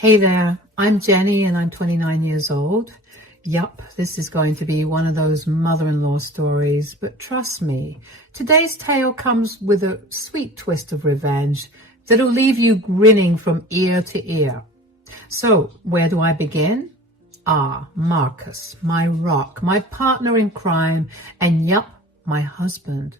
Hey there, I'm Jenny and I'm 29 years old. Yup, this is going to be one of those mother-in-law stories, but trust me, today's tale comes with a sweet twist of revenge that'll leave you grinning from ear to ear. So, where do I begin? Marcus, my rock, my partner in crime, and yup, my husband.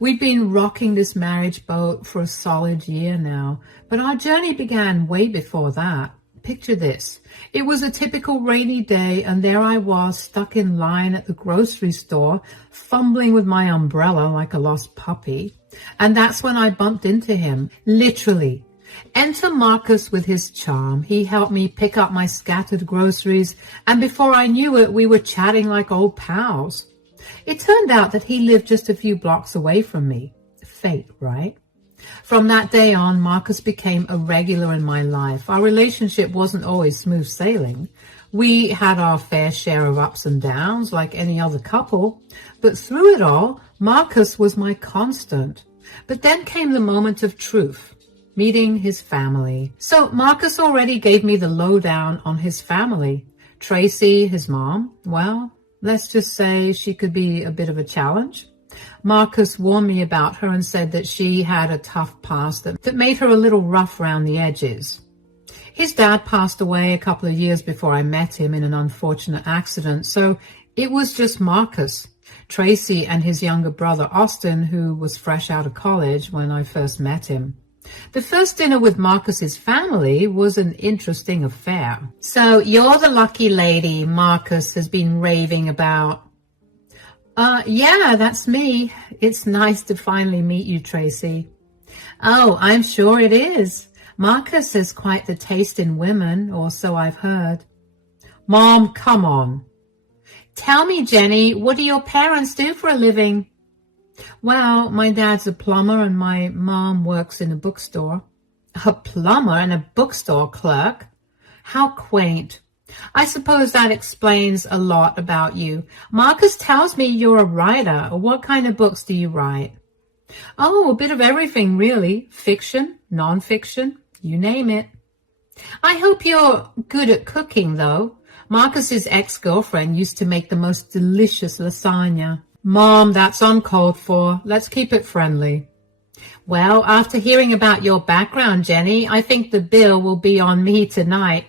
We've been rocking this marriage boat for a solid year now, but our journey began way before that. Picture this. It was a typical rainy day, and there I was, stuck in line at the grocery store, fumbling with my umbrella like a lost puppy. And that's when I bumped into him, literally. Enter Marcus with his charm. He helped me pick up my scattered groceries, and before I knew it, we were chatting like old pals. It turned out that he lived just a few blocks away from me. Fate, right? From that day on, Marcus became a regular in my life. Our relationship wasn't always smooth sailing. We had our fair share of ups and downs like any other couple, but through it all, Marcus was my constant. But then came the moment of truth, meeting his family. So Marcus already gave me the lowdown on his family. Tracy, his mom, well, let's just say she could be a bit of a challenge. Marcus warned me about her and said that she had a tough past that made her a little rough around the edges. His dad passed away a couple of years before I met him in an unfortunate accident, so it was just Marcus, Tracy, and his younger brother Austin, who was fresh out of college when I first met him. The first dinner with Marcus's family was an interesting affair. So you're the lucky lady Marcus has been raving about. Yeah, that's me. It's nice to finally meet you, Tracy. Oh, I'm sure it is. Marcus has quite the taste in women, or so I've heard. Mom, come on. Tell me, Jenny, what do your parents do for a living? Well, my dad's a plumber and my mom works in a bookstore. A plumber and a bookstore clerk? How quaint. I suppose that explains a lot about you. Marcus tells me you're a writer. What kind of books do you write? Oh, a bit of everything, really. Fiction, non-fiction, you name it. I hope you're good at cooking, though. Marcus's ex-girlfriend used to make the most delicious lasagna. Mom, that's uncalled for. Let's keep it friendly. Well, after hearing about your background, Jenny, I think the bill will be on me tonight.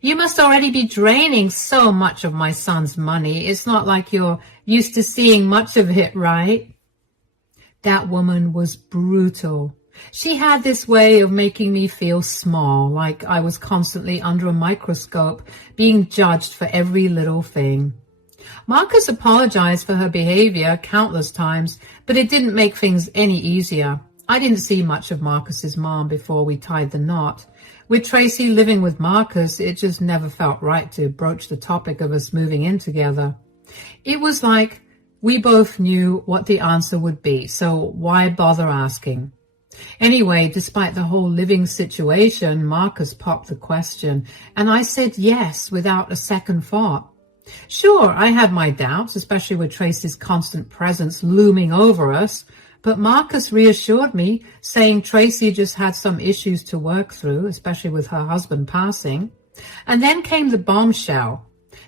You must already be draining so much of my son's money. It's not like you're used to seeing much of it, right? That woman was brutal. She had this way of making me feel small, like I was constantly under a microscope, being judged for every little thing. Marcus apologized for her behavior countless times, but it didn't make things any easier. I didn't see much of Marcus's mom before we tied the knot. With Tracy living with Marcus, it just never felt right to broach the topic of us moving in together. It was like we both knew what the answer would be, so why bother asking? Anyway, despite the whole living situation, Marcus popped the question, and I said yes without a second thought. Sure, I had my doubts, especially with Tracy's constant presence looming over us, but Marcus reassured me, saying Tracy just had some issues to work through, especially with her husband passing. And then came the bombshell,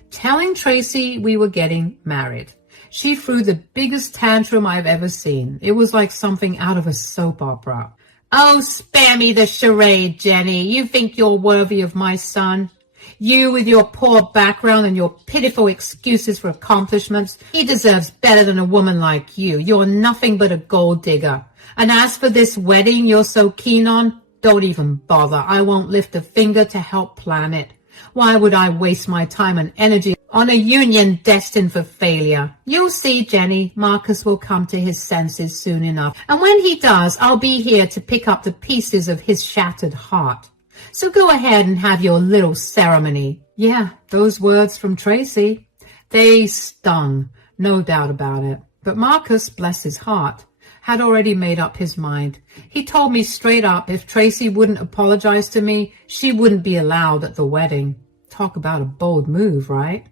telling Tracy we were getting married. She threw the biggest tantrum I've ever seen. It was like something out of a soap opera. Oh, spare me the charade, Jenny. You think you're worthy of my son? You with your poor background and your pitiful excuses for accomplishments. He deserves better than a woman like you. You're nothing but a gold digger. And as for this wedding you're so keen on, don't even bother. I won't lift a finger to help plan it. Why would I waste my time and energy on a union destined for failure? You'll see, Jenny, Marcus will come to his senses soon enough. And when he does, I'll be here to pick up the pieces of his shattered heart. So go ahead and have your little ceremony. Yeah, those words from Tracy, they stung, no doubt about it. But Marcus, bless his heart, had already made up his mind. He told me straight up if Tracy wouldn't apologize to me, she wouldn't be allowed at the wedding. Talk about a bold move, right?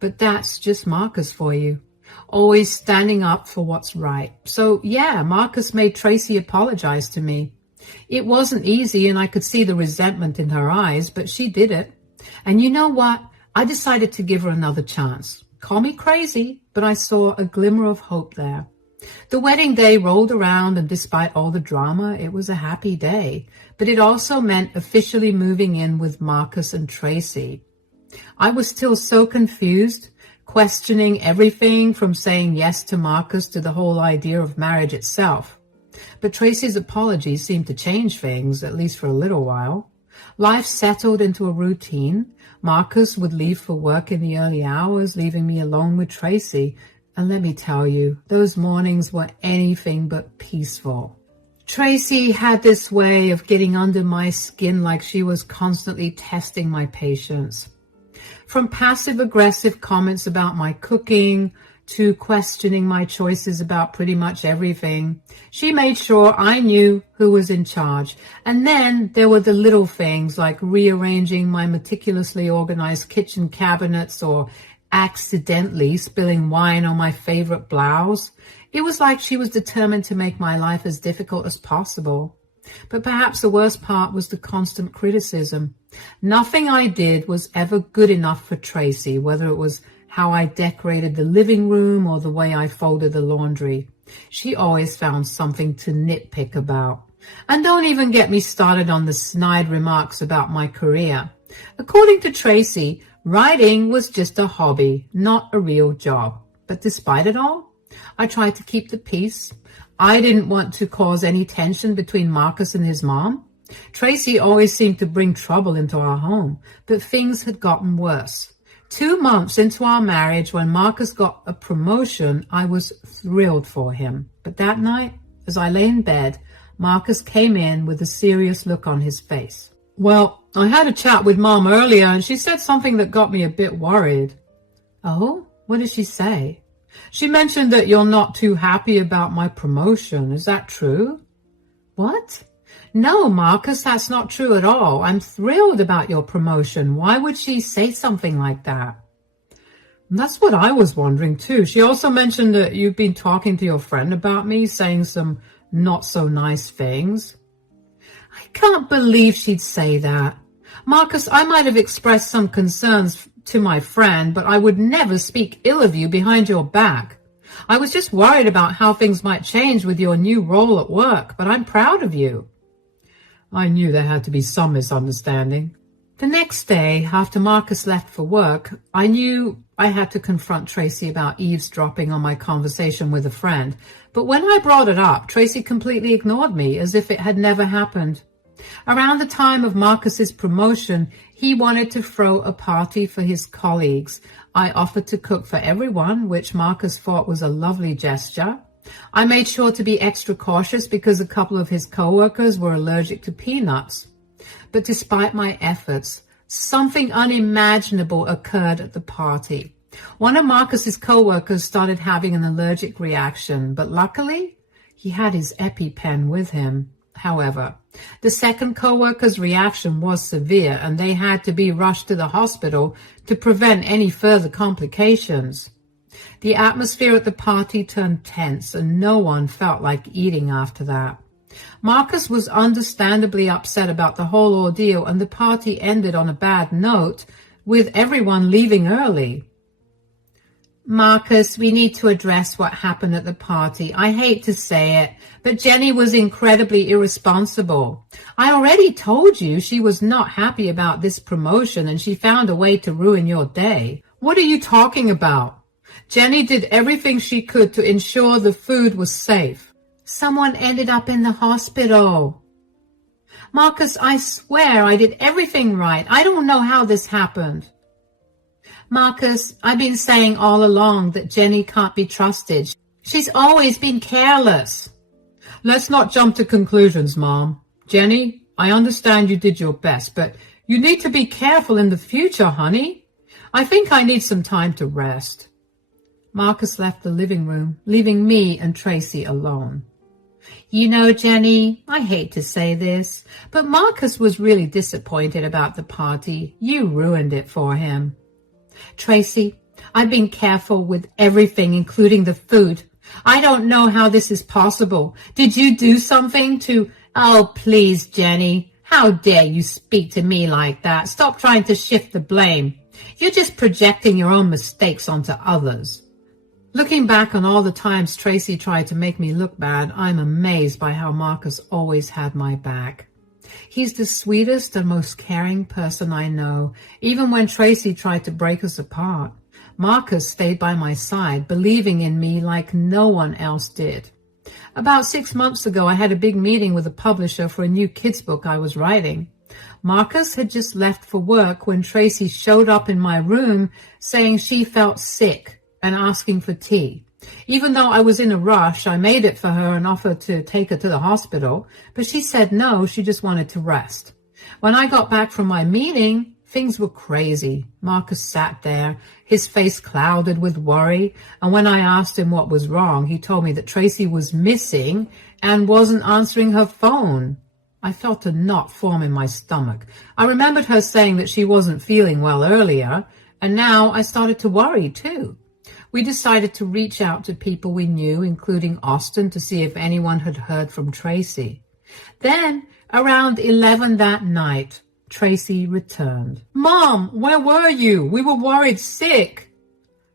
But that's just Marcus for you. Always standing up for what's right. So yeah, Marcus made Tracy apologize to me. It wasn't easy, and I could see the resentment in her eyes, but she did it. And you know what? I decided to give her another chance. Call me crazy, but I saw a glimmer of hope there. The wedding day rolled around, and despite all the drama, it was a happy day. But it also meant officially moving in with Marcus and Tracy. I was still so confused, questioning everything from saying yes to Marcus to the whole idea of marriage itself. But Tracy's apology seemed to change things, at least for a little while. Life settled into a routine. Marcus would leave for work in the early hours, leaving me alone with Tracy. And let me tell you, those mornings were anything but peaceful. Tracy had this way of getting under my skin, like she was constantly testing my patience. From passive-aggressive comments about my cooking to questioning my choices about pretty much everything, she made sure I knew who was in charge. And then there were the little things like rearranging my meticulously organized kitchen cabinets or accidentally spilling wine on my favorite blouse. It was like she was determined to make my life as difficult as possible. But perhaps the worst part was the constant criticism. Nothing I did was ever good enough for Tracy, whether it was how I decorated the living room or the way I folded the laundry. She always found something to nitpick about. And don't even get me started on the snide remarks about my career. According to Tracy, writing was just a hobby, not a real job. But despite it all, I tried to keep the peace. I didn't want to cause any tension between Marcus and his mom. Tracy always seemed to bring trouble into our home, but things had gotten worse. 2 months into our marriage, when Marcus got a promotion, I was thrilled for him. But that night, as I lay in bed, Marcus came in with a serious look on his face. Well, I had a chat with Mom earlier, and she said something that got me a bit worried. Oh, what did she say? She mentioned that you're not too happy about my promotion. Is that true? What? No, Marcus, that's not true at all. I'm thrilled about your promotion. Why would she say something like that? That's what I was wondering too. She also mentioned that you've been talking to your friend about me, saying some not so nice things. I can't believe she'd say that. Marcus, I might have expressed some concerns to my friend, but I would never speak ill of you behind your back. I was just worried about how things might change with your new role at work, but I'm proud of you. I knew there had to be some misunderstanding. The next day, after Marcus left for work, I knew I had to confront Tracy about eavesdropping on my conversation with a friend. But when I brought it up, Tracy completely ignored me, as if it had never happened. Around the time of Marcus's promotion, he wanted to throw a party for his colleagues. I offered to cook for everyone, which Marcus thought was a lovely gesture. I made sure to be extra cautious because a couple of his co-workers were allergic to peanuts. But despite my efforts, something unimaginable occurred at the party. One of Marcus's co-workers started having an allergic reaction, but luckily, he had his EpiPen with him. However, the second co-worker's reaction was severe, and they had to be rushed to the hospital to prevent any further complications. The atmosphere at the party turned tense, and no one felt like eating after that. Marcus was understandably upset about the whole ordeal, and the party ended on a bad note, with everyone leaving early. Marcus, we need to address what happened at the party. I hate to say it, but Jenny was incredibly irresponsible. I already told you she was not happy about this promotion, and she found a way to ruin your day. What are you talking about? Jenny did everything she could to ensure the food was safe. Someone ended up in the hospital. Marcus, I swear I did everything right. I don't know how this happened. Marcus, I've been saying all along that Jenny can't be trusted. She's always been careless. Let's not jump to conclusions, Mom. Jenny, I understand you did your best, but you need to be careful in the future, honey. I think I need some time to rest. Marcus left the living room, leaving me and Tracy alone. You know, Jenny, I hate to say this, but Marcus was really disappointed about the party. You ruined it for him. Tracy, I've been careful with everything, including the food. I don't know how this is possible. Did you do something to Oh, please, Jenny. How dare you speak to me like that? Stop trying to shift the blame. You're just projecting your own mistakes onto others. Looking back on all the times Tracy tried to make me look bad, I'm amazed by how Marcus always had my back. He's the sweetest and most caring person I know. Even when Tracy tried to break us apart, Marcus stayed by my side, believing in me like no one else did. About 6 months ago, I had a big meeting with a publisher for a new kids book I was writing. Marcus had just left for work when Tracy showed up in my room saying she felt sick and asking for tea. Even though I was in a rush, I made it for her and offered to take her to the hospital, but she said no, she just wanted to rest. When I got back from my meeting, things were crazy. Marcus sat there, his face clouded with worry, and when I asked him what was wrong, he told me that Tracy was missing and wasn't answering her phone. I felt a knot form in my stomach. I remembered her saying that she wasn't feeling well earlier, and now I started to worry too. We decided to reach out to people we knew, including Austin, to see if anyone had heard from Tracy. Then, around 11 that night, Tracy returned. Mom, where were you? We were worried sick.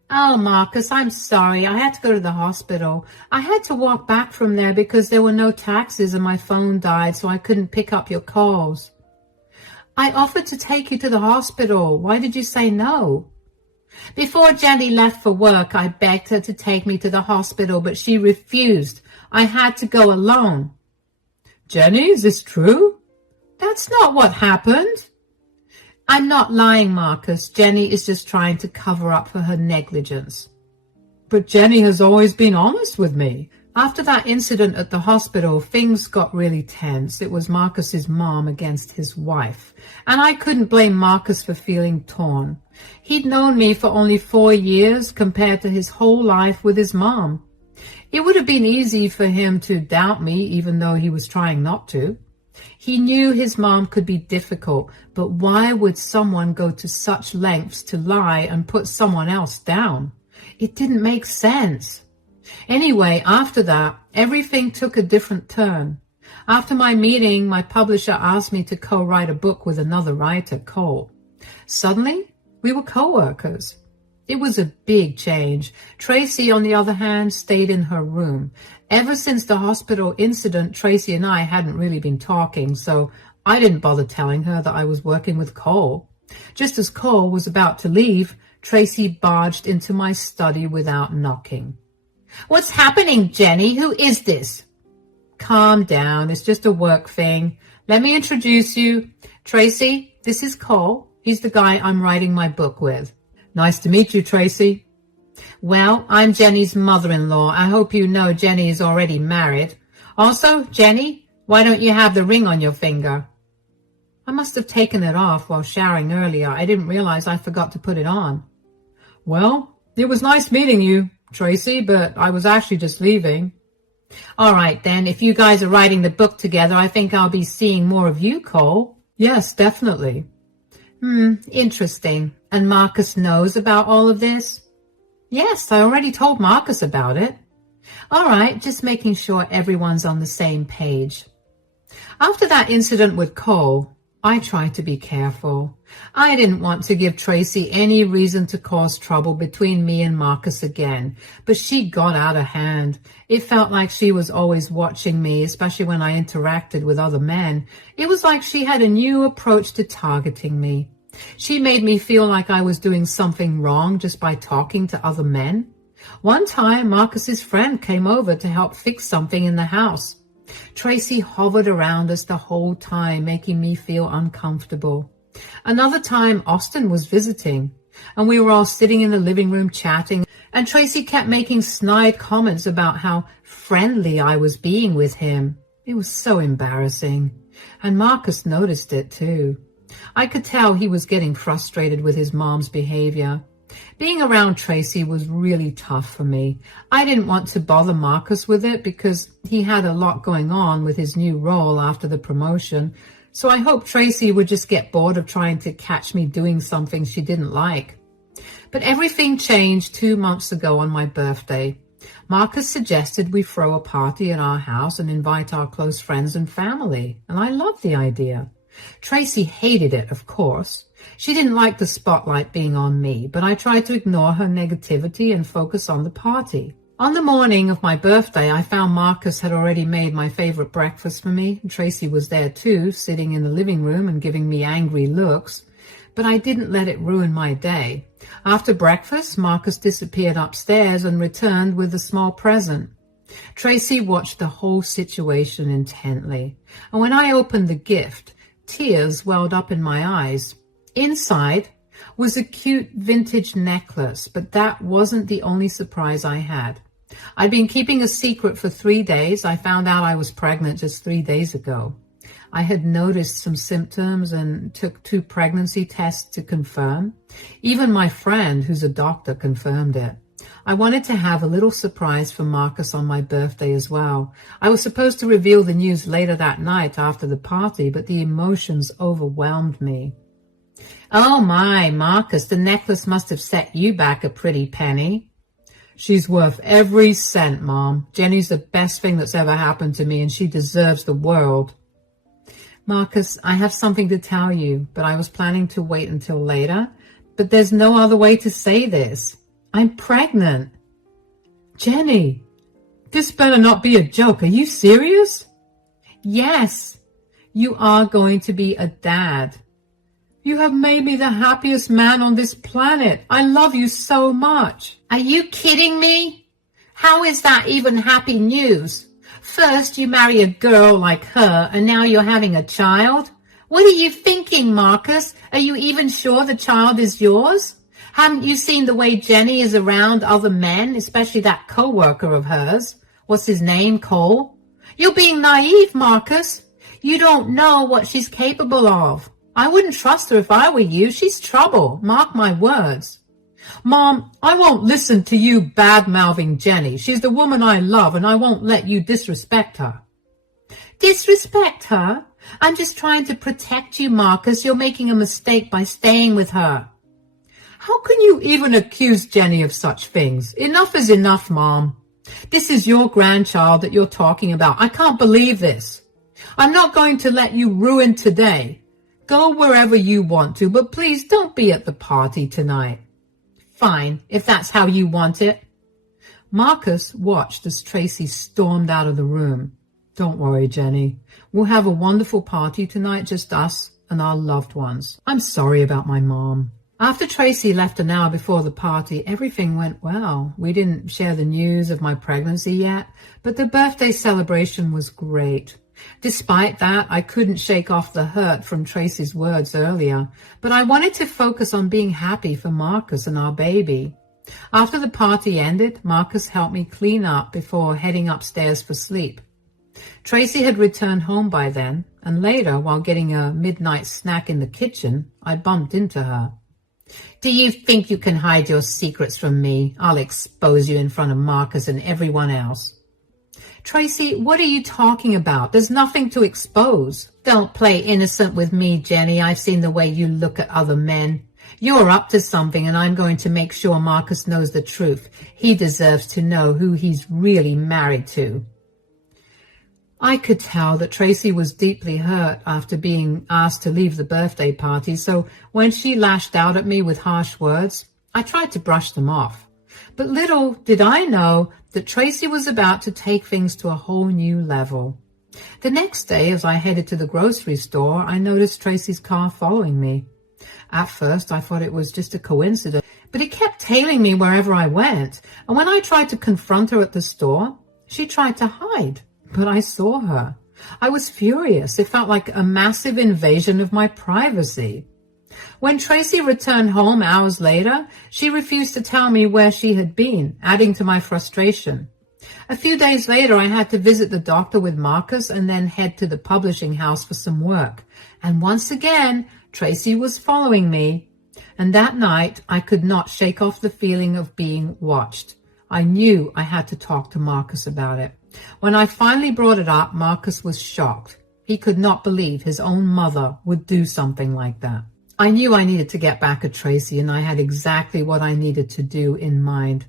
Oh, Marcus, I'm sorry. I had to go to the hospital. I had to walk back from there because there were no taxis and my phone died, so I couldn't pick up your calls. I offered to take you to the hospital. Why did you say no? Before Jenny left for work, I begged her to take me to the hospital, but she refused. I had to go alone. Jenny, is this true? That's not what happened. I'm not lying, Marcus. Jenny is just trying to cover up for her negligence. But Jenny has always been honest with me. After that incident at the hospital, things got really tense. It was Marcus's mom against his wife, and I couldn't blame Marcus for feeling torn. He'd known me for only 4 years compared to his whole life with his mom. It would have been easy for him to doubt me, even though he was trying not to. He knew his mom could be difficult, but why would someone go to such lengths to lie and put someone else down? It didn't make sense. Anyway, after that, everything took a different turn. After my meeting, my publisher asked me to co-write a book with another writer, Cole. Suddenly, we were co-workers. It was a big change. Tracy, on the other hand, stayed in her room. Ever since the hospital incident, Tracy and I hadn't really been talking, so I didn't bother telling her that I was working with Cole. Just as Cole was about to leave, Tracy barged into my study without knocking. What's happening, Jenny? Who is this? Calm down. It's just a work thing. Let me introduce you. Tracy, this is Cole. He's the guy I'm writing my book with. Nice to meet you, Tracy. Well, I'm Jenny's mother-in-law. I hope you know Jenny is already married. Also, Jenny, why don't you have the ring on your finger? I must have taken it off while showering earlier. I didn't realize I forgot to put it on. Well, it was nice meeting you, Tracy, but I was actually just leaving. All right, then. If you guys are writing the book together, I think I'll be seeing more of you, Cole. Yes, definitely. Interesting. And Marcus knows about all of this? Yes, I already told Marcus about it. All right, just making sure everyone's on the same page. After that incident with Cole, I tried to be careful. I didn't want to give Tracy any reason to cause trouble between me and Marcus again, but she got out of hand. It felt like she was always watching me, especially when I interacted with other men. It was like she had a new approach to targeting me. She made me feel like I was doing something wrong just by talking to other men. One time, Marcus's friend came over to help fix something in the house. Tracy hovered around us the whole time, making me feel uncomfortable. Another time, Austin was visiting, and we were all sitting in the living room chatting, and Tracy kept making snide comments about how friendly I was being with him. It was so embarrassing, and Marcus noticed it too. I could tell he was getting frustrated with his mom's behavior. Being around Tracy was really tough for me. I didn't want to bother Marcus with it because he had a lot going on with his new role after the promotion, so I hoped Tracy would just get bored of trying to catch me doing something she didn't like. But everything changed 2 months ago on my birthday. Marcus suggested we throw a party at our house and invite our close friends and family, and I loved the idea. Tracy hated it, of course. She didn't like the spotlight being on me, but I tried to ignore her negativity and focus on the party. On the morning of my birthday, I found Marcus had already made my favorite breakfast for me. Tracy was there too, sitting in the living room and giving me angry looks. But I didn't let it ruin my day. After breakfast, Marcus disappeared upstairs and returned with a small present. Tracy watched the whole situation intently, and when I opened the gift, tears welled up in my eyes. Inside was a cute vintage necklace, but that wasn't the only surprise I had. I'd been keeping a secret for 3 days. I found out I was pregnant just 3 days ago. I had noticed some symptoms and took 2 pregnancy tests to confirm. Even my friend, who's a doctor, confirmed it. I wanted to have a little surprise for Marcus on my birthday as well. I was supposed to reveal the news later that night after the party, but the emotions overwhelmed me. Oh my, Marcus, the necklace must have set you back a pretty penny. She's worth every cent, Mom. Jenny's the best thing that's ever happened to me, and she deserves the world. Marcus, I have something to tell you, but I was planning to wait until later. But there's no other way to say this. I'm pregnant. Jenny, this better not be a joke. Are you serious? Yes, you are going to be a dad. You have made me the happiest man on this planet. I love you so much. Are you kidding me? How is that even happy news? First you marry a girl like her, and now you're having a child? What are you thinking, Marcus? Are you even sure the child is yours? Haven't you seen the way Jenny is around other men, especially that co-worker of hers? What's his name, Cole? You're being naive, Marcus. You don't know what she's capable of. I wouldn't trust her if I were you. She's trouble. Mark my words. Mom, I won't listen to you bad-mouthing Jenny. She's the woman I love, and I won't let you disrespect her. Disrespect her? I'm just trying to protect you, Marcus. You're making a mistake by staying with her. How can you even accuse Jenny of such things? Enough is enough, Mom. This is your grandchild that you're talking about. I can't believe this. I'm not going to let you ruin today. Go wherever you want to, but please don't be at the party tonight. Fine, if that's how you want it. Marcus watched as Tracy stormed out of the room. Don't worry, Jenny. We'll have a wonderful party tonight, just us and our loved ones. I'm sorry about my mom. After Tracy left an hour before the party, everything went well. We didn't share the news of my pregnancy yet, but the birthday celebration was great. Despite that, I couldn't shake off the hurt from Tracy's words earlier, but I wanted to focus on being happy for Marcus and our baby. After the party ended, Marcus helped me clean up before heading upstairs for sleep. Tracy had returned home by then, and later, while getting a midnight snack in the kitchen, I bumped into her. Do you think you can hide your secrets from me? I'll expose you in front of Marcus and everyone else. Tracy, what are you talking about? There's nothing to expose. Don't play innocent with me, Jenny. I've seen the way you look at other men. You're up to something, and I'm going to make sure Marcus knows the truth. He deserves to know who he's really married to. I could tell that Tracy was deeply hurt after being asked to leave the birthday party, so when she lashed out at me with harsh words, I tried to brush them off. But little did I know that Tracy was about to take things to a whole new level. The next day, as I headed to the grocery store, I noticed Tracy's car following me. At first, I thought it was just a coincidence, but it kept tailing me wherever I went. And when I tried to confront her at the store, she tried to hide, but I saw her. I was furious. It felt like a massive invasion of my privacy. When Tracy returned home hours later, she refused to tell me where she had been, adding to my frustration. A few days later, I had to visit the doctor with Marcus and then head to the publishing house for some work. And once again, Tracy was following me. And that night, I could not shake off the feeling of being watched. I knew I had to talk to Marcus about it. When I finally brought it up, Marcus was shocked. He could not believe his own mother would do something like that. I knew I needed to get back at Tracy, and I had exactly what I needed to do in mind.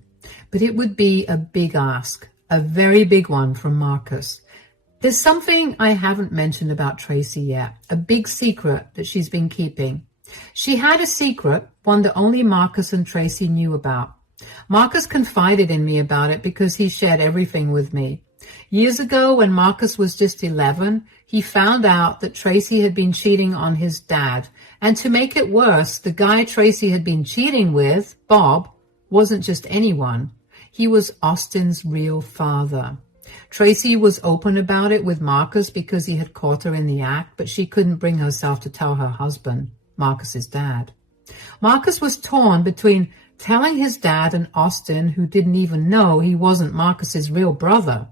but it would be a big ask, a very big one from Marcus. There's something I haven't mentioned about Tracy yet, a big secret that she's been keeping. She had a secret, one that only Marcus and Tracy knew about. Marcus confided in me about it because he shared everything with me. Years ago, when Marcus was just 11, he found out that Tracy had been cheating on his dad. And to make it worse, the guy Tracy had been cheating with, Bob, wasn't just anyone. He was Austin's real father. Tracy was open about it with Marcus because he had caught her in the act, but she couldn't bring herself to tell her husband, Marcus's dad. Marcus was torn between telling his dad and Austin, who didn't even know he wasn't Marcus's real brother.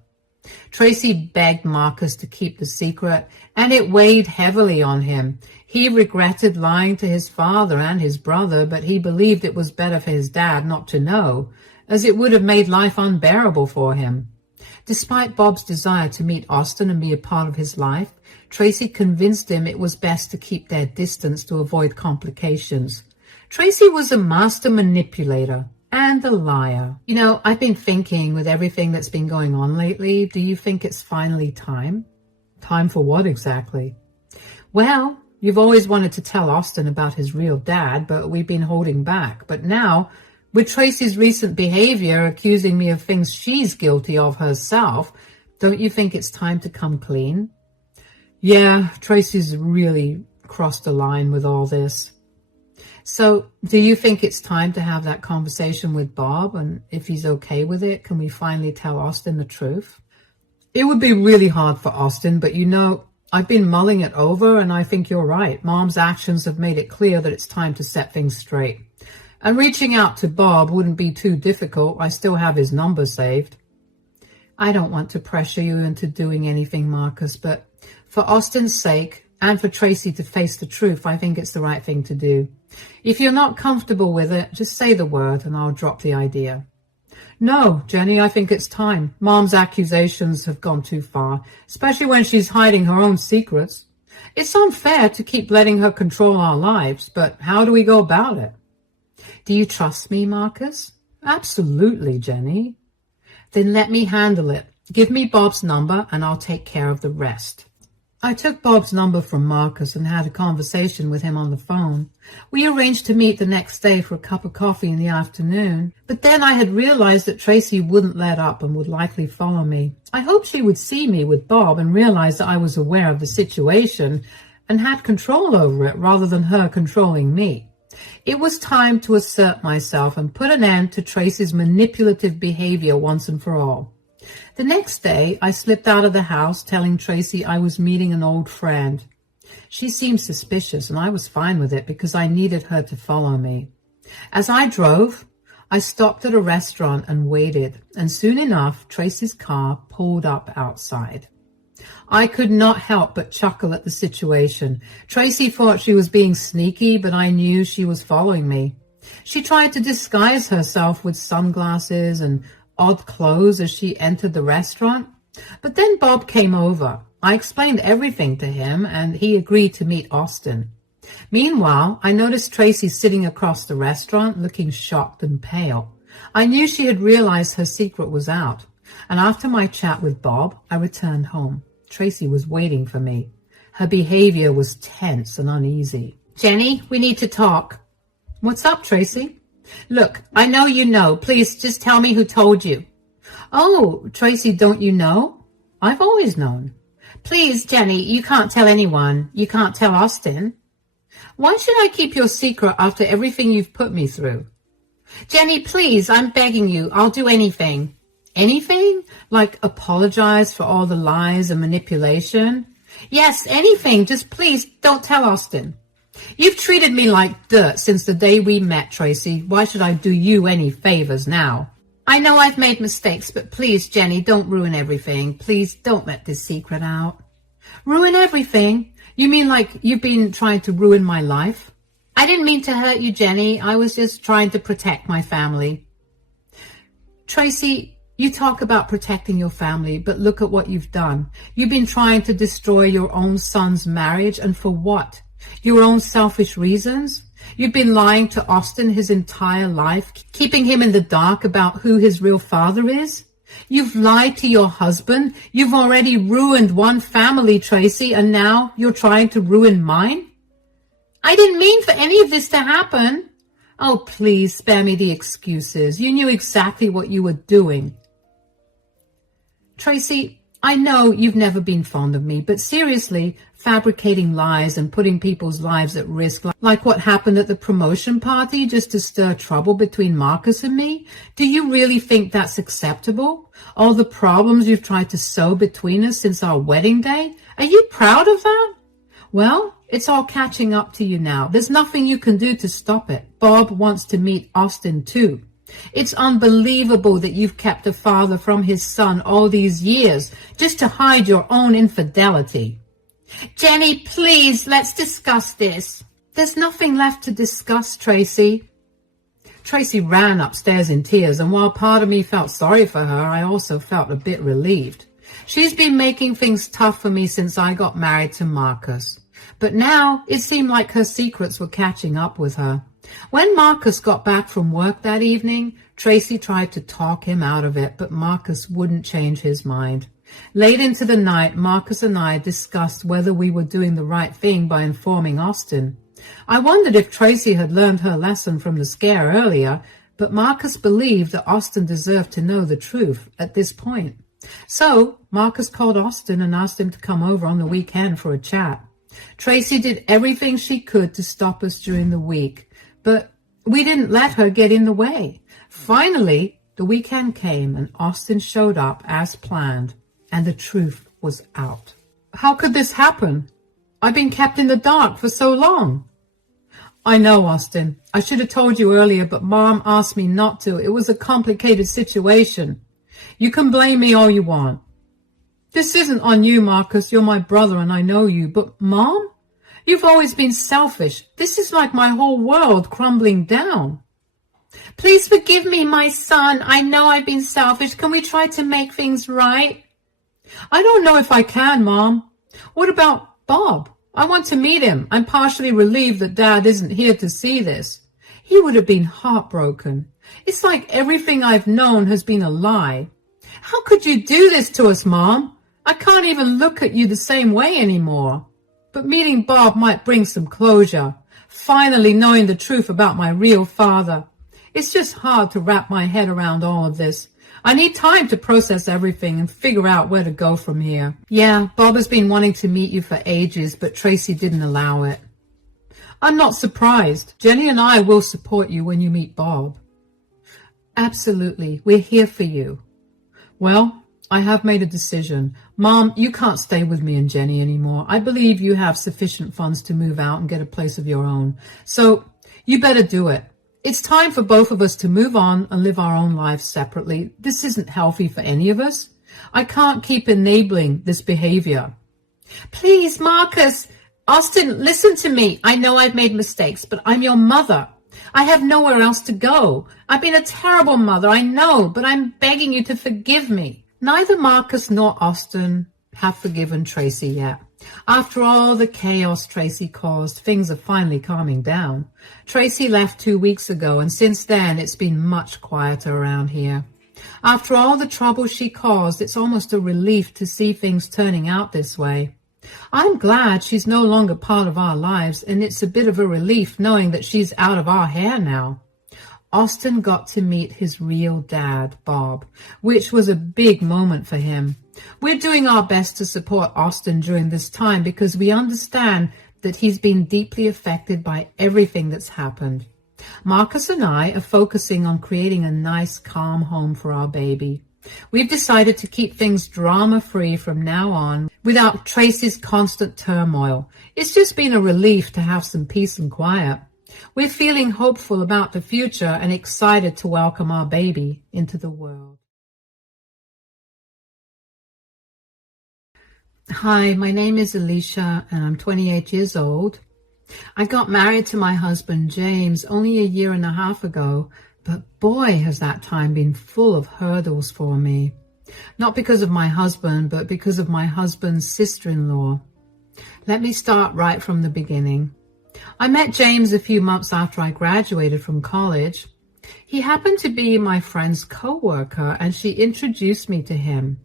Tracy begged Marcus to keep the secret, and it weighed heavily on him. He regretted lying to his father and his brother, but he believed it was better for his dad not to know, as it would have made life unbearable for him. Despite Bob's desire to meet Austin and be a part of his life, Tracy convinced him it was best to keep their distance to avoid complications. Tracy was a master manipulator and a liar. You know, I've been thinking with everything that's been going on lately, do you think it's finally time? Time for what exactly? Well, you've always wanted to tell Austin about his real dad, but we've been holding back. But now, with Tracy's recent behavior accusing me of things she's guilty of herself, don't you think it's time to come clean? Yeah, Tracy's really crossed the line with all this. So, do you think it's time to have that conversation with Bob? And if he's okay with it, can we finally tell Austin the truth? It would be really hard for Austin, but you know, I've been mulling it over and I think you're right. Mom's actions have made it clear that it's time to set things straight. And reaching out to Bob wouldn't be too difficult. I still have his number saved. I don't want to pressure you into doing anything, Marcus, but for Austin's sake and for Tracy to face the truth, I think it's the right thing to do. If you're not comfortable with it, just say the word and I'll drop the idea. No, Jenny, I think it's time. Mom's accusations have gone too far, especially when she's hiding her own secrets. It's unfair to keep letting her control our lives, but how do we go about it? Do you trust me, Marcus? Absolutely, Jenny. Then let me handle it. Give me Bob's number and I'll take care of the rest. I took Bob's number from Marcus and had a conversation with him on the phone. We arranged to meet the next day for a cup of coffee in the afternoon, but then I had realized that Tracy wouldn't let up and would likely follow me. I hoped she would see me with Bob and realize that I was aware of the situation and had control over it rather than her controlling me. It was time to assert myself and put an end to Tracy's manipulative behavior once and for all. The next day, I slipped out of the house telling Tracy I was meeting an old friend. She seemed suspicious, and I was fine with it because I needed her to follow me. As I drove, I stopped at a restaurant and waited, and soon enough, Tracy's car pulled up outside. I could not help but chuckle at the situation. Tracy thought she was being sneaky, but I knew she was following me. She tried to disguise herself with sunglasses and odd clothes as she entered the restaurant. But then Bob came over. I explained everything to him, and he agreed to meet Austin. Meanwhile, I noticed Tracy sitting across the restaurant, looking shocked and pale. I knew she had realized her secret was out, and after my chat with Bob, I returned home. Tracy was waiting for me. Her behavior was tense and uneasy. Jenny, we need to talk. What's up, Tracy? Look, I know you know. Please just tell me who told you. Oh, Tracy, don't you know? I've always known. Please, Jenny, you can't tell anyone. You can't tell Austin. Why should I keep your secret after everything you've put me through? Jenny, please, I'm begging you. I'll do anything. Anything? Like apologize for all the lies and manipulation? Yes, anything. Just please don't tell Austin. You've treated me like dirt since the day we met, Tracy. Why should I do you any favors now? I know I've made mistakes, but please, Jenny, don't ruin everything. Please don't let this secret out. Ruin everything? You mean like you've been trying to ruin my life? I didn't mean to hurt you, Jenny. I was just trying to protect my family. Tracy, you talk about protecting your family, but look at what you've done. You've been trying to destroy your own son's marriage, and for what? Your own selfish reasons? You've been lying to Austin his entire life, keeping him in the dark about who his real father is. You've lied to your husband. You've already ruined one family, Tracy, and now you're trying to ruin mine? I didn't mean for any of this to happen. Oh, please spare me the excuses. You knew exactly what you were doing. Tracy, I know you've never been fond of me, but seriously, fabricating lies and putting people's lives at risk, like what happened at the promotion party just to stir trouble between Marcus and me, do you really think that's acceptable? All the problems you've tried to sow between us since our wedding day? Are you proud of that? Well, it's all catching up to you now. There's nothing you can do to stop it. Bob wants to meet Austin too. It's unbelievable that you've kept a father from his son all these years just to hide your own infidelity. Jenny, please, let's discuss this. There's nothing left to discuss, Tracy. Tracy ran upstairs in tears, and while part of me felt sorry for her, I also felt a bit relieved. She's been making things tough for me since I got married to Marcus. But now it seemed like her secrets were catching up with her. When Marcus got back from work that evening, Tracy tried to talk him out of it, but Marcus wouldn't change his mind. Late into the night, Marcus and I discussed whether we were doing the right thing by informing Austin. I wondered if Tracy had learned her lesson from the scare earlier, but Marcus believed that Austin deserved to know the truth at this point. So Marcus called Austin and asked him to come over on the weekend for a chat. Tracy did everything she could to stop us during the week, but we didn't let her get in the way. Finally, the weekend came and Austin showed up as planned, and the truth was out. How could this happen? I've been kept in the dark for so long. I know, Austin. I should have told you earlier, but Mom asked me not to. It was a complicated situation. You can blame me all you want. This isn't on you, Marcus. You're my brother and I know you. But Mom, you've always been selfish. This is like my whole world crumbling down. Please forgive me, my son. I know I've been selfish. Can we try to make things right? I don't know if I can, Mom. What about Bob? I want to meet him. I'm partially relieved that Dad isn't here to see this. He would have been heartbroken. It's like everything I've known has been a lie. How could you do this to us, Mom? I can't even look at you the same way anymore. But meeting Bob might bring some closure. Finally knowing the truth about my real father. It's just hard to wrap my head around all of this. I need time to process everything and figure out where to go from here. Yeah, Bob has been wanting to meet you for ages, but Tracy didn't allow it. I'm not surprised. Jenny and I will support you when you meet Bob. Absolutely. We're here for you. Well, I have made a decision. Mom, you can't stay with me and Jenny anymore. I believe you have sufficient funds to move out and get a place of your own. So you better do it. It's time for both of us to move on and live our own lives separately. This isn't healthy for any of us. I can't keep enabling this behavior. Please, Marcus. Austin, listen to me. I know I've made mistakes, but I'm your mother. I have nowhere else to go. I've been a terrible mother, I know, but I'm begging you to forgive me. Neither Marcus nor Austin have forgiven Tracy yet. After all the chaos Tracy caused, things are finally calming down. Tracy left 2 weeks ago, and since then it's been much quieter around here. After all the trouble she caused, it's almost a relief to see things turning out this way. I'm glad she's no longer part of our lives, and it's a bit of a relief knowing that she's out of our hair now. Austin got to meet his real dad, Bob, which was a big moment for him. We're doing our best to support Austin during this time because we understand that he's been deeply affected by everything that's happened. Marcus and I are focusing on creating a nice, calm home for our baby. We've decided to keep things drama-free from now on without Tracy's constant turmoil. It's just been a relief to have some peace and quiet. We're feeling hopeful about the future and excited to welcome our baby into the world. Hi, my name is Alicia and I'm 28 years old. I got married to my husband James only a year and a half ago, but boy has that time been full of hurdles for me. Not because of my husband, but because of my husband's sister-in-law. Let me start right from the beginning. I met James a few months after I graduated from college. He happened to be my friend's co-worker, and she introduced me to him.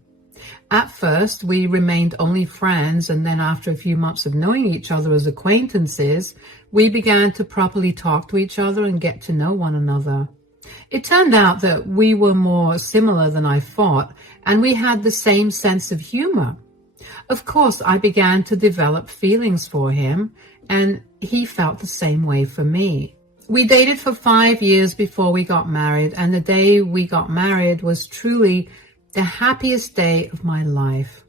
At first, we remained only friends, and then after a few months of knowing each other as acquaintances, we began to properly talk to each other and get to know one another. It turned out that we were more similar than I thought, and we had the same sense of humor. Of course, I began to develop feelings for him, and he felt the same way for me. We dated for 5 years before we got married, and the day we got married was truly the happiest day of my life.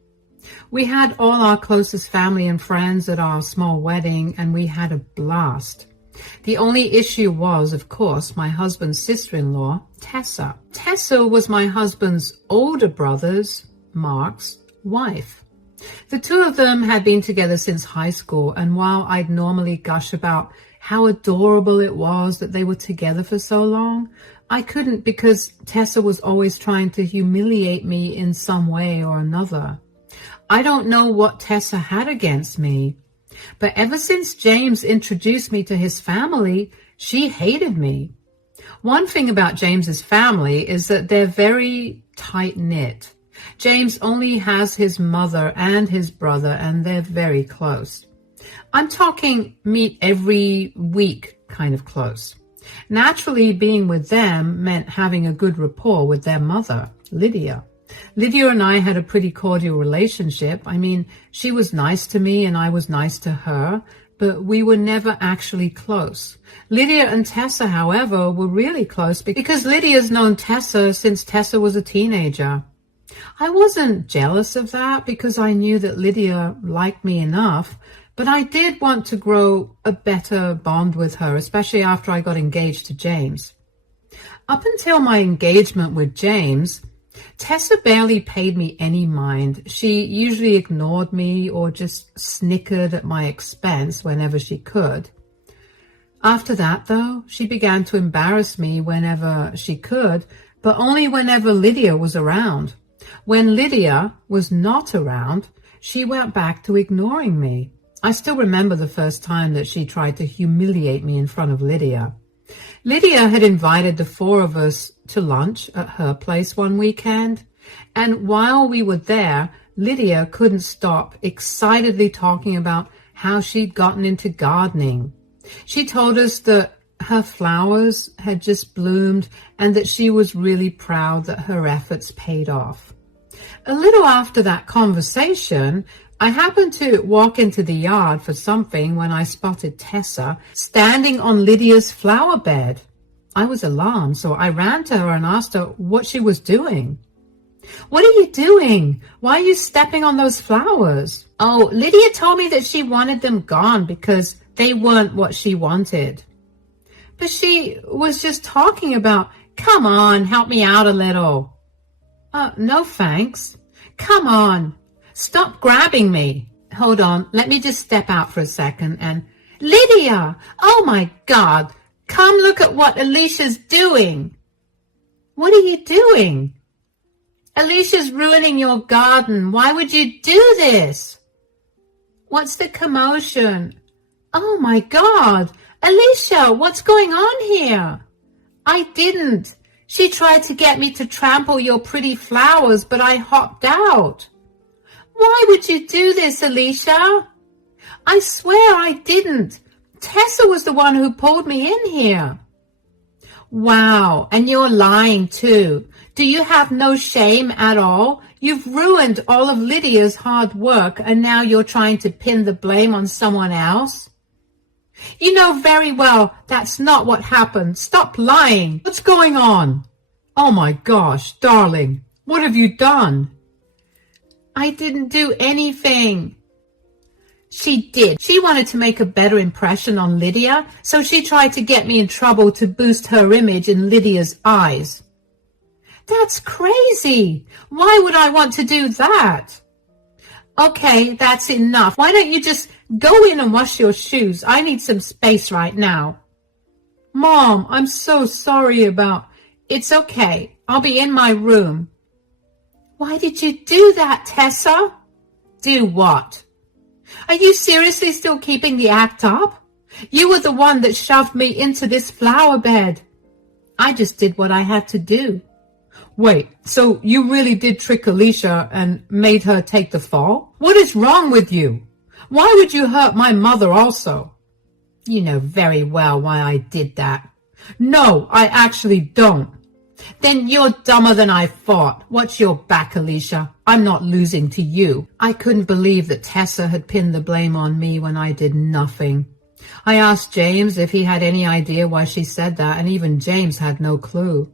We had all our closest family and friends at our small wedding, and we had a blast. The only issue was, of course, my husband's sister-in-law, Tessa. Tessa was my husband's older brother's, Mark's, wife. The two of them had been together since high school, and while I'd normally gush about how adorable it was that they were together for so long, I couldn't because Tessa was always trying to humiliate me in some way or another. I don't know what Tessa had against me, but ever since James introduced me to his family, she hated me. One thing about James's family is that they're very tight-knit. James only has his mother and his brother, and they're very close. I'm talking meet every week kind of close. Naturally, being with them meant having a good rapport with their mother, Lydia. Lydia and I had a pretty cordial relationship. I mean, she was nice to me and I was nice to her, but we were never actually close. Lydia and Tessa, however, were really close because Lydia's known Tessa since Tessa was a teenager. I wasn't jealous of that because I knew that Lydia liked me enough, but I did want to grow a better bond with her, especially after I got engaged to James. Up until my engagement with James, Tessa barely paid me any mind. She usually ignored me or just snickered at my expense whenever she could. After that, though, she began to embarrass me whenever she could, but only whenever Lydia was around. When Lydia was not around, she went back to ignoring me. I still remember the first time that she tried to humiliate me in front of Lydia. Lydia had invited the four of us to lunch at her place one weekend, and while we were there, Lydia couldn't stop excitedly talking about how she'd gotten into gardening. She told us that her flowers had just bloomed and that she was really proud that her efforts paid off. A little after that conversation, I happened to walk into the yard for something when I spotted Tessa standing on Lydia's flower bed. I was alarmed, so I ran to her and asked her what she was doing. "What are you doing? Why are you stepping on those flowers?" "Oh, Lydia told me that she wanted them gone because they weren't what she wanted." "But she was just talking about, come on, help me out a little." No thanks. Come on. Stop grabbing me. Hold on, let me just step out for a second and... Lydia! Oh my God! Come look at what Alicia's doing. What are you doing? Alicia's ruining your garden. Why would you do this? What's the commotion? Oh my God! Alicia, what's going on here? I didn't. She tried to get me to trample your pretty flowers, but I hopped out. Why would you do this, Alicia? I swear I didn't. Tessa was the one who pulled me in here. Wow, and you're lying too. Do you have no shame at all? You've ruined all of Lydia's hard work, and now you're trying to pin the blame on someone else? You know very well that's not what happened. Stop lying. What's going on? Oh my gosh, darling, what have you done? I didn't do anything. She did. She wanted to make a better impression on Lydia, so she tried to get me in trouble to boost her image in Lydia's eyes. That's crazy. Why would I want to do that? Okay, that's enough. Why don't you just go in and wash your shoes? I need some space right now. Mom, I'm so sorry about... It's okay. I'll be in my room. Why did you do that, Tessa? Do what? Are you seriously still keeping the act up? You were the one that shoved me into this flower bed. I just did what I had to do. Wait, so you really did trick Alicia and made her take the fall? What is wrong with you? Why would you hurt my mother also? You know very well why I did that. No, I actually don't. Then you're dumber than I thought. Watch your back, Alicia. I'm not losing to you. I couldn't believe that Tessa had pinned the blame on me when I did nothing. I asked James if he had any idea why she said that, and even James had no clue.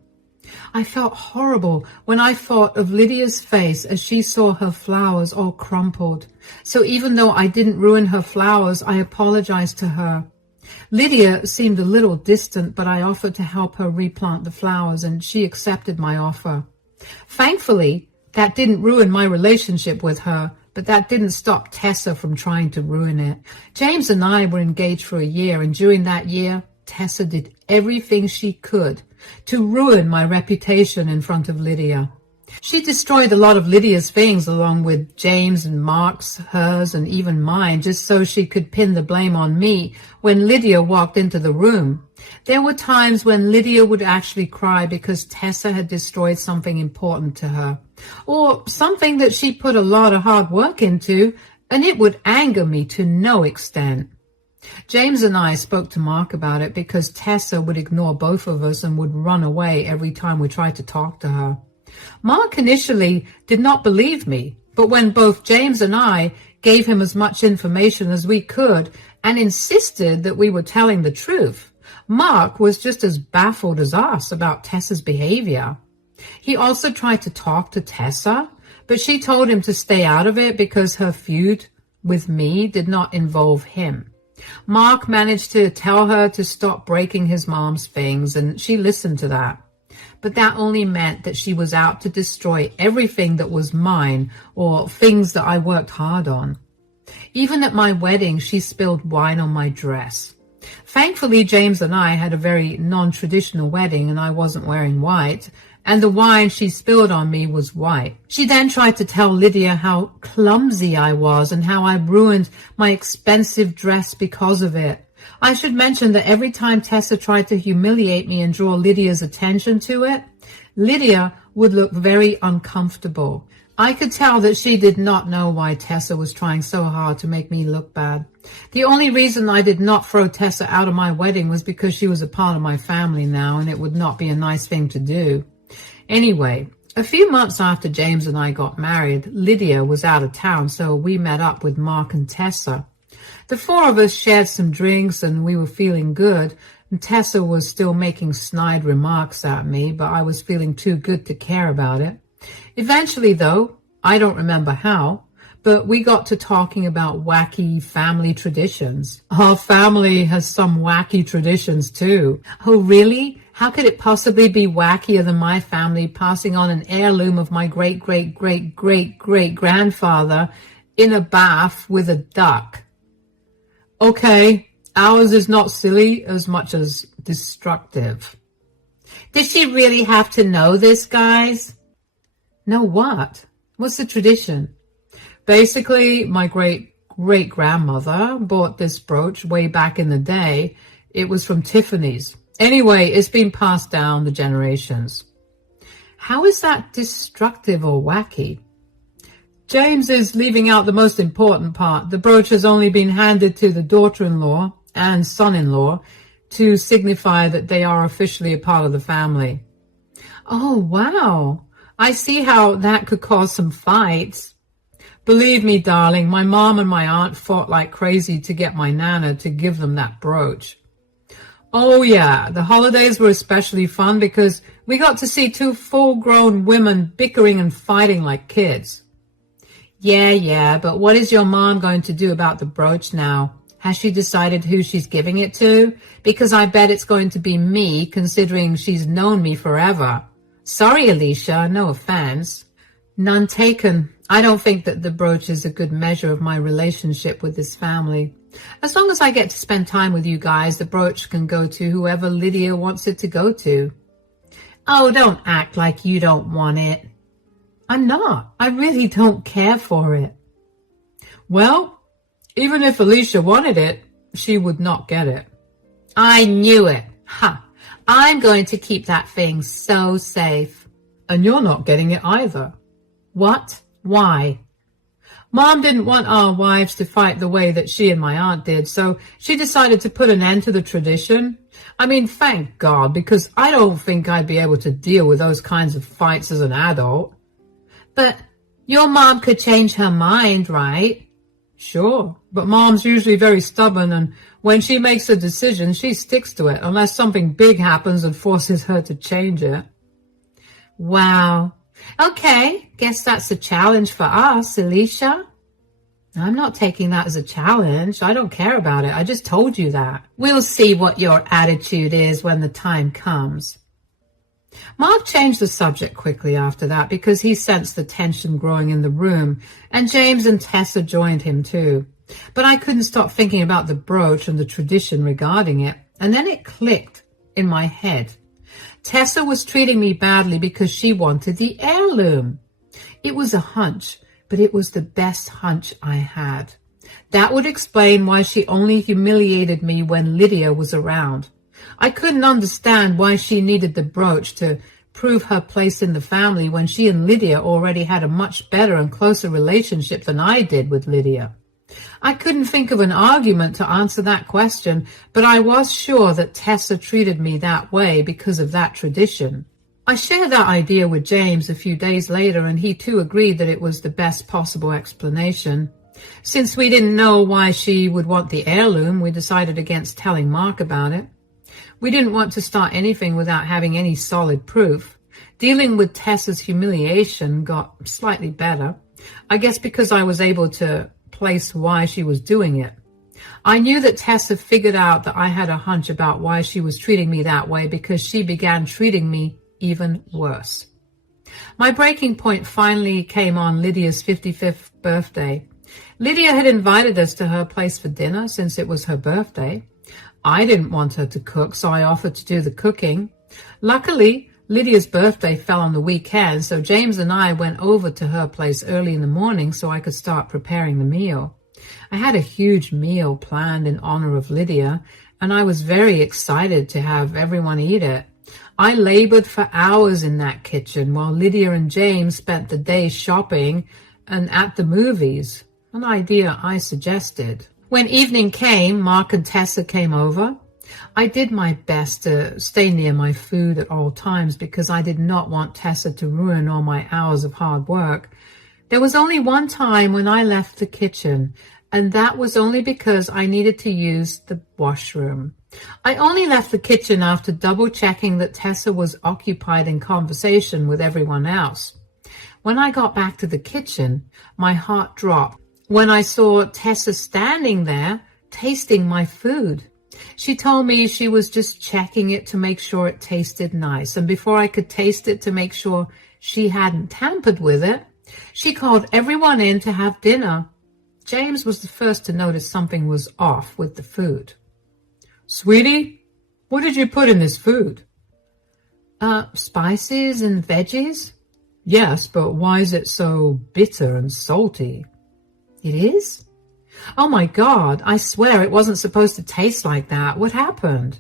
I felt horrible when I thought of Lydia's face as she saw her flowers all crumpled. So even though I didn't ruin her flowers, I apologized to her. Lydia seemed a little distant, but I offered to help her replant the flowers, and she accepted my offer. Thankfully, that didn't ruin my relationship with her, but that didn't stop Tessa from trying to ruin it. James and I were engaged for a year, and during that year, Tessa did everything she could to ruin my reputation in front of Lydia. She destroyed a lot of Lydia's things along with James and Mark's, hers, and even mine, just so she could pin the blame on me when Lydia walked into the room. There were times when Lydia would actually cry because Tessa had destroyed something important to her, or something that she put a lot of hard work into, and it would anger me to no extent. James and I spoke to Mark about it because Tessa would ignore both of us and would run away every time we tried to talk to her. Mark initially did not believe me, but when both James and I gave him as much information as we could and insisted that we were telling the truth, Mark was just as baffled as us about Tessa's behavior. He also tried to talk to Tessa, but she told him to stay out of it because her feud with me did not involve him. Mark managed to tell her to stop breaking his mom's things, and she listened to that. But that only meant that she was out to destroy everything that was mine or things that I worked hard on. Even at my wedding, she spilled wine on my dress. Thankfully, James and I had a very non-traditional wedding and I wasn't wearing white, and the wine she spilled on me was white. She then tried to tell Lydia how clumsy I was and how I ruined my expensive dress because of it. I should mention that every time Tessa tried to humiliate me and draw Lydia's attention to it, Lydia would look very uncomfortable. I could tell that she did not know why Tessa was trying so hard to make me look bad. The only reason I did not throw Tessa out of my wedding was because she was a part of my family now, and it would not be a nice thing to do. Anyway, a few months after James and I got married, Lydia was out of town, so we met up with Mark and Tessa. The four of us shared some drinks and we were feeling good, and Tessa was still making snide remarks at me, but I was feeling too good to care about it. Eventually, though, I don't remember how, but we got to talking about wacky family traditions. Our family has some wacky traditions too. Oh, really? How could it possibly be wackier than my family passing on an heirloom of my great-great-great-great-great-grandfather in a bath with a duck? Okay, ours is not silly as much as destructive. Did she really have to know this, guys? Know what? What's the tradition? Basically, my great-great-grandmother bought this brooch way back in the day. It was from Tiffany's. Anyway, it's been passed down the generations. How is that destructive or wacky? James is leaving out the most important part. The brooch has only been handed to the daughter-in-law and son-in-law to signify that they are officially a part of the family. Oh, wow. I see how that could cause some fights. Believe me, darling, my mom and my aunt fought like crazy to get my Nana to give them that brooch. Oh, yeah, the holidays were especially fun because we got to see two full-grown women bickering and fighting like kids. Yeah, but what is your mom going to do about the brooch now? Has she decided who she's giving it to? Because I bet it's going to be me, considering she's known me forever. Sorry, Alicia, no offense. None taken. I don't think that the brooch is a good measure of my relationship with this family. As long as I get to spend time with you guys, the brooch can go to whoever Lydia wants it to go to. Oh, don't act like you don't want it. I'm not. I really don't care for it. Well, even if Alicia wanted it, she would not get it. I knew it. Ha! I'm going to keep that thing so safe. And you're not getting it either. What? Why? Mom didn't want our wives to fight the way that she and my aunt did, so she decided to put an end to the tradition. I mean, thank God, because I don't think I'd be able to deal with those kinds of fights as an adult. But your mom could change her mind, right? Sure, but Mom's usually very stubborn, and when she makes a decision, she sticks to it, unless something big happens and forces her to change it. Wow. Okay, guess that's a challenge for us, Alicia. I'm not taking that as a challenge. I don't care about it. I just told you that. We'll see what your attitude is when the time comes. Mark changed the subject quickly after that because he sensed the tension growing in the room, and James and Tessa joined him too. But I couldn't stop thinking about the brooch and the tradition regarding it, and then it clicked in my head. Tessa was treating me badly because she wanted the heirloom. It was a hunch, but it was the best hunch I had. That would explain why she only humiliated me when Lydia was around. I couldn't understand why she needed the brooch to prove her place in the family when she and Lydia already had a much better and closer relationship than I did with Lydia. I couldn't think of an argument to answer that question, but I was sure that Tessa treated me that way because of that tradition. I shared that idea with James a few days later, and he too agreed that it was the best possible explanation. Since we didn't know why she would want the heirloom, we decided against telling Mark about it. We didn't want to start anything without having any solid proof. Dealing with Tessa's humiliation got slightly better, I guess because I was able to place why she was doing it. I knew that Tessa figured out that I had a hunch about why she was treating me that way because she began treating me even worse. My breaking point finally came on Lydia's 55th birthday. Lydia had invited us to her place for dinner since it was her birthday. I didn't want her to cook, so I offered to do the cooking. Luckily, Lydia's birthday fell on the weekend, so James and I went over to her place early in the morning so I could start preparing the meal. I had a huge meal planned in honor of Lydia, and I was very excited to have everyone eat it. I labored for hours in that kitchen while Lydia and James spent the day shopping and at the movies, an idea I suggested. When evening came, Mark and Tessa came over. I did my best to stay near my food at all times because I did not want Tessa to ruin all my hours of hard work. There was only one time when I left the kitchen, and that was only because I needed to use the washroom. I only left the kitchen after double-checking that Tessa was occupied in conversation with everyone else. When I got back to the kitchen, my heart dropped when I saw Tessa standing there tasting my food. She told me she was just checking it to make sure it tasted nice, and before I could taste it to make sure she hadn't tampered with it, she called everyone in to have dinner. James was the first to notice something was off with the food. "Sweetie, what did you put in this food?" Spices and veggies." "Yes, but why is it so bitter and salty?" "It is? Oh my God, I swear it wasn't supposed to taste like that. What happened?"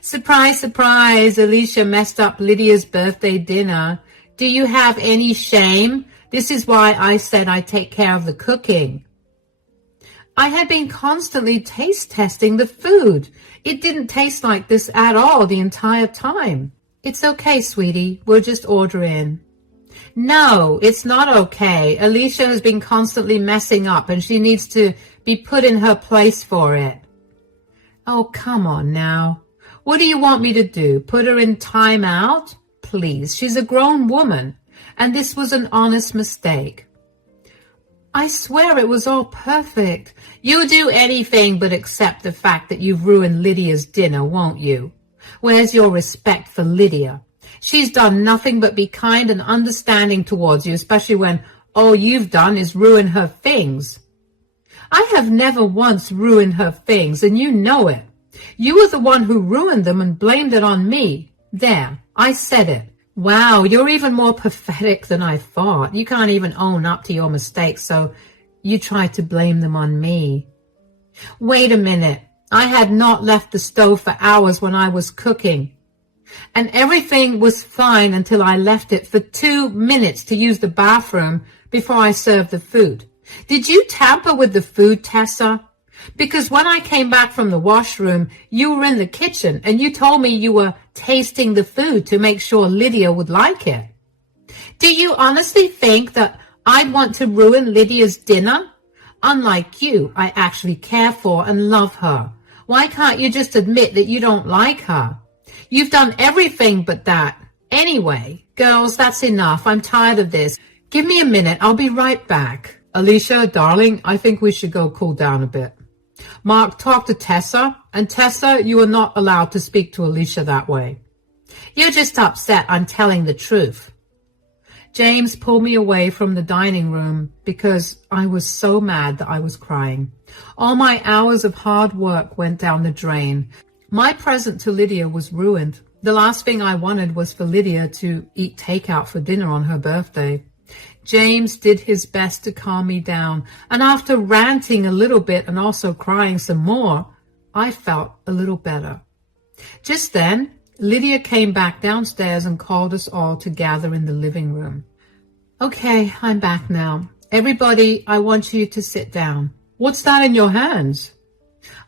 "Surprise, surprise, Alicia messed up Lydia's birthday dinner. Do you have any shame? This is why I said I'd take care of the cooking." I had been constantly taste testing the food. It didn't taste like this at all the entire time. "It's okay, sweetie. We'll just order in." "No, it's not okay. Alicia has been constantly messing up and she needs to be put in her place for it." "Oh, come on now. What do you want me to do? Put her in time out? Please, she's a grown woman, and this was an honest mistake." "I swear it was all perfect." "You'll do anything but accept the fact that you've ruined Lydia's dinner, won't you? Where's your respect for Lydia? She's done nothing but be kind and understanding towards you, especially when all you've done is ruin her things." "I have never once ruined her things, and you know it. You were the one who ruined them and blamed it on me. There, I said it." "Wow, you're even more pathetic than I thought. You can't even own up to your mistakes, so you try to blame them on me." "Wait a minute. I had not left the stove for hours when I was cooking. And everything was fine until I left it for 2 minutes to use the bathroom before I served the food. Did you tamper with the food, Tessa? Because when I came back from the washroom, you were in the kitchen and you told me you were tasting the food to make sure Lydia would like it. Do you honestly think that I'd want to ruin Lydia's dinner? Unlike you, I actually care for and love her. Why can't you just admit that you don't like her? You've done everything but that. Anyway, girls, that's enough. I'm tired of this. Give me a minute. I'll be right back. Alicia, darling, I think we should go cool down a bit. Mark, talk to Tessa. And Tessa, you are not allowed to speak to Alicia that way. You're just upset I'm telling the truth. James pulled me away from the dining room because I was so mad that I was crying. All my hours of hard work went down the drain. My present to Lydia was ruined. The last thing I wanted was for Lydia to eat takeout for dinner on her birthday. James did his best to calm me down, and after ranting a little bit and also crying some more, I felt a little better. Just then, Lydia came back downstairs and called us all to gather in the living room. Okay, I'm back now. Everybody, I want you to sit down. What's that in your hands?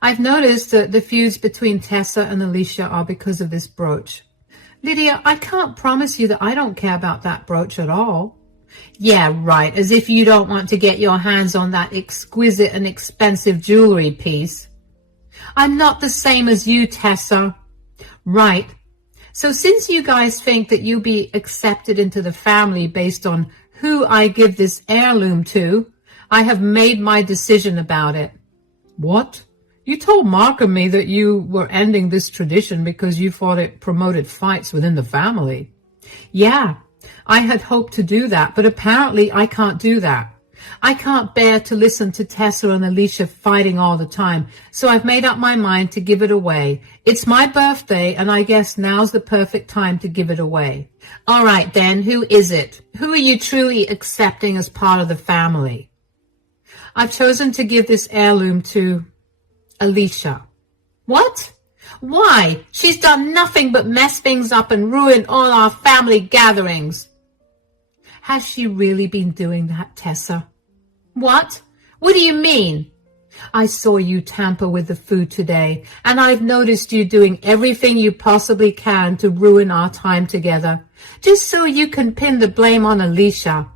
I've noticed that the feuds between Tessa and Alicia are because of this brooch. Lydia, I can't promise you that I don't care about that brooch at all. Yeah, right, as if you don't want to get your hands on that exquisite and expensive jewelry piece. I'm not the same as you, Tessa. Right. So since you guys think that you'll be accepted into the family based on who I give this heirloom to, I have made my decision about it. What? You told Mark and me that you were ending this tradition because you thought it promoted fights within the family. Yeah, I had hoped to do that, but apparently I can't do that. I can't bear to listen to Tessa and Alicia fighting all the time, so I've made up my mind to give it away. It's my birthday, and I guess now's the perfect time to give it away. All right, then, who is it? Who are you truly accepting as part of the family? I've chosen to give this heirloom to Alicia. What? Why? She's done nothing but mess things up and ruin all our family gatherings. Has she really been doing that, Tessa? What? What do you mean? I saw you tamper with the food today, and I've noticed you doing everything you possibly can to ruin our time together, just so you can pin the blame on Alicia.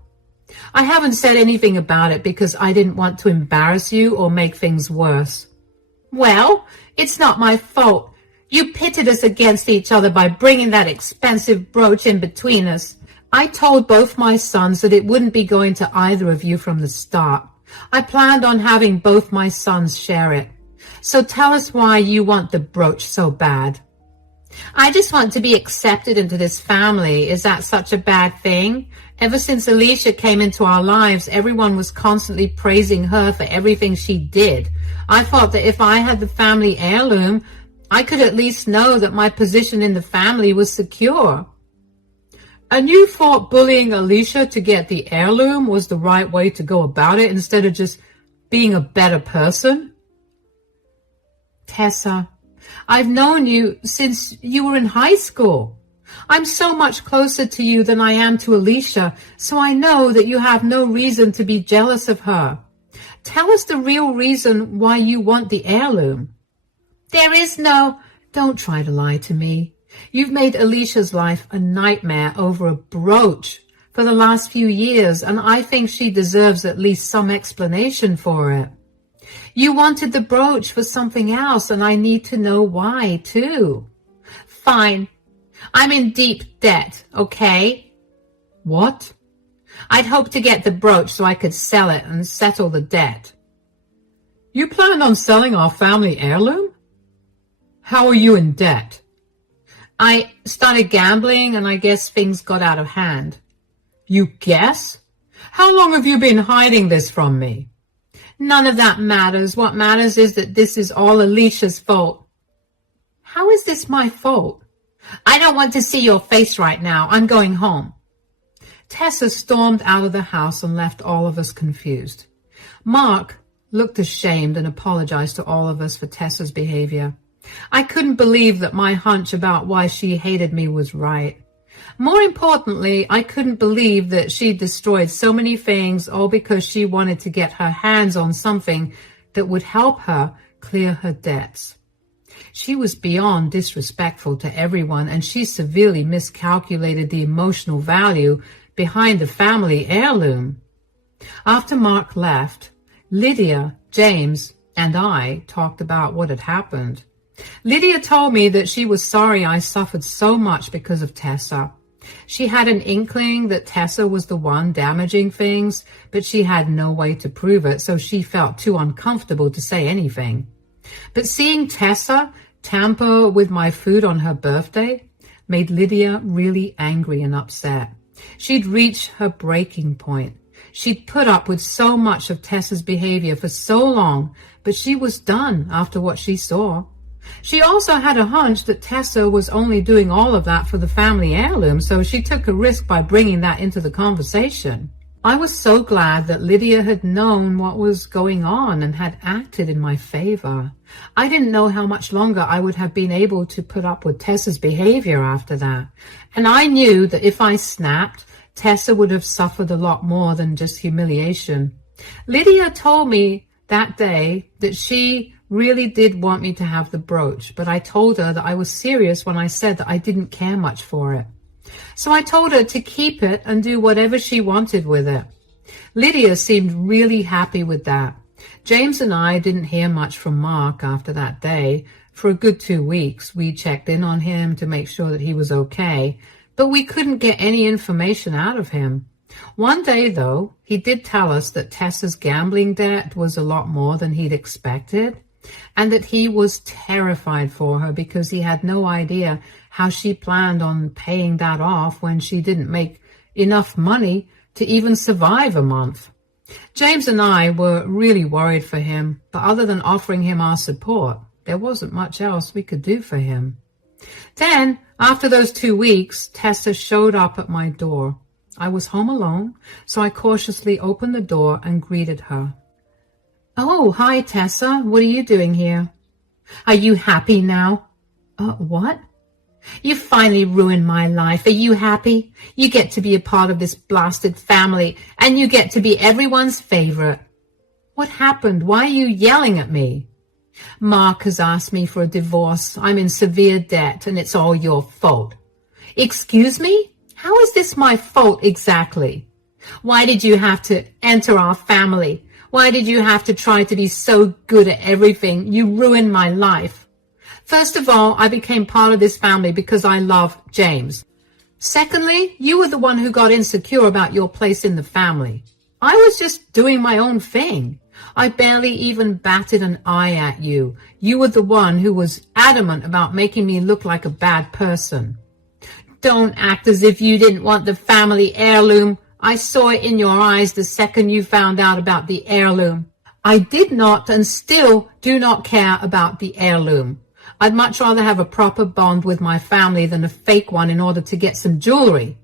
I haven't said anything about it because I didn't want to embarrass you or make things worse. Well, it's not my fault. You pitted us against each other by bringing that expensive brooch in between us. I told both my sons that it wouldn't be going to either of you from the start. I planned on having both my sons share it. So tell us why you want the brooch so bad. I just want to be accepted into this family. Is that such a bad thing? Ever since Alicia came into our lives, everyone was constantly praising her for everything she did. I thought that if I had the family heirloom, I could at least know that my position in the family was secure. And you thought bullying Alicia to get the heirloom was the right way to go about it instead of just being a better person? Tessa, I've known you since you were in high school. I'm so much closer to you than I am to Alicia, so I know that you have no reason to be jealous of her. Tell us the real reason why you want the heirloom. There is no... Don't try to lie to me. You've made Alicia's life a nightmare over a brooch for the last few years, and I think she deserves at least some explanation for it. You wanted the brooch for something else, and I need to know why, too. Fine. I'm in deep debt, okay? What? I'd hoped to get the brooch so I could sell it and settle the debt. You planned on selling our family heirloom? How are you in debt? I started gambling, and I guess things got out of hand. You guess? How long have you been hiding this from me? None of that matters. What matters is that this is all Alicia's fault. How is this my fault? I don't want to see your face right now. I'm going home. Tessa stormed out of the house and left all of us confused. Mark looked ashamed and apologized to all of us for Tessa's behavior. I couldn't believe that my hunch about why she hated me was right. More importantly, I couldn't believe that she destroyed so many things all because she wanted to get her hands on something that would help her clear her debts. She was beyond disrespectful to everyone, and she severely miscalculated the emotional value behind the family heirloom. After Mark left, Lydia, James, and I talked about what had happened. Lydia told me that she was sorry I suffered so much because of Tessa. She had an inkling that Tessa was the one damaging things, but she had no way to prove it, so she felt too uncomfortable to say anything. But seeing Tessa tamper with my food on her birthday made Lydia really angry and upset. She'd reached her breaking point. She'd put up with so much of Tessa's behavior for so long, but she was done after what she saw. She also had a hunch that Tessa was only doing all of that for the family heirloom, so she took a risk by bringing that into the conversation. I was so glad that Lydia had known what was going on and had acted in my favor. I didn't know how much longer I would have been able to put up with Tessa's behavior after that. And I knew that if I snapped, Tessa would have suffered a lot more than just humiliation. Lydia told me that day that she really did want me to have the brooch, but I told her that I was serious when I said that I didn't care much for it. So I told her to keep it and do whatever she wanted with it. Lydia seemed really happy with that. James and I didn't hear much from Mark after that day. For a good 2 weeks, we checked in on him to make sure that he was okay, but we couldn't get any information out of him. One day, though, he did tell us that Tessa's gambling debt was a lot more than he'd expected, and that he was terrified for her because he had no idea how she planned on paying that off when she didn't make enough money to even survive a month. James and I were really worried for him, but other than offering him our support, there wasn't much else we could do for him. Then, after those 2 weeks, Tessa showed up at my door. I was home alone, so I cautiously opened the door and greeted her. "Oh, hi, Tessa. What are you doing here?" "Are you happy now?" What? "You finally ruined my life. Are you happy? You get to be a part of this blasted family, and you get to be everyone's favorite." "What happened? Why are you yelling at me?" "Mark has asked me for a divorce. I'm in severe debt, and it's all your fault." "Excuse me? How is this my fault exactly? Why did you have to enter our family? Why did you have to try to be so good at everything? You ruined my life. First of all, I became part of this family because I love James. Secondly, you were the one who got insecure about your place in the family. I was just doing my own thing. I barely even batted an eye at you. You were the one who was adamant about making me look like a bad person. Don't act as if you didn't want the family heirloom. I saw it in your eyes the second you found out about the heirloom. I did not and still do not care about the heirloom. I'd much rather have a proper bond with my family than a fake one in order to get some jewelry.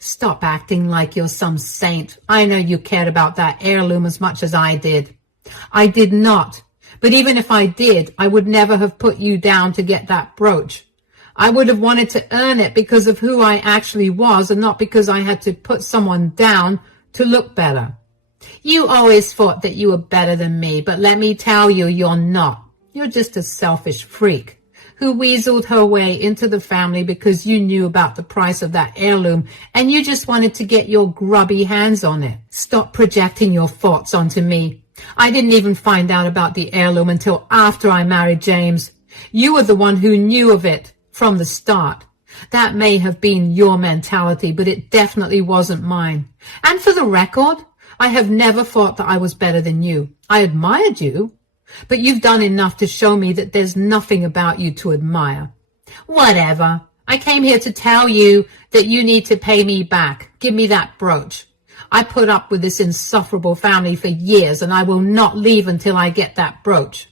Stop acting like you're some saint. I know you cared about that heirloom as much as I did. I did not. But even if I did, I would never have put you down to get that brooch. I would have wanted to earn it because of who I actually was and not because I had to put someone down to look better. You always thought that you were better than me, but let me tell you, you're not. You're just a selfish freak who weaseled her way into the family because you knew about the price of that heirloom and you just wanted to get your grubby hands on it. Stop projecting your thoughts onto me. I didn't even find out about the heirloom until after I married James. You were the one who knew of it from the start. That may have been your mentality, but it definitely wasn't mine. And for the record, I have never thought that I was better than you. I admired you, but you've done enough to show me that there's nothing about you to admire. Whatever. I came here to tell you that you need to pay me back. Give me that brooch. I put up with this insufferable family for years, and I will not leave until I get that brooch.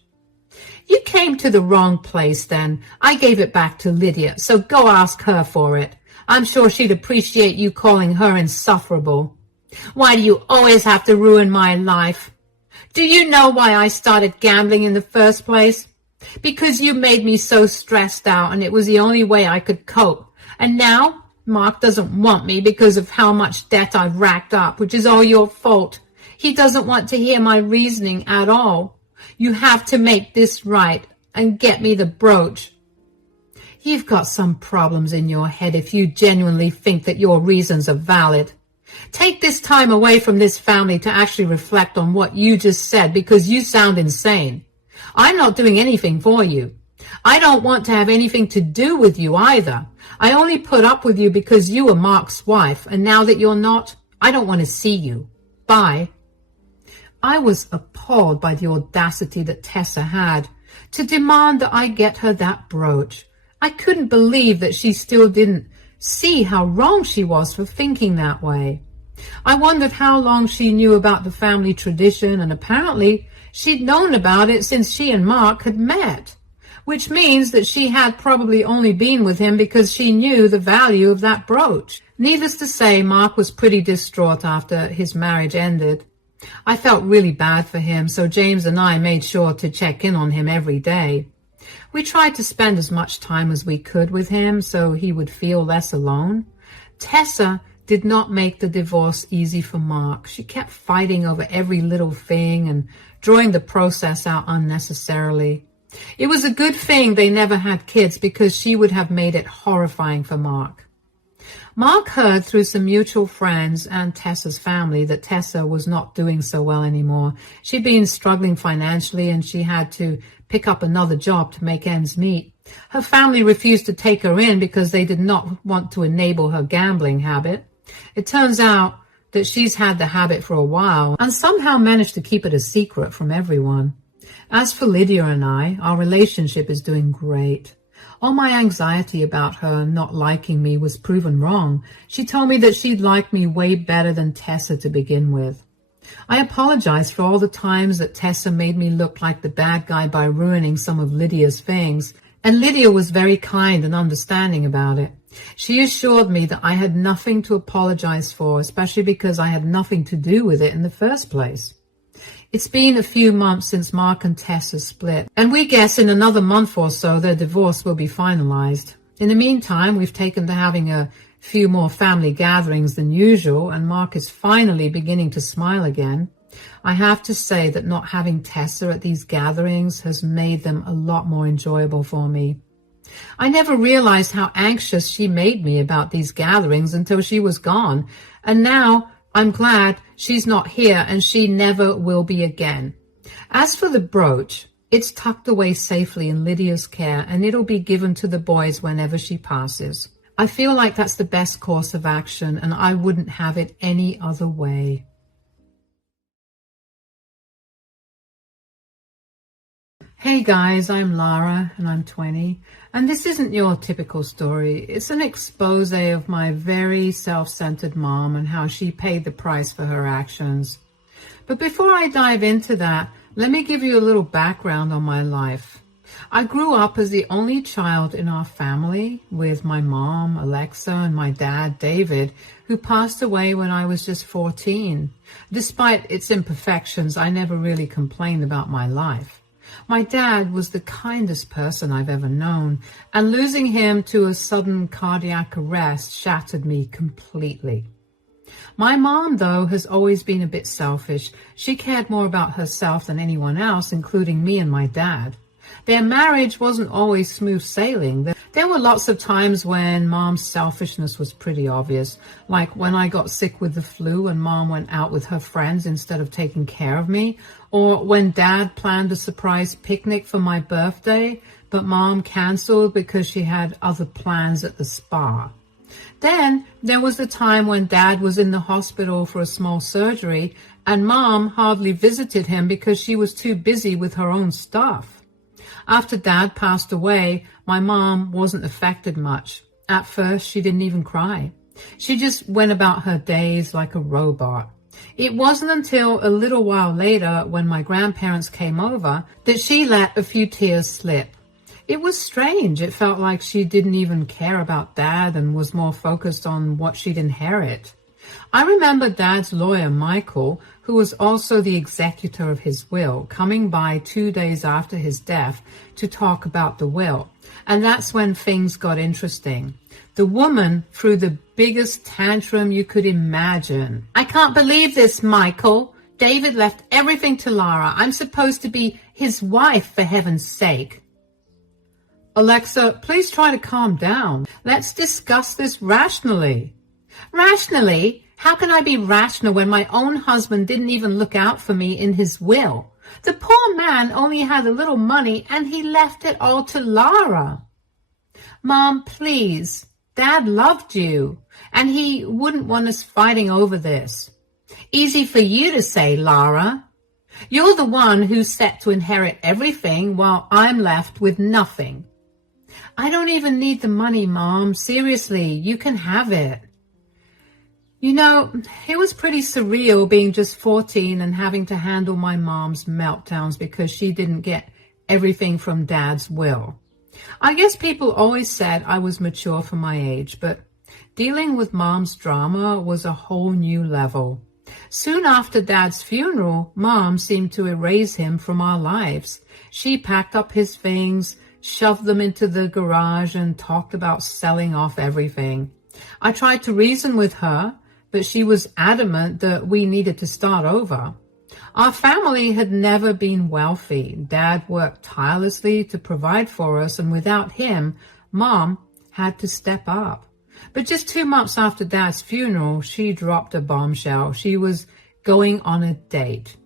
You came to the wrong place then. I gave it back to Lydia, so go ask her for it. I'm sure she'd appreciate you calling her insufferable. Why do you always have to ruin my life? Do you know why I started gambling in the first place? Because you made me so stressed out and it was the only way I could cope. And now Mark doesn't want me because of how much debt I've racked up, which is all your fault. He doesn't want to hear my reasoning at all. You have to make this right and get me the brooch. You've got some problems in your head if you genuinely think that your reasons are valid. Take this time away from this family to actually reflect on what you just said, because you sound insane. I'm not doing anything for you. I don't want to have anything to do with you either. I only put up with you because you were Mark's wife, and now that you're not, I don't want to see you. Bye. I was appalled by the audacity that Tessa had to demand that I get her that brooch. I couldn't believe that she still didn't see how wrong she was for thinking that way. I wondered how long she knew about the family tradition, and apparently she'd known about it since she and Mark had met, which means that she had probably only been with him because she knew the value of that brooch. Needless to say, Mark was pretty distraught after his marriage ended. I felt really bad for him, so James and I made sure to check in on him every day. We tried to spend as much time as we could with him so he would feel less alone. Tessa did not make the divorce easy for Mark. She kept fighting over every little thing and drawing the process out unnecessarily. It was a good thing they never had kids, because she would have made it horrifying for Mark. Mark heard through some mutual friends and Tessa's family that Tessa was not doing so well anymore. She'd been struggling financially and she had to pick up another job to make ends meet. Her family refused to take her in because they did not want to enable her gambling habit. It turns out that she's had the habit for a while and somehow managed to keep it a secret from everyone. As for Lydia and I, our relationship is doing great. All my anxiety about her not liking me was proven wrong. She told me that she'd like me way better than Tessa to begin with. I apologized for all the times that Tessa made me look like the bad guy by ruining some of Lydia's things, and Lydia was very kind and understanding about it. She assured me that I had nothing to apologize for, especially because I had nothing to do with it in the first place. It's been a few months since Mark and Tessa split, and we guess in another month or so their divorce will be finalized. In the meantime, we've taken to having a few more family gatherings than usual, and Mark is finally beginning to smile again. I have to say that not having Tessa at these gatherings has made them a lot more enjoyable for me. I never realized how anxious she made me about these gatherings until she was gone, and now I'm glad she's not here and she never will be again. As for the brooch, it's tucked away safely in Lydia's care, and it'll be given to the boys whenever she passes. I feel like that's the best course of action, and I wouldn't have it any other way. Hey guys, I'm Lara and I'm 20, and this isn't your typical story. It's an expose of my very self-centered mom and how she paid the price for her actions. But before I dive into that, let me give you a little background on my life. I grew up as the only child in our family, with my mom, Alexa, and my dad, David, who passed away when I was just 14. Despite its imperfections, I never really complained about my life. My dad was the kindest person I've ever known, and losing him to a sudden cardiac arrest shattered me completely. My mom, though, has always been a bit selfish. She cared more about herself than anyone else, including me and my dad. Their marriage wasn't always smooth sailing. There were lots of times when Mom's selfishness was pretty obvious, like when I got sick with the flu and Mom went out with her friends instead of taking care of me, or when Dad planned a surprise picnic for my birthday, but Mom canceled because she had other plans at the spa. Then there was the time when Dad was in the hospital for a small surgery and Mom hardly visited him because she was too busy with her own stuff. After Dad passed away, my mom wasn't affected much. At first, she didn't even cry. She just went about her days like a robot. It wasn't until a little while later, when my grandparents came over, that she let a few tears slip. It was strange. It felt like she didn't even care about Dad and was more focused on what she'd inherit. I remember Dad's lawyer, Michael, who was also the executor of his will, coming by 2 days after his death to talk about the will. And that's when things got interesting. The woman threw the biggest tantrum you could imagine. "I can't believe this, Michael. David left everything to Lara. I'm supposed to be his wife, for heaven's sake." "Alexa, please try to calm down. Let's discuss this rationally." "Rationally? How can I be rational when my own husband didn't even look out for me in his will? The poor man only had a little money and he left it all to Lara." "Mom, please. Dad loved you and he wouldn't want us fighting over this." "Easy for you to say, Lara. You're the one who's set to inherit everything while I'm left with nothing." "I don't even need the money, Mom. Seriously, you can have it." You know, it was pretty surreal being just 14 and having to handle my mom's meltdowns because she didn't get everything from Dad's will. I guess people always said I was mature for my age, but dealing with Mom's drama was a whole new level. Soon after Dad's funeral, Mom seemed to erase him from our lives. She packed up his things, shoved them into the garage, and talked about selling off everything. I tried to reason with her, but she was adamant that we needed to start over. Our family had never been wealthy. Dad worked tirelessly to provide for us, and without him, Mom had to step up. But just 2 months after Dad's funeral, she dropped a bombshell. She was going on a date.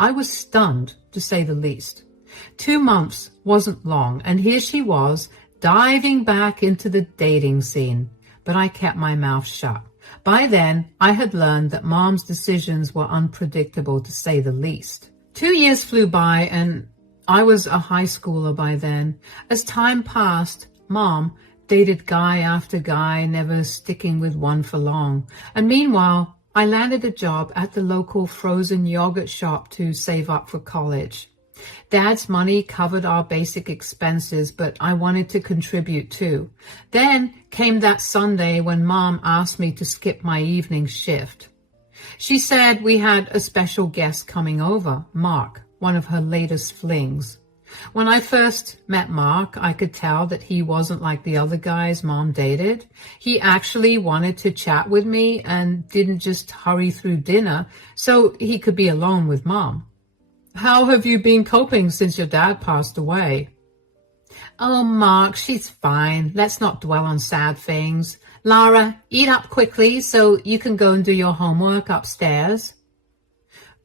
I was stunned, to say the least. 2 months wasn't long, and here she was, diving back into the dating scene. But I kept my mouth shut. By then, I had learned that Mom's decisions were unpredictable, to say the least. 2 years flew by, and I was a high schooler by then. As time passed, Mom dated guy after guy, never sticking with one for long. And meanwhile, I landed a job at the local frozen yogurt shop to save up for college. Dad's money covered our basic expenses, but I wanted to contribute too. Then came that Sunday when Mom asked me to skip my evening shift. She said we had a special guest coming over, Mark, one of her latest flings. When I first met Mark, I could tell that he wasn't like the other guys Mom dated. He actually wanted to chat with me and didn't just hurry through dinner so he could be alone with Mom. "How have you been coping since your dad passed away?" "Oh, Mark, she's fine. Let's not dwell on sad things. Lara, eat up quickly so you can go and do your homework upstairs."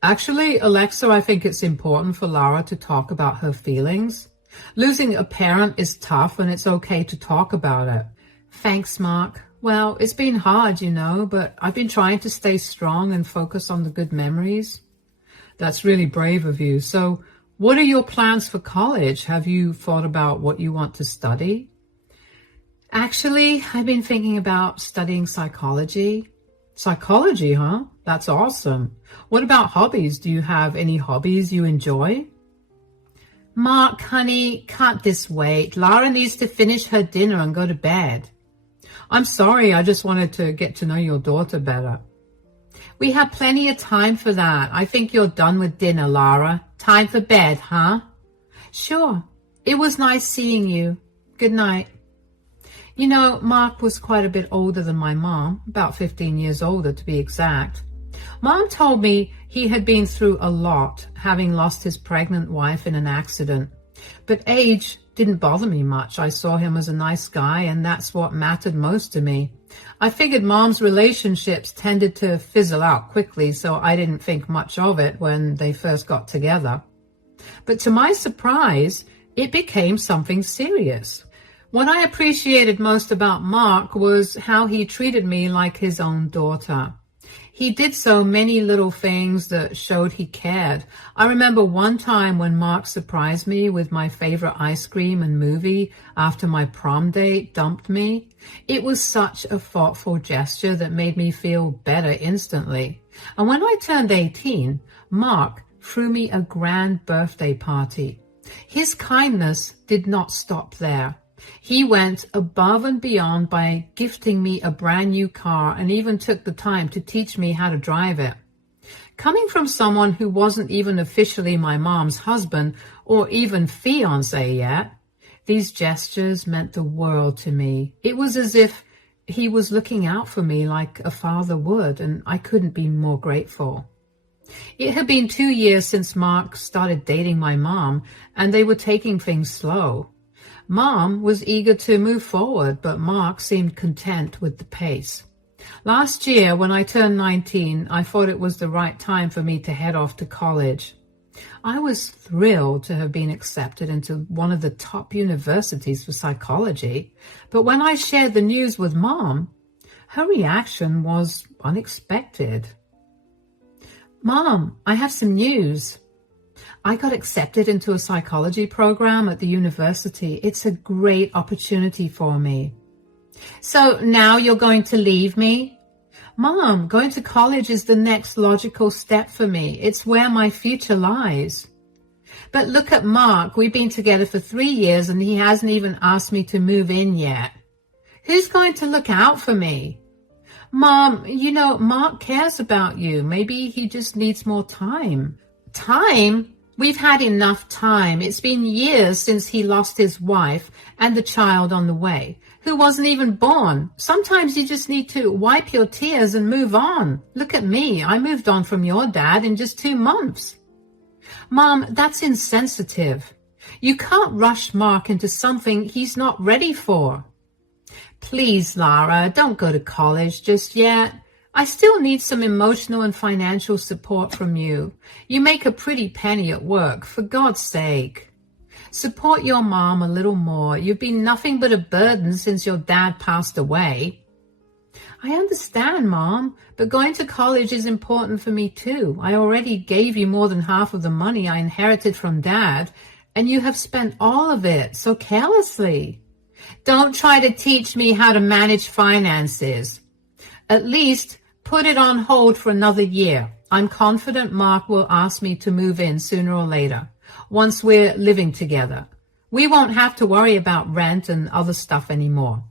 Actually, Alexa, I think it's important for Lara to talk about her feelings. Losing a parent is tough, and it's okay to talk about it. Thanks, Mark. Well, it's been hard, you know, but I've been trying to stay strong and focus on the good memories. That's really brave of you. So what are your plans for college? Have you thought about what you want to study? Actually, I've been thinking about studying psychology. Psychology, huh? That's awesome. What about hobbies? Do you have any hobbies you enjoy? Mark, honey, can't this wait? Lara needs to finish her dinner and go to bed. I'm sorry, I just wanted to get to know your daughter better. We have plenty of time for that. I think you're done with dinner, Lara. Time for bed, huh? Sure. It was nice seeing you. Good night. You know, Mark was quite a bit older than my mom, about 15 years older to be exact. Mom told me he had been through a lot, having lost his pregnant wife in an accident. But age didn't bother me much. I saw him as a nice guy, and that's what mattered most to me. I figured Mom's relationships tended to fizzle out quickly, so I didn't think much of it when they first got together. But to my surprise, it became something serious. What I appreciated most about Mark was how he treated me like his own daughter. He did so many little things that showed he cared. I remember one time when Mark surprised me with my favorite ice cream and movie after my prom date dumped me. It was such a thoughtful gesture that made me feel better instantly. And when I turned 18, Mark threw me a grand birthday party. His kindness did not stop there. He went above and beyond by gifting me a brand new car and even took the time to teach me how to drive it. Coming from someone who wasn't even officially my mom's husband or even fiancé yet, these gestures meant the world to me. It was as if he was looking out for me like a father would, and I couldn't be more grateful. It had been 2 years since Mark started dating my mom, and they were taking things slow. Mom was eager to move forward, but Mark seemed content with the pace. Last year, when I turned 19, I thought it was the right time for me to head off to college. I was thrilled to have been accepted into one of the top universities for psychology, but when I shared the news with Mom, her reaction was unexpected. Mom, I have some news. I got accepted into a psychology program at the university. It's a great opportunity for me. So now you're going to leave me? Mom, going to college is the next logical step for me. It's where my future lies. But look at Mark. We've been together for 3 years and he hasn't even asked me to move in yet. Who's going to look out for me? Mom, you know, Mark cares about you. Maybe he just needs more time. Time? We've had enough time. It's been years since he lost his wife and the child on the way, who wasn't even born. Sometimes you just need to wipe your tears and move on. Look at me. I moved on from your dad in just 2 months. Mom, that's insensitive. You can't rush Mark into something he's not ready for. Please, Lara, don't go to college just yet. I still need some emotional and financial support from you. You make a pretty penny at work, for God's sake. Support your mom a little more. You've been nothing but a burden since your dad passed away. I understand, Mom, but going to college is important for me too. I already gave you more than half of the money I inherited from Dad, and you have spent all of it so carelessly. Don't try to teach me how to manage finances. At least put it on hold for another year. I'm confident Mark will ask me to move in sooner or later, once we're living together. We won't have to worry about rent and other stuff anymore.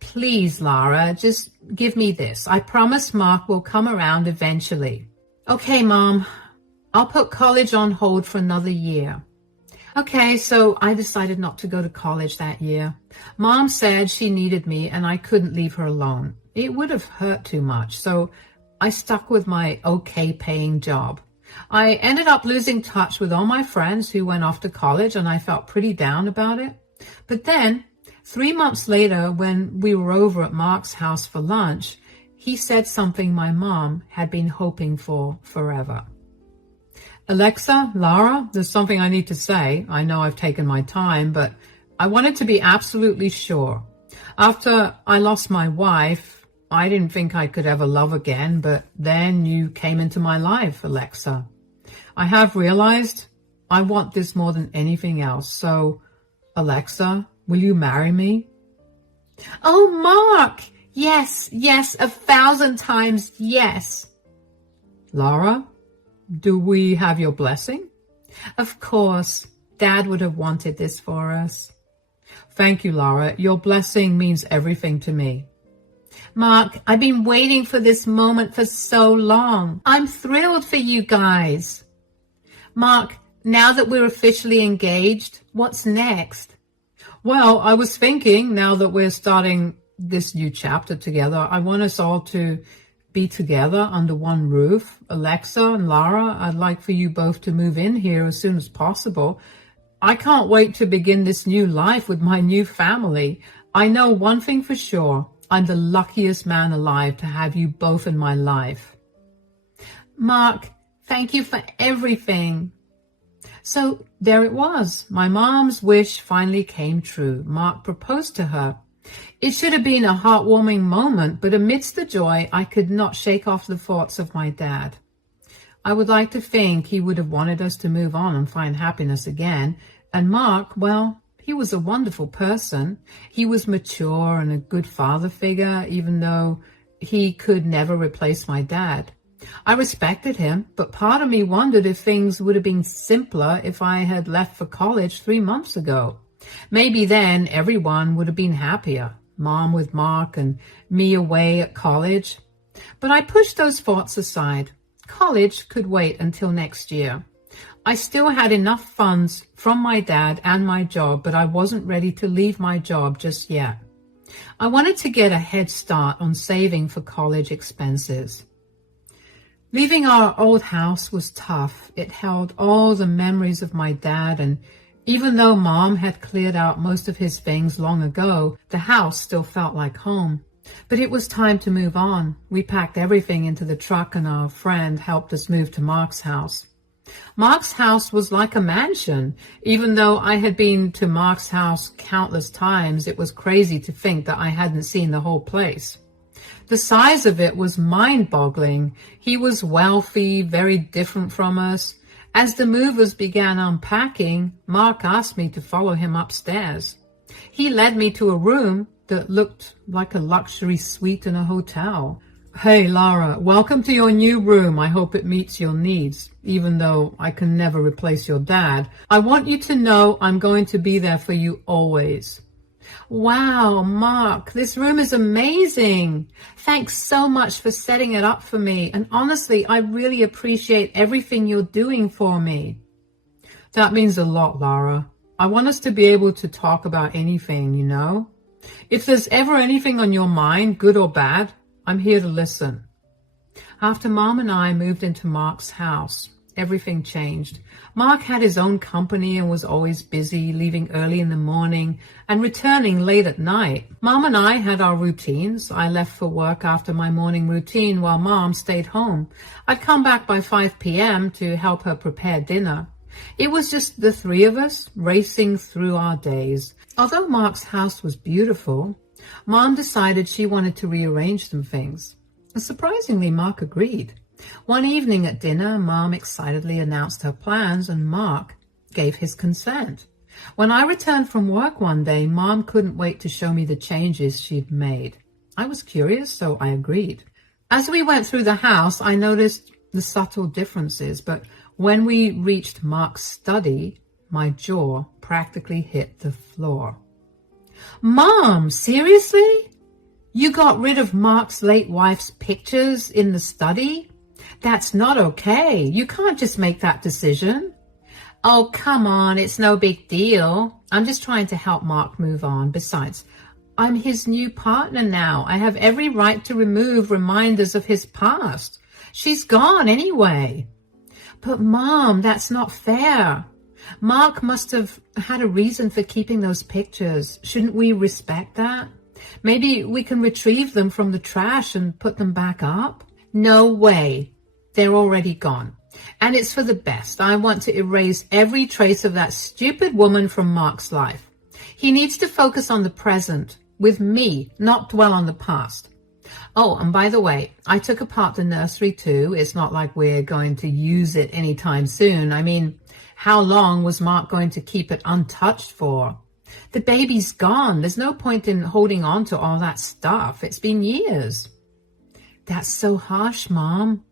Please, Lara, just give me this. I promise Mark will come around eventually. Okay, Mom, I'll put college on hold for another year. Okay, so I decided not to go to college that year. Mom said she needed me and I couldn't leave her alone. It would have hurt too much, so I stuck with my okay-paying job. I ended up losing touch with all my friends who went off to college, and I felt pretty down about it. But then, 3 months later, when we were over at Mark's house for lunch, he said something my mom had been hoping for forever. Alexa, Lara, there's something I need to say. I know I've taken my time, but I wanted to be absolutely sure. After I lost my wife, I didn't think I could ever love again, but then you came into my life, Alexa. I have realized I want this more than anything else. So, Alexa, will you marry me? Oh, Mark! Yes, 1,000 times yes. Lara, do we have your blessing? Of course. Dad would have wanted this for us. Thank you, Lara. Your blessing means everything to me. Mark, I've been waiting for this moment for so long. I'm thrilled for you guys. Mark, now that we're officially engaged, what's next? Well, I was thinking, now that we're starting this new chapter together, I want us all to be together under one roof. Alexa and Lara, I'd like for you both to move in here as soon as possible. I can't wait to begin this new life with my new family. I know one thing for sure. I'm the luckiest man alive to have you both in my life. Mark, thank you for everything. So there it was. My mom's wish finally came true. Mark proposed to her. It should have been a heartwarming moment, but amidst the joy, I could not shake off the thoughts of my dad. I would like to think he would have wanted us to move on and find happiness again. And Mark, well, he was a wonderful person. He was mature and a good father figure, even though he could never replace my dad. I respected him, but part of me wondered if things would have been simpler if I had left for college 3 months ago. Maybe then everyone would have been happier, Mom with Mark and me away at college. But I pushed those thoughts aside. College could wait until next year. I still had enough funds from my dad and my job, but I wasn't ready to leave my job just yet. I wanted to get a head start on saving for college expenses. Leaving our old house was tough. It held all the memories of my dad, and even though Mom had cleared out most of his things long ago, the house still felt like home. But it was time to move on. We packed everything into the truck and our friend helped us move to Mark's house. Mark's house was like a mansion. Even though I had been to Mark's house countless times, it was crazy to think that I hadn't seen the whole place. The size of it was mind-boggling. He was wealthy, very different from us. As the movers began unpacking, Mark asked me to follow him upstairs. He led me to a room that looked like a luxury suite in a hotel. Hey, Lara, welcome to your new room. I hope it meets your needs. Even though I can never replace your dad, I want you to know I'm going to be there for you always. Wow, Mark, this room is amazing. Thanks so much for setting it up for me. And honestly, I really appreciate everything you're doing for me. That means a lot, Lara. I want us to be able to talk about anything, you know? If there's ever anything on your mind, good or bad, I'm here to listen. After Mom and I moved into Mark's house, everything changed. Mark had his own company and was always busy, leaving early in the morning and returning late at night. Mom and I had our routines. I left for work after my morning routine while Mom stayed home. I'd come back by 5 p.m. to help her prepare dinner. It was just the three of us racing through our days. Although Mark's house was beautiful, Mom decided she wanted to rearrange some things. Surprisingly, Mark agreed. One evening at dinner, Mom excitedly announced her plans and Mark gave his consent. When I returned from work one day, Mom couldn't wait to show me the changes she'd made. I was curious, so I agreed. As we went through the house, I noticed the subtle differences, but when we reached Mark's study, my jaw practically hit the floor. Mom, seriously? You got rid of Mark's late wife's pictures in the study? That's not okay. You can't just make that decision. Oh, come on. It's no big deal. I'm just trying to help Mark move on. Besides, I'm his new partner now. I have every right to remove reminders of his past. She's gone anyway. But Mom, that's not fair. Mark must have had a reason for keeping those pictures. Shouldn't we respect that? Maybe we can retrieve them from the trash and put them back up? No way. They're already gone. And it's for the best. I want to erase every trace of that stupid woman from Mark's life. He needs to focus on the present, with me, not dwell on the past. Oh, and by the way, I took apart the nursery too. It's not like we're going to use it anytime soon. I mean, how long was Mark going to keep it untouched for? The baby's gone. There's no point in holding on to all that stuff. It's been years. That's so harsh, Mom.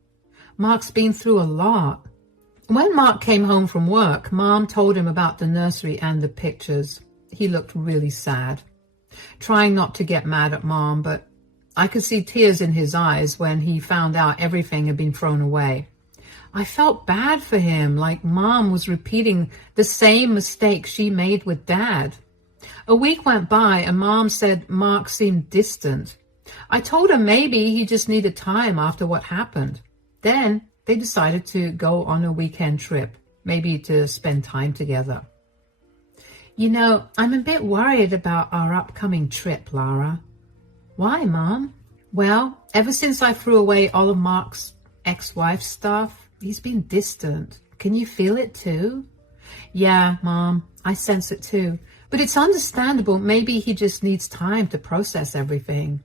Mark's been through a lot. When Mark came home from work, Mom told him about the nursery and the pictures. He looked really sad, trying not to get mad at Mom, but I could see tears in his eyes when he found out everything had been thrown away. I felt bad for him, like Mom was repeating the same mistake she made with Dad. A week went by and Mom said Mark seemed distant. I told her maybe he just needed time after what happened. Then they decided to go on a weekend trip, maybe to spend time together. You know, I'm a bit worried about our upcoming trip, Lara. Why, Mom? Well, ever since I threw away all of Mark's ex-wife's stuff, he's been distant. Can you feel it too? Yeah, Mom, I sense it too. But it's understandable. Maybe he just needs time to process everything.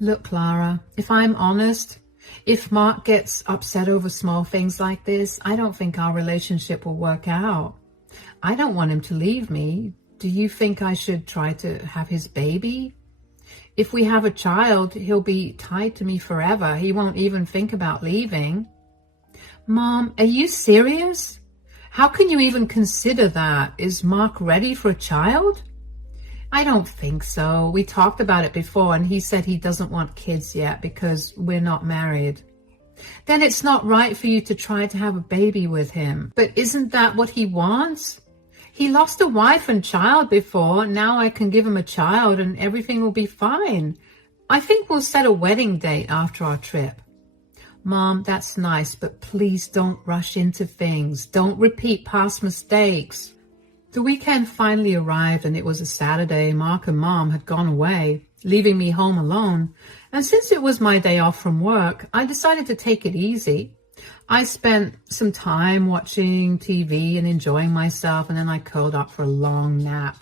Look, Lara, if I'm honest, if Mark gets upset over small things like this, I don't think our relationship will work out. I don't want him to leave me. Do you think I should try to have his baby? If we have a child, he'll be tied to me forever. He won't even think about leaving. Mom, are you serious? How can you even consider that? Is Mark ready for a child? I don't think so. We talked about it before, and he said he doesn't want kids yet because we're not married. Then it's not right for you to try to have a baby with him. But isn't that what he wants? He lost a wife and child before. Now I can give him a child and everything will be fine. I think we'll set a wedding date after our trip. Mom, that's nice, but please don't rush into things. Don't repeat past mistakes. The weekend finally arrived, and it was a Saturday. Mark and Mom had gone away, leaving me home alone. And since it was my day off from work, I decided to take it easy. I spent some time watching TV and enjoying myself, and then I curled up for a long nap.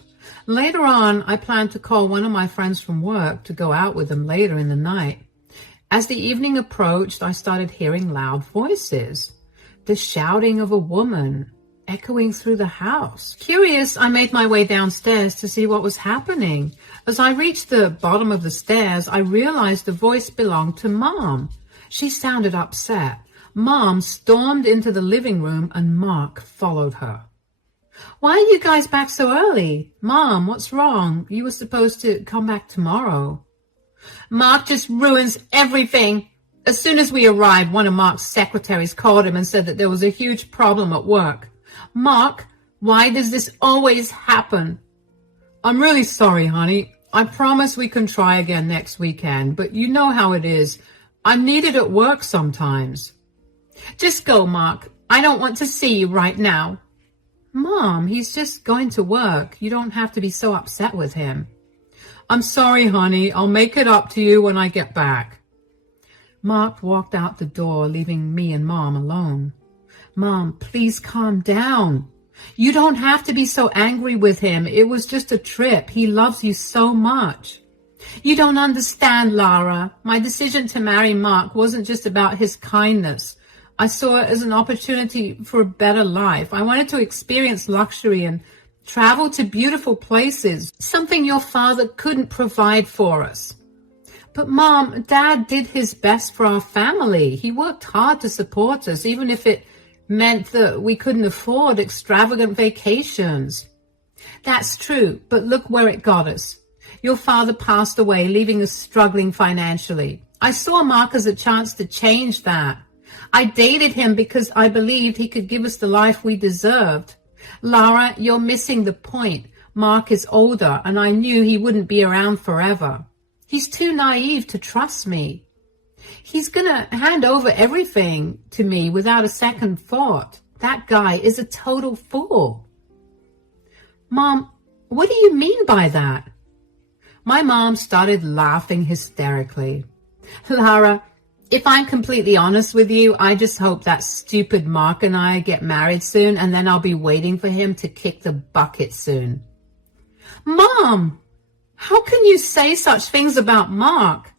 Later on, I planned to call one of my friends from work to go out with them later in the night. As the evening approached, I started hearing loud voices, the shouting of a woman echoing through the house. Curious, I made my way downstairs to see what was happening. As I reached the bottom of the stairs, I realized the voice belonged to Mom. She sounded upset. Mom stormed into the living room and Mark followed her. Why are you guys back so early? Mom, what's wrong? You were supposed to come back tomorrow. Mark just ruins everything. As soon as we arrived, one of Mark's secretaries called him and said that there was a huge problem at work. Mark, why does this always happen? I'm really sorry, honey. I promise we can try again next weekend, but you know how it is. I'm needed at work sometimes. Just go, Mark. I don't want to see you right now. Mom, he's just going to work. You don't have to be so upset with him. I'm sorry, honey. I'll make it up to you when I get back. Mark walked out the door, leaving me and Mom alone. Mom, please calm down. You don't have to be so angry with him. It was just a trip. He loves you so much. You don't understand, Lara. My decision to marry Mark wasn't just about his kindness. I saw it as an opportunity for a better life. I wanted to experience luxury and travel to beautiful places, something your father couldn't provide for us. But Mom, Dad did his best for our family. He worked hard to support us, even if it meant that we couldn't afford extravagant vacations. That's true, but look where it got us. Your father passed away, leaving us struggling financially. I saw Mark as a chance to change that. I dated him because I believed he could give us the life we deserved. Lara, you're missing the point. Mark is older, and I knew he wouldn't be around forever. He's too naive to trust me. He's gonna hand over everything to me without a second thought. That guy is a total fool. Mom, what do you mean by that? My mom started laughing hysterically. Lara, if I'm completely honest with you, I just hope that stupid Mark and I get married soon, and then I'll be waiting for him to kick the bucket soon. Mom, how can you say such things about Mark?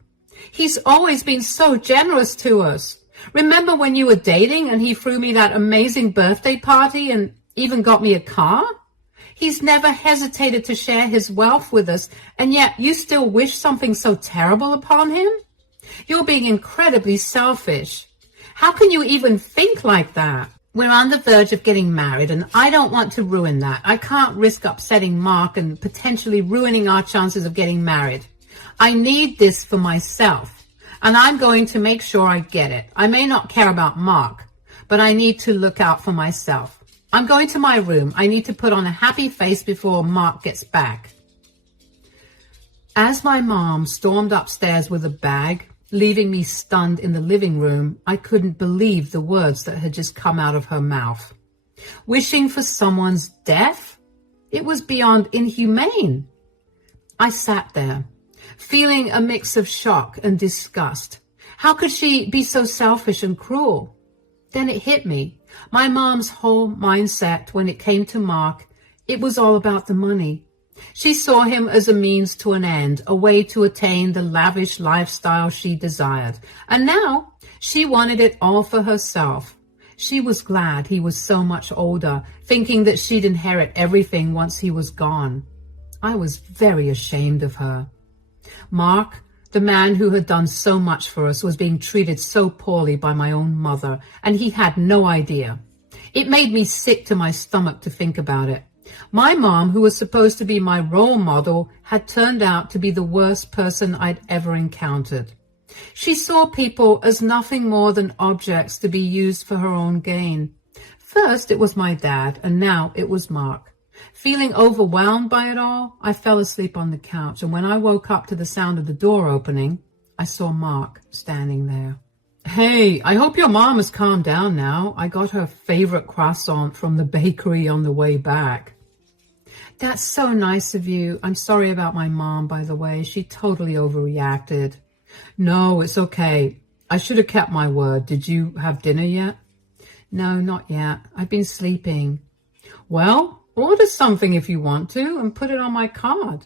He's always been so generous to us. Remember when you were dating and he threw me that amazing birthday party and even got me a car? He's never hesitated to share his wealth with us, and yet you still wish something so terrible upon him? You're being incredibly selfish. How can you even think like that? We're on the verge of getting married, and I don't want to ruin that. I can't risk upsetting Mark and potentially ruining our chances of getting married. I need this for myself, and I'm going to make sure I get it. I may not care about Mark, but I need to look out for myself. I'm going to my room. I need to put on a happy face before Mark gets back. As my mom stormed upstairs with a bag, leaving me stunned in the living room, I couldn't believe the words that had just come out of her mouth. Wishing for someone's death? It was beyond inhumane. I sat there, feeling a mix of shock and disgust. How could she be so selfish and cruel? Then it hit me. My mom's whole mindset when it came to Mark, it was all about the money. She saw him as a means to an end, a way to attain the lavish lifestyle she desired. And now she wanted it all for herself. She was glad he was so much older, thinking that she'd inherit everything once he was gone. I was very ashamed of her. Mark, the man who had done so much for us, was being treated so poorly by my own mother, and he had no idea. It made me sick to my stomach to think about it. My mom, who was supposed to be my role model, had turned out to be the worst person I'd ever encountered. She saw people as nothing more than objects to be used for her own gain. First it was my dad, and now it was Mark. Feeling overwhelmed by it all, I fell asleep on the couch, and when I woke up to the sound of the door opening, I saw Mark standing there. Hey, I hope your mom has calmed down now. I got her favorite croissant from the bakery on the way back. That's so nice of you. I'm sorry about my mom, by the way. She totally overreacted. No, it's okay. I should have kept my word. Did you have dinner yet? No, not yet. I've been sleeping. Well, order something if you want to and put it on my card.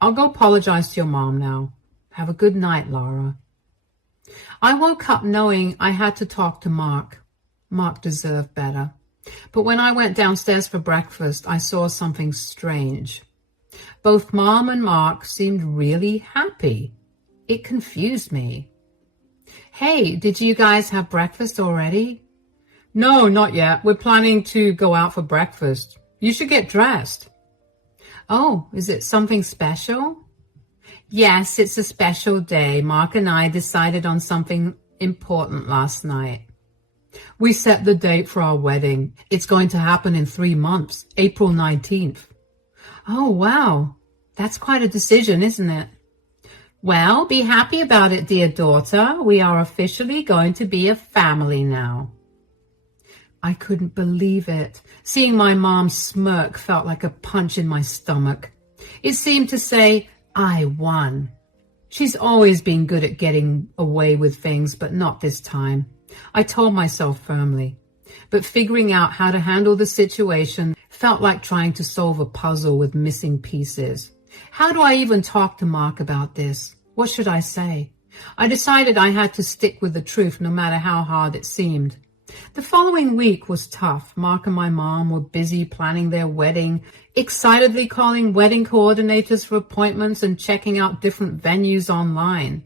I'll go apologize to your mom now. Have a good night, Laura. I woke up knowing I had to talk to Mark. Mark deserved better. But when I went downstairs for breakfast, I saw something strange. Both Mom and Mark seemed really happy. It confused me. Hey, did you guys have breakfast already? No, not yet. We're planning to go out for breakfast. You should get dressed. Oh, is it something special? Yes, it's a special day. Mark and I decided on something important last night. We set the date for our wedding. It's going to happen in 3 months, April 19th. Oh, wow. That's quite a decision, isn't it? Well, be happy about it, dear daughter. We are officially going to be a family now. I couldn't believe it. Seeing my mom smirk felt like a punch in my stomach. It seemed to say, I won. She's always been good at getting away with things, but not this time. I told myself firmly. But figuring out how to handle the situation felt like trying to solve a puzzle with missing pieces. How do I even talk to Mark about this? What should I say? I decided I had to stick with the truth no matter how hard it seemed. The following week was tough. Mark and my mom were busy planning their wedding, excitedly calling wedding coordinators for appointments and checking out different venues online.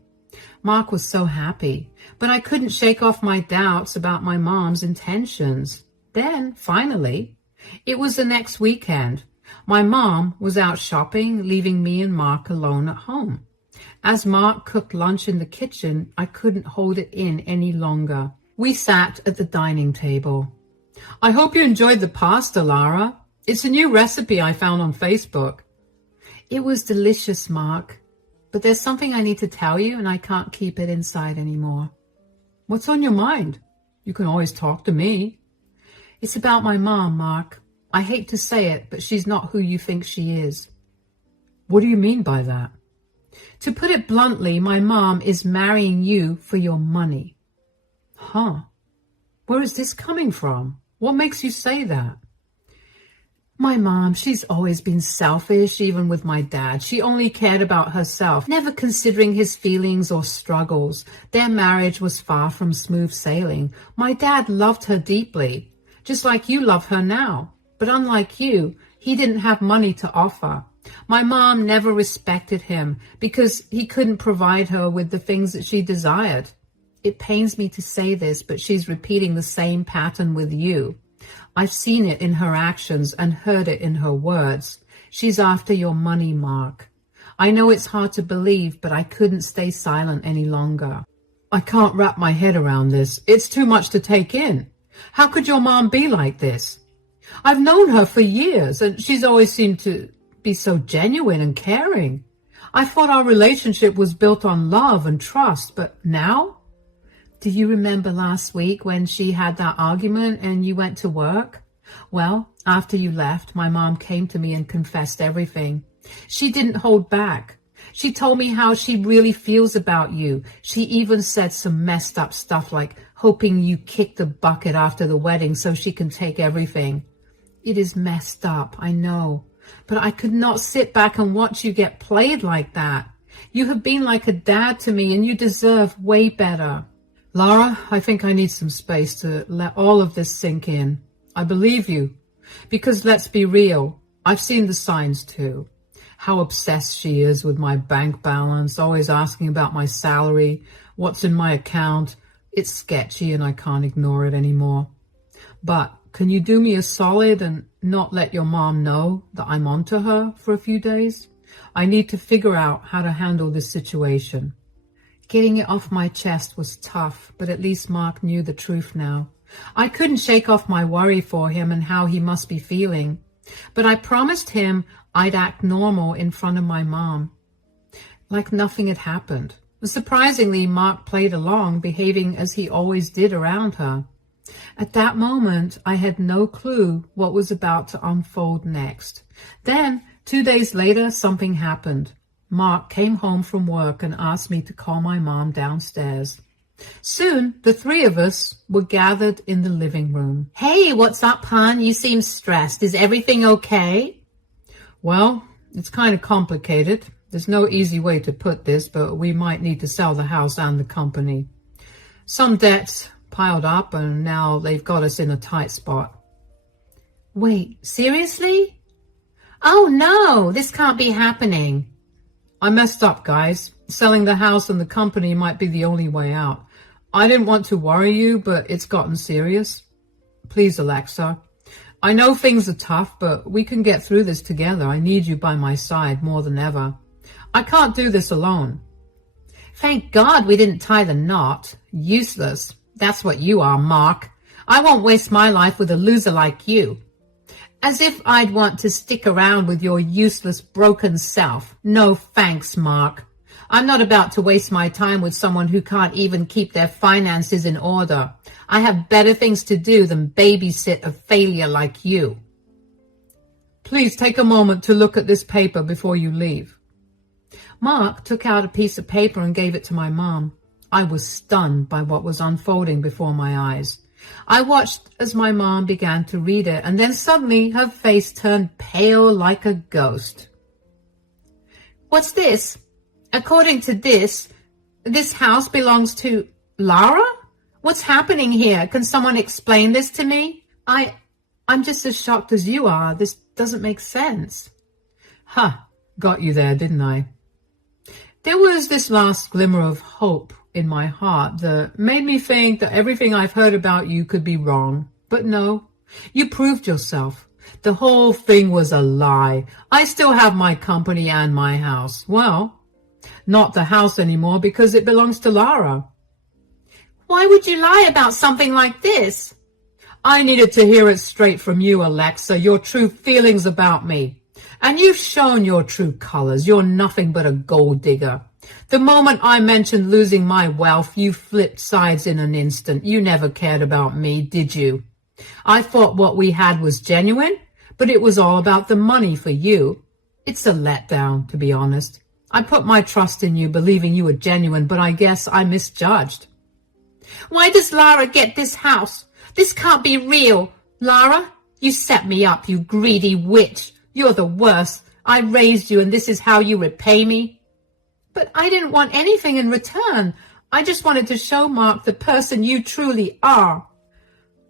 Mark was so happy, but I couldn't shake off my doubts about my mom's intentions. Then, finally, it was the next weekend. My mom was out shopping, leaving me and Mark alone at home. As Mark cooked lunch in the kitchen, I couldn't hold it in any longer. We sat at the dining table. I hope you enjoyed the pasta, Lara. It's a new recipe I found on Facebook. It was delicious, Mark. But there's something I need to tell you, and I can't keep it inside anymore. What's on your mind? You can always talk to me. It's about my mom, Mark. I hate to say it, but she's not who you think she is. What do you mean by that? To put it bluntly, my mom is marrying you for your money. Huh? Where is this coming from? What makes you say that? My mom, she's always been selfish, even with my dad. She only cared about herself, never considering his feelings or struggles. Their marriage was far from smooth sailing. My dad loved her deeply, just like you love her now. But unlike you, he didn't have money to offer. My mom never respected him because he couldn't provide her with the things that she desired. It pains me to say this, but she's repeating the same pattern with you. I've seen it in her actions and heard it in her words. She's after your money, Mark. I know it's hard to believe, but I couldn't stay silent any longer. I can't wrap my head around this. It's too much to take in. How could your mom be like this? I've known her for years, and she's always seemed to be so genuine and caring. I thought our relationship was built on love and trust, but now? Do you remember last week when she had that argument and you went to work? Well, after you left, my mom came to me and confessed everything. She didn't hold back. She told me how she really feels about you. She even said some messed up stuff like hoping you kick the bucket after the wedding so she can take everything. It is messed up, I know, but I could not sit back and watch you get played like that. You have been like a dad to me and you deserve way better. Lara, I think I need some space to let all of this sink in. I believe you, because let's be real, I've seen the signs too. How obsessed she is with my bank balance, always asking about my salary, what's in my account. It's sketchy and I can't ignore it anymore. But can you do me a solid and not let your mom know that I'm onto her for a few days? I need to figure out how to handle this situation. Getting it off my chest was tough, but at least Mark knew the truth now. I couldn't shake off my worry for him and how he must be feeling, but I promised him I'd act normal in front of my mom, like nothing had happened. Surprisingly, Mark played along, behaving as he always did around her. At that moment, I had no clue what was about to unfold next. Then, 2 days later, something happened. Mark came home from work and asked me to call my mom downstairs. Soon, the three of us were gathered in the living room. Hey, what's up, hon? You seem stressed. Is everything okay? Well, it's kind of complicated. There's no easy way to put this, but we might need to sell the house and the company. Some debts piled up, and now they've got us in a tight spot. Wait, seriously? Oh no, this can't be happening. I messed up, guys. Selling the house and the company might be the only way out. I didn't want to worry you, but it's gotten serious. Please, Alexa. I know things are tough, but we can get through this together. I need you by my side more than ever. I can't do this alone. Thank God we didn't tie the knot. Useless. That's what you are, Mark. I won't waste my life with a loser like you. As if I'd want to stick around with your useless, broken self. No thanks, Mark. I'm not about to waste my time with someone who can't even keep their finances in order. I have better things to do than babysit a failure like you. Please take a moment to look at this paper before you leave. Mark took out a piece of paper and gave it to my mom. I was stunned by what was unfolding before my eyes. I watched as my mom began to read it, and then suddenly her face turned pale like a ghost. What's this? According to this house belongs to Lara? What's happening here? Can someone explain this to me? I'm just as shocked as you are. This doesn't make sense. Got you there, didn't I? There was this last glimmer of hope in my heart that made me think that everything I've heard about you could be wrong. But no, you proved yourself. The whole thing was a lie. I still have my company and my house. Well, not the house anymore because it belongs to Lara. Why would you lie about something like this? I needed to hear it straight from you, Alexa, your true feelings about me. And you've shown your true colors. You're nothing but a gold digger. The moment I mentioned losing my wealth, you flipped sides in an instant. You never cared about me, did you? I thought what we had was genuine, but it was all about the money for you. It's a letdown, to be honest. I put my trust in you, believing you were genuine, but I guess I misjudged. Why does Lara get this house? This can't be real. Lara, you set me up, you greedy witch. You're the worst. I raised you, and this is how you repay me? But I didn't want anything in return. I just wanted to show Mark the person you truly are.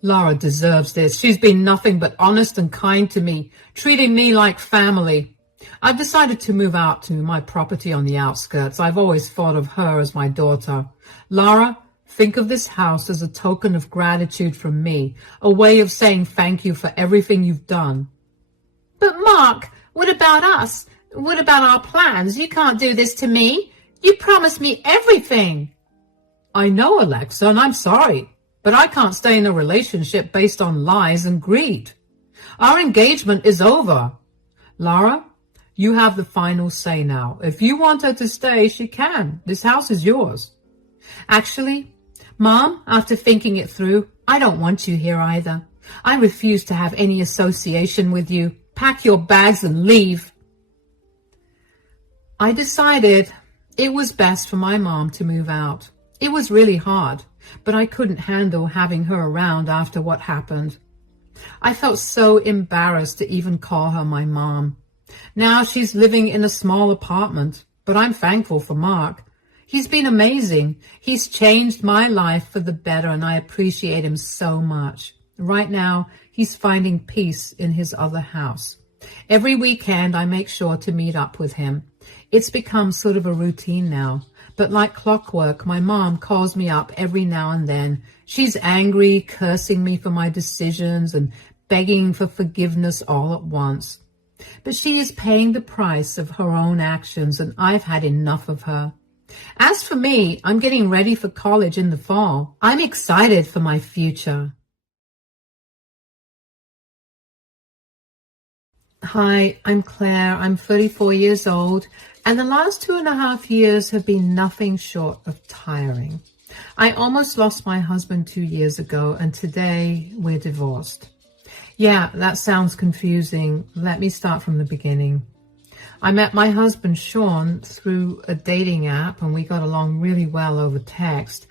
Lara deserves this. She's been nothing but honest and kind to me, treating me like family. I've decided to move out to my property on the outskirts. I've always thought of her as my daughter. Lara, think of this house as a token of gratitude from me, a way of saying thank you for everything you've done. But Mark, what about us? What about our plans? You can't do this to me. You promised me everything. I know, Alexa, and I'm sorry, but I can't stay in a relationship based on lies and greed. Our engagement is over. Lara, you have the final say now. If you want her to stay, she can. This house is yours. Actually, Mom, after thinking it through, I don't want you here either. I refuse to have any association with you. Pack your bags and leave. I decided it was best for my mom to move out. It was really hard, but I couldn't handle having her around after what happened. I felt so embarrassed to even call her my mom. Now she's living in a small apartment, but I'm thankful for Mark. He's been amazing. He's changed my life for the better, and I appreciate him so much. Right now, he's finding peace in his other house. Every weekend, I make sure to meet up with him. It's become sort of a routine now. but like clockwork, my mom calls me up every now and then. She's angry, cursing me for my decisions and begging for forgiveness all at once. But she is paying the price of her own actions, and I've had enough of her. As for me, I'm getting ready for college in the fall. I'm excited for my future. Hi, I'm Claire. I'm 34 years old, and the last 2.5 years have been nothing short of tiring. I almost lost my husband 2 years ago, and today we're divorced. Yeah, that sounds confusing. Let me start from the beginning. I met my husband, Sean, through a dating app, and we got along really well over text,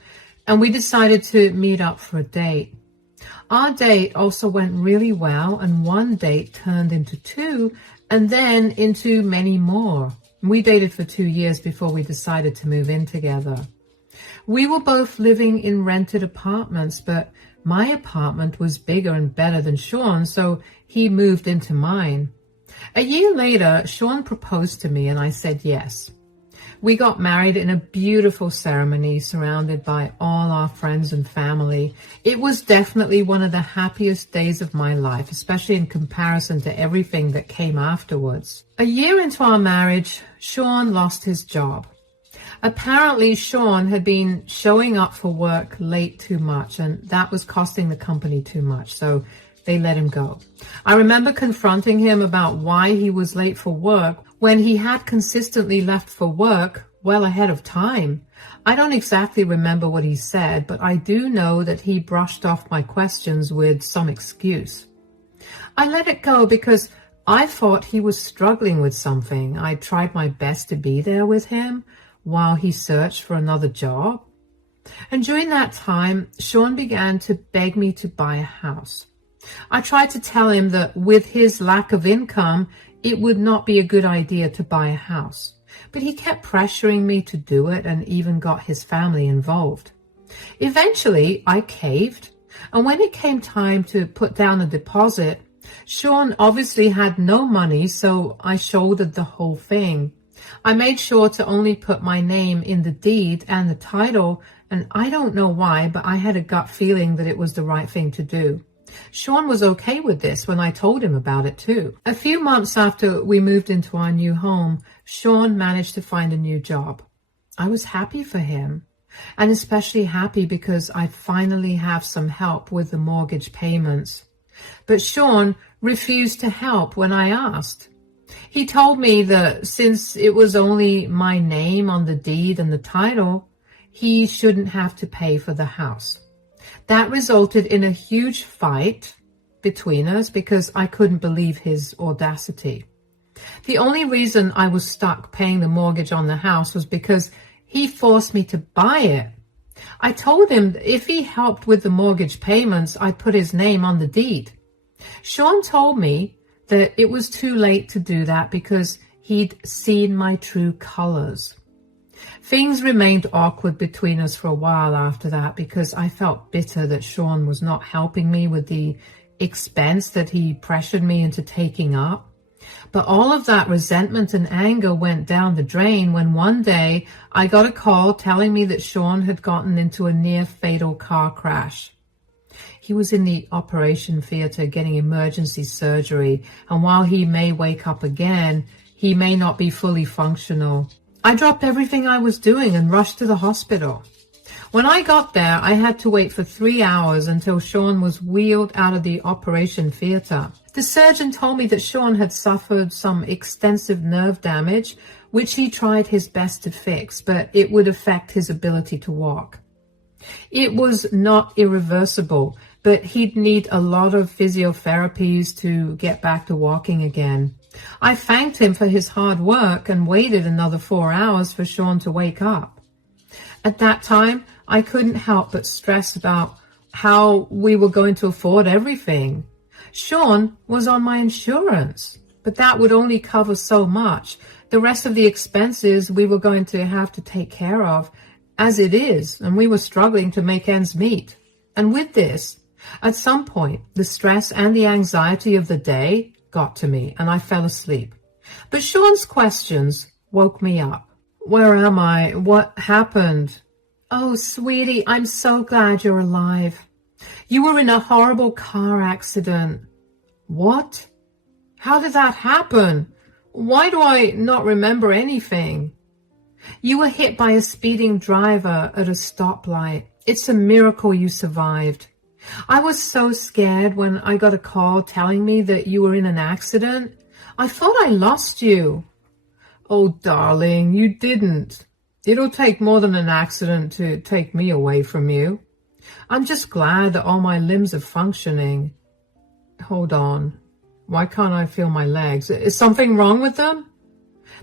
and we decided to meet up for a date. Our date also went really well, and one date turned into two, and then into many more. We dated for 2 years before we decided to move in together. We were both living in rented apartments, but my apartment was bigger and better than Sean's, so he moved into mine. A year later, Sean proposed to me, and I said yes. We got married in a beautiful ceremony surrounded by all our friends and family. It was definitely one of the happiest days of my life, especially in comparison to everything that came afterwards. A year into our marriage, Sean lost his job. Apparently, Sean had been showing up for work late too much, and that was costing the company too much, so they let him go. I remember confronting him about why he was late for work when he had consistently left for work well ahead of time. I don't exactly remember what he said, but I do know that he brushed off my questions with some excuse. I let it go because I thought he was struggling with something. I tried my best to be there with him while he searched for another job. And during that time, Sean began to beg me to buy a house. I tried to tell him that with his lack of income, it would not be a good idea to buy a house. But he kept pressuring me to do it and even got his family involved. Eventually, I caved, and when it came time to put down a deposit, Sean obviously had no money, so I shouldered the whole thing. I made sure to only put my name in the deed and the title, and I don't know why, but I had a gut feeling that it was the right thing to do. Sean was okay with this when I told him about it too. A few months after we moved into our new home, Sean managed to find a new job. I was happy for him, and especially happy because I finally have some help with the mortgage payments. But Sean refused to help when I asked. He told me that since it was only my name on the deed and the title, he shouldn't have to pay for the house. That resulted in a huge fight between us because I couldn't believe his audacity. The only reason I was stuck paying the mortgage on the house was because he forced me to buy it. I told him that if he helped with the mortgage payments, I'd put his name on the deed. Sean told me that it was too late to do that because he'd seen my true colors. Things remained awkward between us for a while after that because I felt bitter that Sean was not helping me with the expense that he pressured me into taking up. But all of that resentment and anger went down the drain when one day I got a call telling me that Sean had gotten into a near-fatal car crash. He was in the operation theater getting emergency surgery, and while he may wake up again, he may not be fully functional. I dropped everything I was doing and rushed to the hospital. When I got there, I had to wait for 3 hours until Sean was wheeled out of the operation theater. The surgeon told me that Sean had suffered some extensive nerve damage, which he tried his best to fix, but it would affect his ability to walk. It was not irreversible, but he'd need a lot of physiotherapies to get back to walking again. I thanked him for his hard work and waited another 4 hours for Sean to wake up. At that time, I couldn't help but stress about how we were going to afford everything. Sean was on my insurance, but that would only cover so much. The rest of the expenses we were going to have to take care of as it is, and we were struggling to make ends meet. And with this, at some point, the stress and the anxiety of the day got to me, and I fell asleep. But Sean's questions woke me up. Where am I? What happened? Oh, sweetie, I'm so glad you're alive. You were in a horrible car accident. What? How did that happen? Why do I not remember anything? You were hit by a speeding driver at a stoplight. It's a miracle you survived. I was so scared when I got a call telling me that you were in an accident. I thought I lost you. Oh, darling, you didn't. It'll take more than an accident to take me away from you. I'm just glad that all my limbs are functioning. Hold on. Why can't I feel my legs? Is something wrong with them?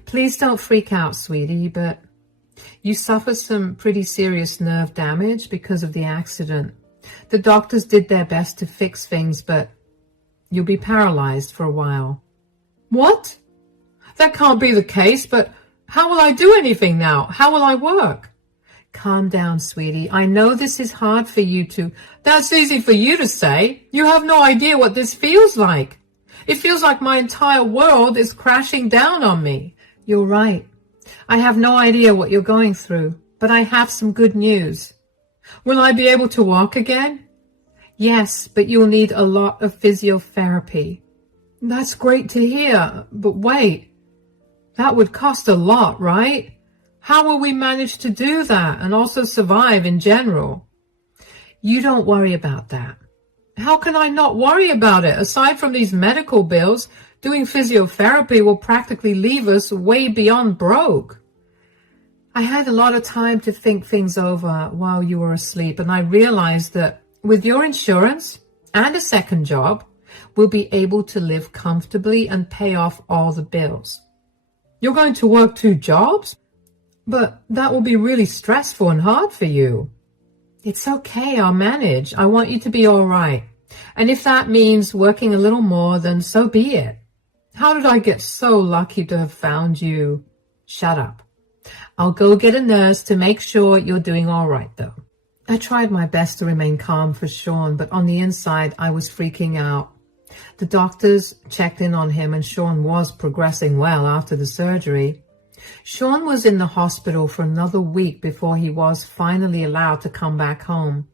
Please don't freak out, sweetie, but you suffered some pretty serious nerve damage because of the accident. The doctors did their best to fix things, but you'll be paralyzed for a while. What? That can't be the case, but how will I do anything now? How will I work? Calm down, sweetie. I know this is hard for you to... That's easy for you to say. You have no idea what this feels like. It feels like my entire world is crashing down on me. You're right. I have no idea what you're going through, but I have some good news. Will I be able to walk again? Yes, but you'll need a lot of physiotherapy. That's great to hear, but wait. That would cost a lot, right? How will we manage to do that and also survive in general? You don't worry about that. How can I not worry about it? Aside from these medical bills, doing physiotherapy will practically leave us way beyond broke. I had a lot of time to think things over while you were asleep, and I realized that with your insurance and a second job, we'll be able to live comfortably and pay off all the bills. You're going to work 2 jobs? But that will be really stressful and hard for you. It's okay, I'll manage. I want you to be all right. And if that means working a little more, then so be it. How did I get so lucky to have found you? Shut up. I'll go get a nurse to make sure you're doing all right, though. I tried my best to remain calm for Sean, but on the inside, I was freaking out. The doctors checked in on him, and Sean was progressing well after the surgery. Sean was in the hospital for another week before he was finally allowed to come back home.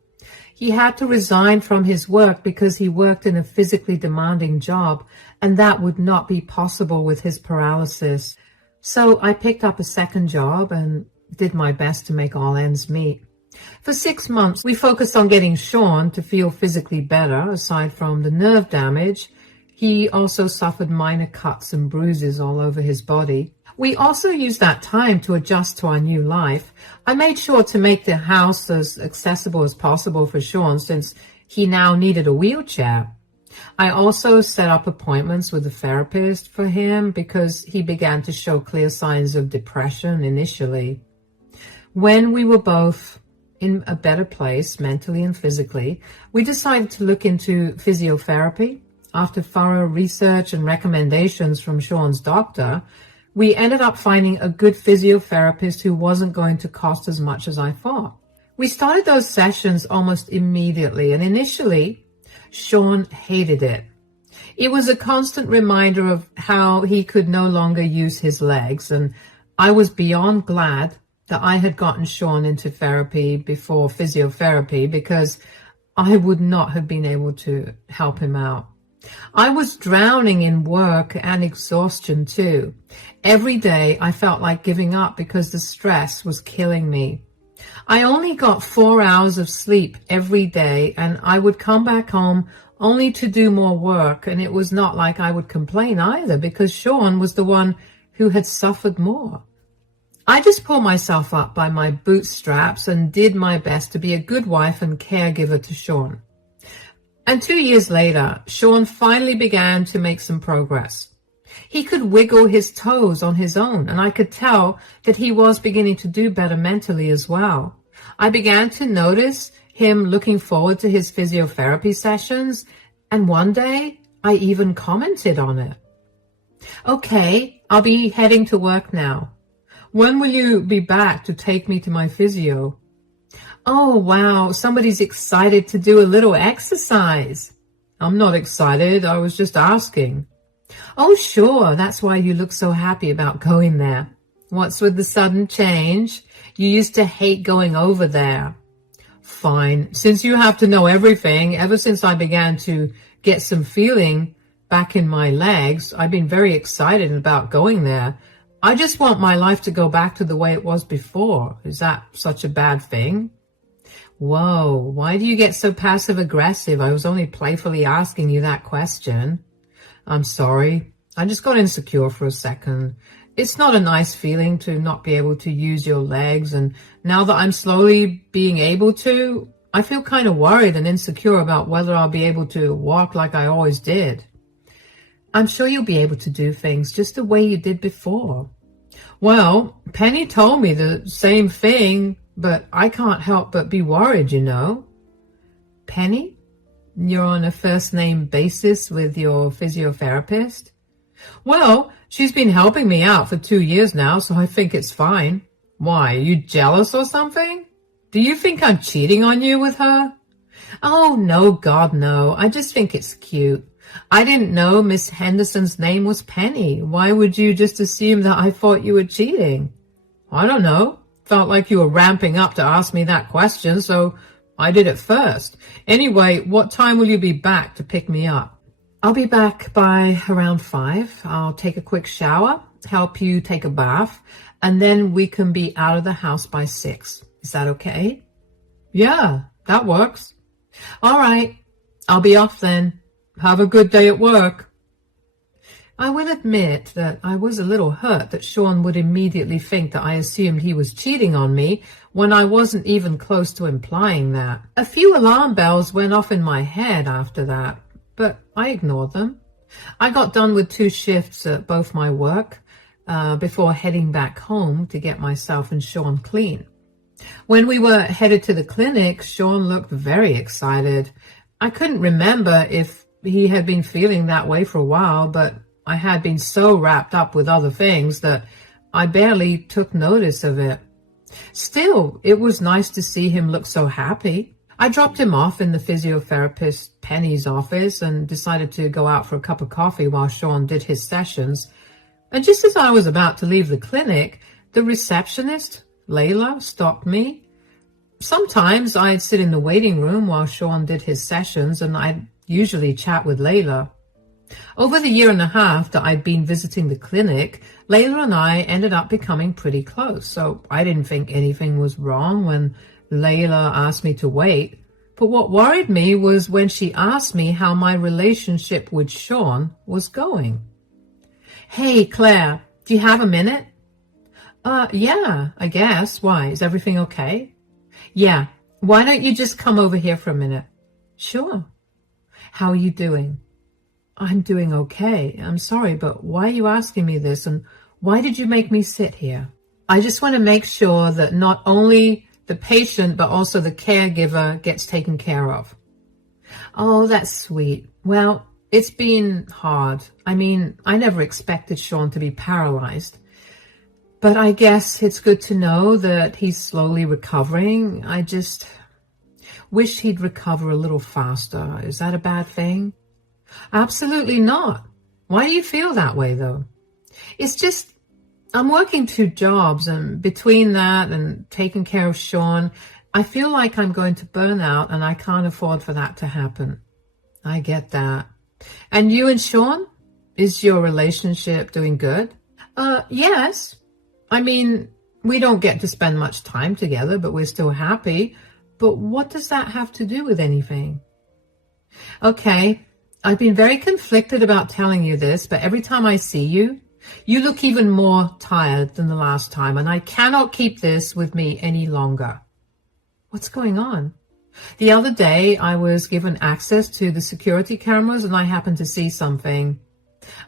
He had to resign from his work because he worked in a physically demanding job, and that would not be possible with his paralysis. So I picked up a second job and did my best to make all ends meet. For 6 months, we focused on getting Sean to feel physically better. Aside from the nerve damage, he also suffered minor cuts and bruises all over his body. We also used that time to adjust to our new life. I made sure to make the house as accessible as possible for Sean since he now needed a wheelchair. I also set up appointments with a therapist for him because he began to show clear signs of depression initially. When we were both in a better place mentally and physically, we decided to look into physiotherapy. After thorough research and recommendations from Sean's doctor, we ended up finding a good physiotherapist who wasn't going to cost as much as I thought. We started those sessions almost immediately, and initially, Sean hated it. It was a constant reminder of how he could no longer use his legs, and I was beyond glad that I had gotten Sean into therapy before physiotherapy because I would not have been able to help him out. I was drowning in work and exhaustion too. Every day I felt like giving up because the stress was killing me. I only got 4 hours of sleep every day, and I would come back home only to do more work, and it was not like I would complain either because Sean was the one who had suffered more. I just pulled myself up by my bootstraps and did my best to be a good wife and caregiver to Sean. And 2 years later, Sean finally began to make some progress. He could wiggle his toes on his own, and I could tell that he was beginning to do better mentally as well. I began to notice him looking forward to his physiotherapy sessions, and one day I even commented on it. Okay, I'll be heading to work now. When will you be back to take me to my physio? Oh, wow, somebody's excited to do a little exercise. I'm not excited, I was just asking. Oh, sure, that's why you look so happy about going there. What's with the sudden change? You used to hate going over there. Fine. Since you have to know everything, ever since I began to get some feeling back in my legs, I've been very excited about going there. I just want my life to go back to the way it was before. Is that such a bad thing? Whoa, why do you get so passive-aggressive? I was only playfully asking you that question. I'm sorry. I just got insecure for a second. It's not a nice feeling to not be able to use your legs, and now that I'm slowly being able to, I feel kind of worried and insecure about whether I'll be able to walk like I always did. I'm sure you'll be able to do things just the way you did before. Well, Penny told me the same thing, but I can't help but be worried, you know. Penny? You're on a first-name basis with your physiotherapist? Well, she's been helping me out for 2 years now, so I think it's fine. Why, are you jealous or something? Do you think I'm cheating on you with her? Oh, no, God, no. I just think it's cute. I didn't know Miss Henderson's name was Penny. Why would you just assume that I thought you were cheating? I don't know. Felt like you were ramping up to ask me that question, so I did it first. Anyway, what time will you be back to pick me up? I'll be back by around 5. I'll take a quick shower, help you take a bath, and then we can be out of the house by 6. Is that okay? Yeah, that works. All right, I'll be off then. Have a good day at work. I will admit that I was a little hurt that Sean would immediately think that I assumed he was cheating on me when I wasn't even close to implying that. A few alarm bells went off in my head after that, but I ignored them. I got done with 2 shifts at both my work before heading back home to get myself and Sean clean. When we were headed to the clinic, Sean looked very excited. I couldn't remember if he had been feeling that way for a while, but I had been so wrapped up with other things that I barely took notice of it. Still, it was nice to see him look so happy. I dropped him off in the physiotherapist Penny's office and decided to go out for a cup of coffee while Sean did his sessions. And just as I was about to leave the clinic, the receptionist, Layla, stopped me. Sometimes I'd sit in the waiting room while Sean did his sessions, and I'd usually chat with Layla. Over the 1.5 years that I'd been visiting the clinic, Layla and I ended up becoming pretty close, so I didn't think anything was wrong when Layla asked me to wait. But what worried me was when she asked me how my relationship with Sean was going. Hey, Claire, do you have a minute? Yeah, I guess. Why? Is everything okay? Yeah. Why don't you just come over here for a minute? Sure. How are you doing? I'm doing okay. I'm sorry, but why are you asking me this, and why did you make me sit here? I just want to make sure that not only the patient, but also the caregiver gets taken care of. Oh, that's sweet. Well, it's been hard. I mean, I never expected Sean to be paralyzed. But I guess it's good to know that he's slowly recovering. I just wish he'd recover a little faster. Is that a bad thing? Absolutely not. Why do you feel that way, though? It's just, I'm working 2 jobs, and between that and taking care of Sean, I feel like I'm going to burn out, and I can't afford for that to happen. I get that. And you and Sean? Is your relationship doing good? Yes. I mean, we don't get to spend much time together, but we're still happy. But what does that have to do with anything? Okay, I've been very conflicted about telling you this, but every time I see you, you look even more tired than the last time, and I cannot keep this with me any longer. What's going on? The other day, I was given access to the security cameras, and I happened to see something.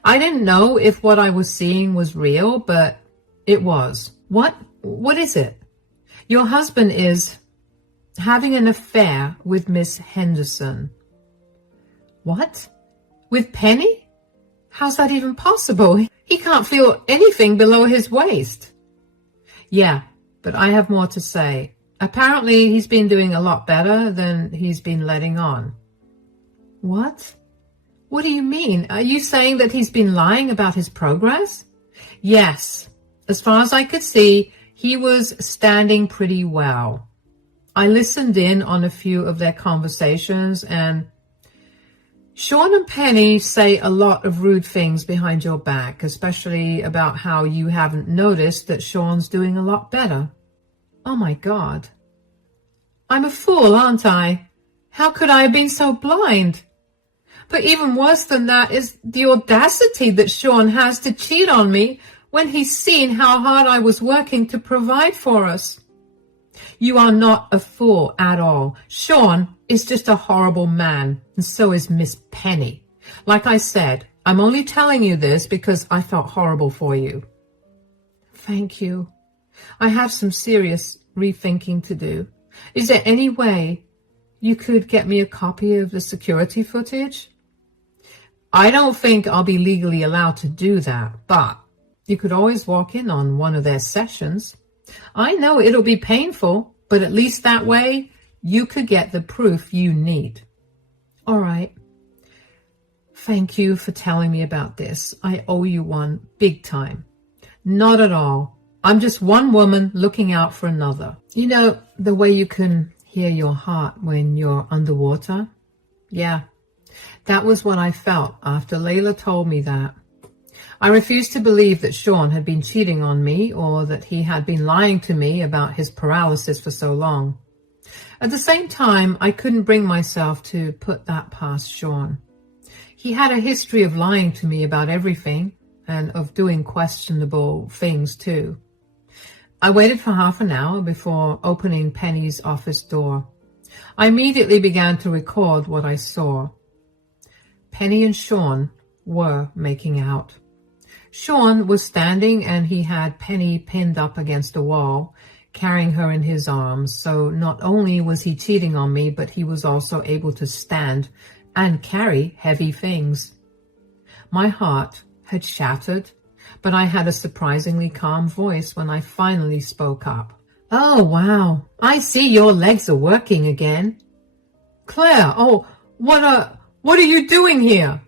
I didn't know if what I was seeing was real, but it was. What? What is it? Your husband is having an affair with Miss Henderson. What? With Penny? How's that even possible? He can't feel anything below his waist. Yeah, but I have more to say. Apparently, he's been doing a lot better than he's been letting on. What? What do you mean? Are you saying that he's been lying about his progress? Yes. As far as I could see, he was standing pretty well. I listened in on a few of their conversations, and Sean and Penny say a lot of rude things behind your back, especially about how you haven't noticed that Sean's doing a lot better. Oh my God. I'm a fool, aren't I? How could I have been so blind? But even worse than that is the audacity that Sean has to cheat on me when he's seen how hard I was working to provide for us. You are not a fool at all. Sean is just a horrible man, and so is Miss Penny. Like I said, I'm only telling you this because I felt horrible for you. Thank you. I have some serious rethinking to do. Is there any way you could get me a copy of the security footage? I don't think I'll be legally allowed to do that, but you could always walk in on one of their sessions. I know it'll be painful, but at least that way you could get the proof you need. All right. Thank you for telling me about this. I owe you one big time. Not at all. I'm just one woman looking out for another. You know, the way you can hear your heart when you're underwater? Yeah, that was what I felt after Layla told me that. I refused to believe that Sean had been cheating on me or that he had been lying to me about his paralysis for so long. At the same time, I couldn't bring myself to put that past Sean. He had a history of lying to me about everything and of doing questionable things too. I waited for half an hour before opening Penny's office door. I immediately began to record what I saw. Penny and Sean were making out. Sean was standing and he had Penny pinned up against a wall, carrying her in his arms. So not only was he cheating on me, but he was also able to stand and carry heavy things. My heart had shattered, but I had a surprisingly calm voice when I finally spoke up. Oh, wow. I see your legs are working again. Claire, what are you doing here?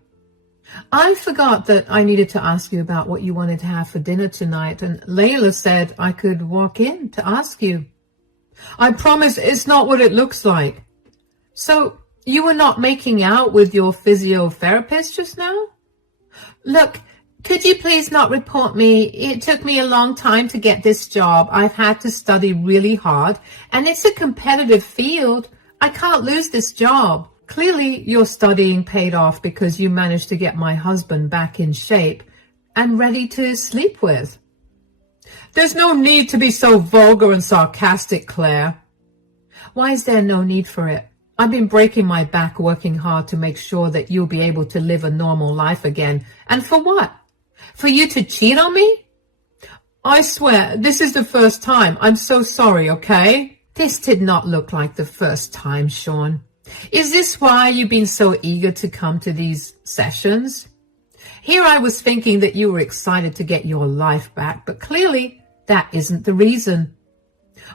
I forgot that I needed to ask you about what you wanted to have for dinner tonight, and Layla said I could walk in to ask you. I promise it's not what it looks like. So you were not making out with your physiotherapist just now? Look, could you please not report me? It took me a long time to get this job. I've had to study really hard, and it's a competitive field. I can't lose this job. Clearly, your studying paid off because you managed to get my husband back in shape and ready to sleep with. There's no need to be so vulgar and sarcastic, Claire. Why is there no need for it? I've been breaking my back working hard to make sure that you'll be able to live a normal life again. And for what? For you to cheat on me? I swear, this is the first time. I'm so sorry, okay? This did not look like the first time, Sean. Is this why you've been so eager to come to these sessions? Here I was thinking that you were excited to get your life back, but clearly that isn't the reason.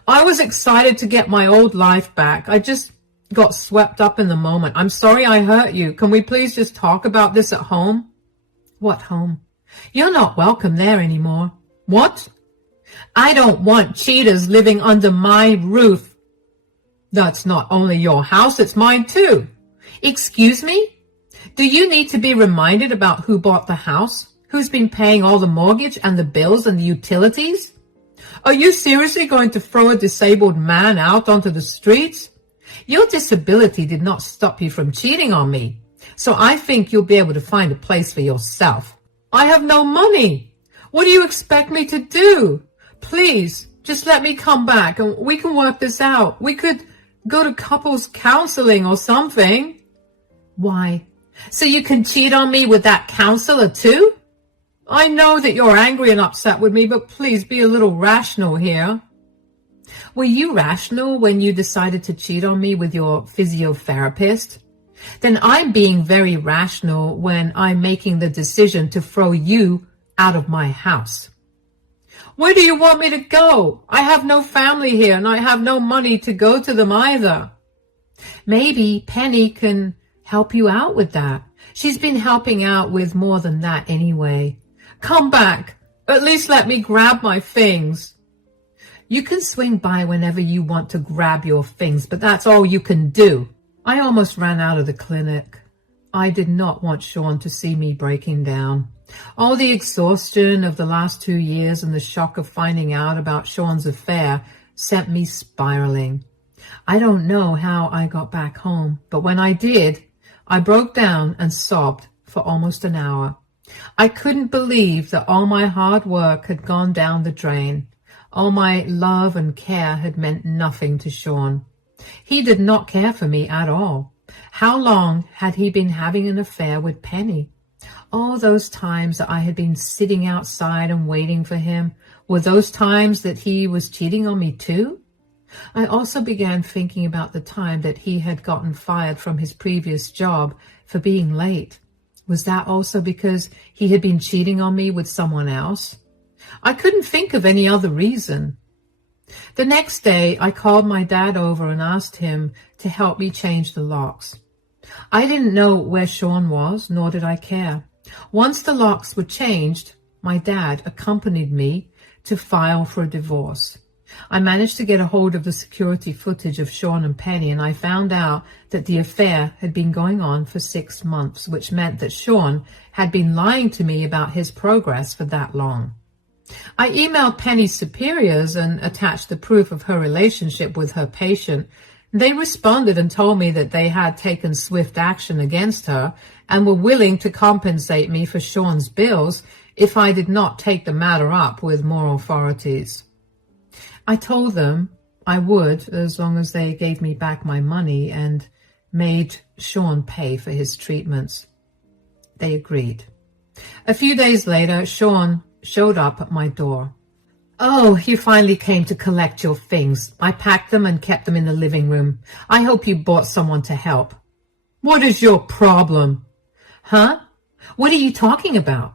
I was excited to get my old life back. I just got swept up in the moment. I'm sorry I hurt you. Can we please just talk about this at home? What home? You're not welcome there anymore. What? I don't want cheaters living under my roof. That's not only your house, it's mine too. Excuse me? Do you need to be reminded about who bought the house? Who's been paying all the mortgage and the bills and the utilities? Are you seriously going to throw a disabled man out onto the streets? Your disability did not stop you from cheating on me, so I think you'll be able to find a place for yourself. I have no money. What do you expect me to do? Please, just let me come back and we can work this out. We could go to couples counseling or something. Why? So you can cheat on me with that counselor too? I know that you're angry and upset with me, but please be a little rational here. Were you rational when you decided to cheat on me with your physiotherapist? Then I'm being very rational when I'm making the decision to throw you out of my house. Where do you want me to go? I have no family here and I have no money to go to them either. Maybe Penny can help you out with that. She's been helping out with more than that anyway. Come back At least let me grab my things. You can swing by whenever you want to grab your things, but that's all you can do. I almost ran out of the clinic. I did not want Sean to see me breaking down. All the exhaustion of the last 2 years and the shock of finding out about Sean's affair sent me spiraling. I don't know how I got back home, but when I did, I broke down and sobbed for almost an hour. I couldn't believe that all my hard work had gone down the drain. All my love and care had meant nothing to Sean. He did not care for me at all. How long had he been having an affair with Penny? All those times that I had been sitting outside and waiting for him, were those times that he was cheating on me too? I also began thinking about the time that he had gotten fired from his previous job for being late. Was that also because he had been cheating on me with someone else? I couldn't think of any other reason. The next day, I called my dad over and asked him to help me change the locks. I didn't know where Sean was, nor did I care. Once the locks were changed, my dad accompanied me to file for a divorce. I managed to get a hold of the security footage of Sean and Penny, and I found out that the affair had been going on for 6 months, which meant that Sean had been lying to me about his progress for that long. I emailed Penny's superiors and attached the proof of her relationship with her patient. They responded and told me that they had taken swift action against her and were willing to compensate me for Sean's bills if I did not take the matter up with more authorities. I told them I would, as long as they gave me back my money and made Sean pay for his treatments. They agreed. A few days later, Sean showed up at my door. "Oh, you finally came to collect your things. I packed them and kept them in the living room. I hope you brought someone to help." "What is your problem?" "Huh? What are you talking about?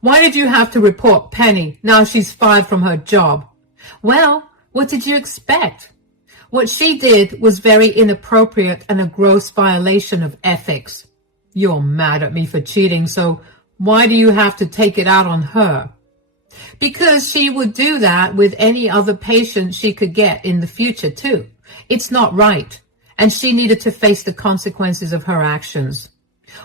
Why did you have to report Penny now she's fired from her job?" "Well, what did you expect? What she did was very inappropriate and a gross violation of ethics." "You're mad at me for cheating, so why do you have to take it out on her?" "Because she would do that with any other patient she could get in the future too. It's not right, and she needed to face the consequences of her actions."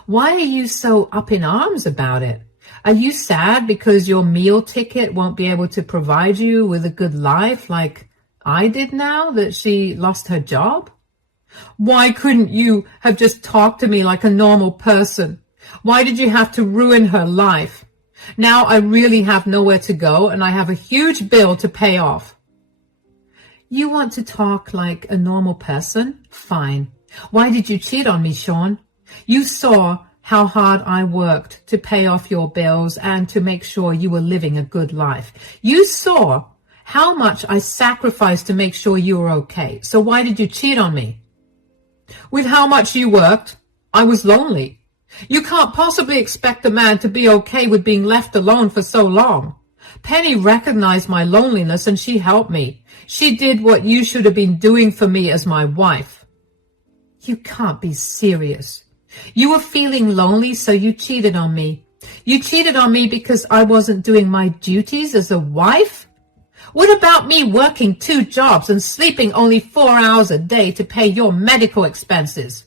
"Why are you so up in arms about it? Are you sad because your meal ticket won't be able to provide you with a good life like I did now that she lost her job?" "Why couldn't you have just talked to me like a normal person? Why did you have to ruin her life? Now I really have nowhere to go and I have a huge bill to pay off." "You want to talk like a normal person? Fine. Why did you cheat on me, Sean? You saw how hard I worked to pay off your bills and to make sure you were living a good life. You saw how much I sacrificed to make sure you were okay. So why did you cheat on me?" "With how much you worked, I was lonely. You can't possibly expect a man to be okay with being left alone for so long. Penny recognized my loneliness and she helped me. She did what you should have been doing for me as my wife." "You can't be serious. You were feeling lonely, so you cheated on me. You cheated on me because I wasn't doing my duties as a wife? What about me working 2 jobs and sleeping only 4 hours a day to pay your medical expenses?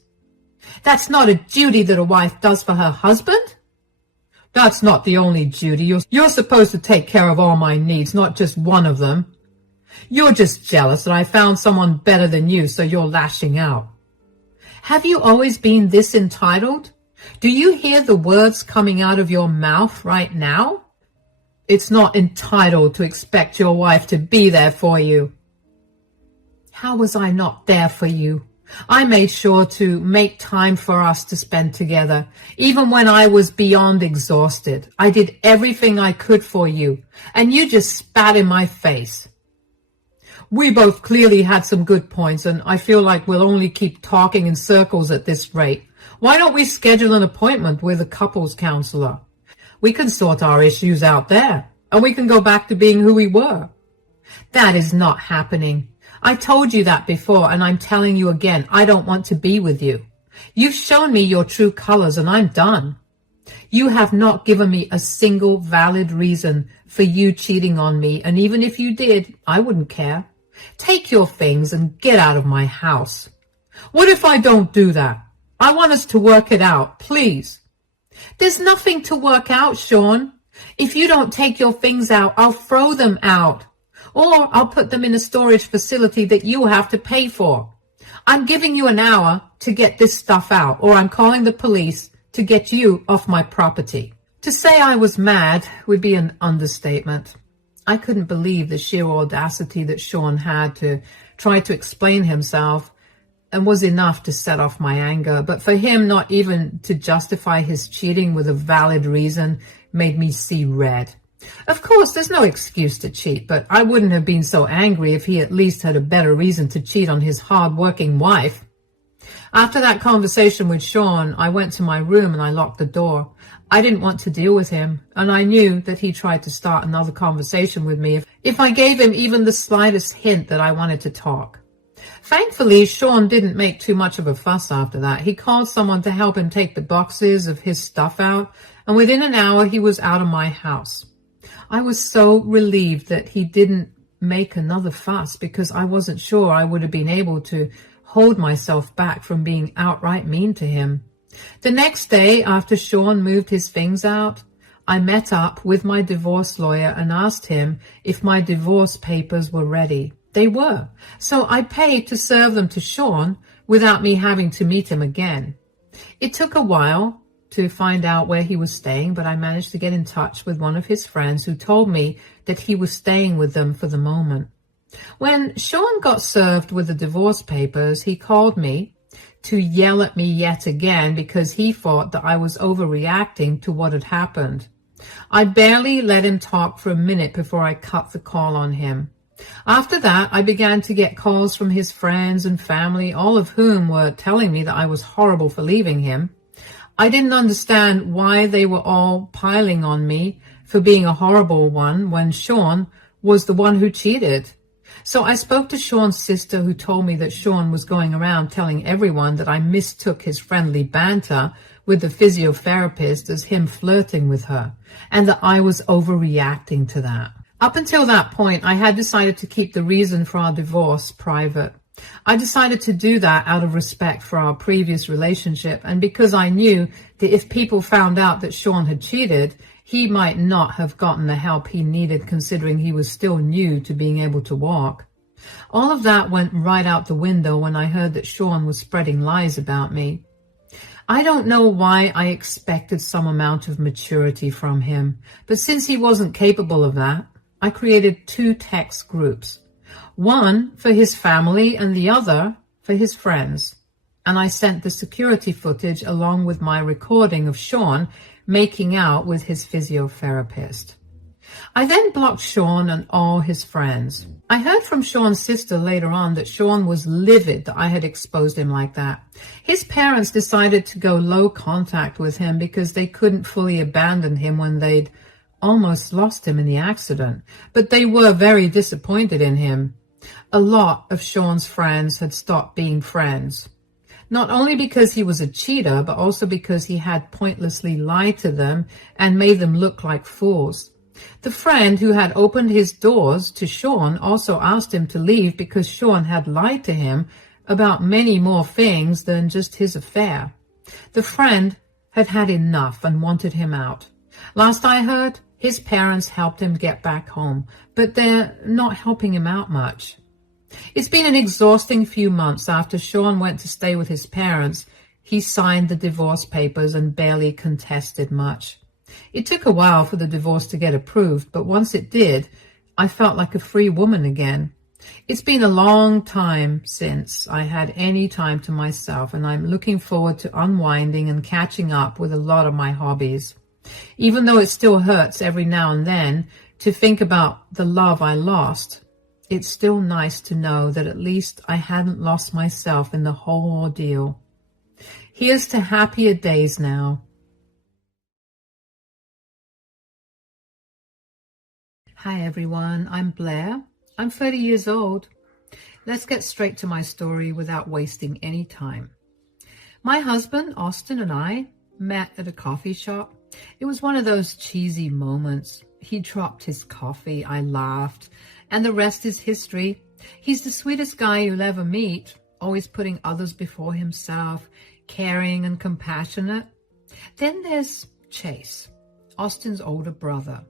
That's not a duty that a wife does for her husband?" "That's not the only duty. You're supposed to take care of all my needs, not just one of them. You're just jealous that I found someone better than you, so you're lashing out." "Have you always been this entitled? Do you hear the words coming out of your mouth right now?" "It's not entitled to expect your wife to be there for you." "How was I not there for you? I made sure to make time for us to spend together, even when I was beyond exhausted. I did everything I could for you, and you just spat in my face." "We both clearly had some good points, and I feel like we'll only keep talking in circles at this rate. Why don't we schedule an appointment with a couples counselor? We can sort our issues out there, and we can go back to being who we were." "That is not happening. I told you that before, and I'm telling you again, I don't want to be with you. You've shown me your true colors, and I'm done." You have not given me a single valid reason for you cheating on me, and even if you did, I wouldn't care. Take your things and get out of my house. What if I don't do that? I want us to work it out, please. There's nothing to work out, Sean. If you don't take your things out, I'll throw them out. Or I'll put them in a storage facility that you have to pay for. I'm giving you an hour to get this stuff out, or I'm calling the police to get you off my property. To say I was mad would be an understatement. I couldn't believe the sheer audacity that Sean had to try to explain himself, and was enough to set off my anger. But for him not even to justify his cheating with a valid reason made me see red. Of course, there's no excuse to cheat, but I wouldn't have been so angry if he at least had a better reason to cheat on his hard-working wife. After that conversation with Sean, I went to my room and I locked the door. I didn't want to deal with him, and I knew that he tried to start another conversation with me if I gave him even the slightest hint that I wanted to talk. Thankfully, Sean didn't make too much of a fuss after that. He called someone to help him take the boxes of his stuff out, and within an hour he was out of my house. I was so relieved that he didn't make another fuss, because I wasn't sure I would have been able to hold myself back from being outright mean to him. The next day, after Sean moved his things out, I met up with my divorce lawyer and asked him if my divorce papers were ready. They were, so I paid to serve them to Sean without me having to meet him again. It took a while to find out where he was staying, but I managed to get in touch with one of his friends who told me that he was staying with them for the moment. When Sean got served with the divorce papers, he called me to yell at me yet again because he thought that I was overreacting to what had happened. I barely let him talk for a minute before I cut the call on him. After that, I began to get calls from his friends and family, all of whom were telling me that I was horrible for leaving him. I didn't understand why they were all piling on me for being a horrible one when Sean was the one who cheated. So I spoke to Sean's sister, who told me that Sean was going around telling everyone that I mistook his friendly banter with the physiotherapist as him flirting with her, and that I was overreacting to that. Up until that point, I had decided to keep the reason for our divorce private. I decided to do that out of respect for our previous relationship, and because I knew that if people found out that Sean had cheated, he might not have gotten the help he needed, considering he was still new to being able to walk. All of that went right out the window when I heard that Sean was spreading lies about me. I don't know why I expected some amount of maturity from him, but since he wasn't capable of that, I created 2 text groups, one for his family and the other for his friends, and I sent the security footage along with my recording of Sean making out with his physiotherapist. I then blocked Sean and all his friends. I heard from Sean's sister later on that Sean was livid that I had exposed him like that. His parents decided to go low contact with him because they couldn't fully abandon him when they'd almost lost him in the accident, but they were very disappointed in him. A lot of Sean's friends had stopped being friends, not only because he was a cheater, but also because he had pointlessly lied to them and made them look like fools. The friend who had opened his doors to Sean also asked him to leave because Sean had lied to him about many more things than just his affair. The friend had had enough and wanted him out. Last I heard, his parents helped him get back home, but they're not helping him out much. It's been an exhausting few months. After Sean went to stay with his parents, he signed the divorce papers and barely contested much. It took a while for the divorce to get approved, but once it did, I felt like a free woman again. It's been a long time since I had any time to myself, and I'm looking forward to unwinding and catching up with a lot of my hobbies. Even though it still hurts every now and then to think about the love I lost, it's still nice to know that at least I hadn't lost myself in the whole ordeal. Here's to happier days now. Hi everyone, I'm Blair. I'm 30 years old. Let's get straight to my story without wasting any time. My husband, Austin, and I met at a coffee shop. It was one of those cheesy moments. He dropped his coffee, I laughed, and the rest is history. He's the sweetest guy you'll ever meet, always putting others before himself, caring and compassionate. Then there's Chase, Austin's older brother.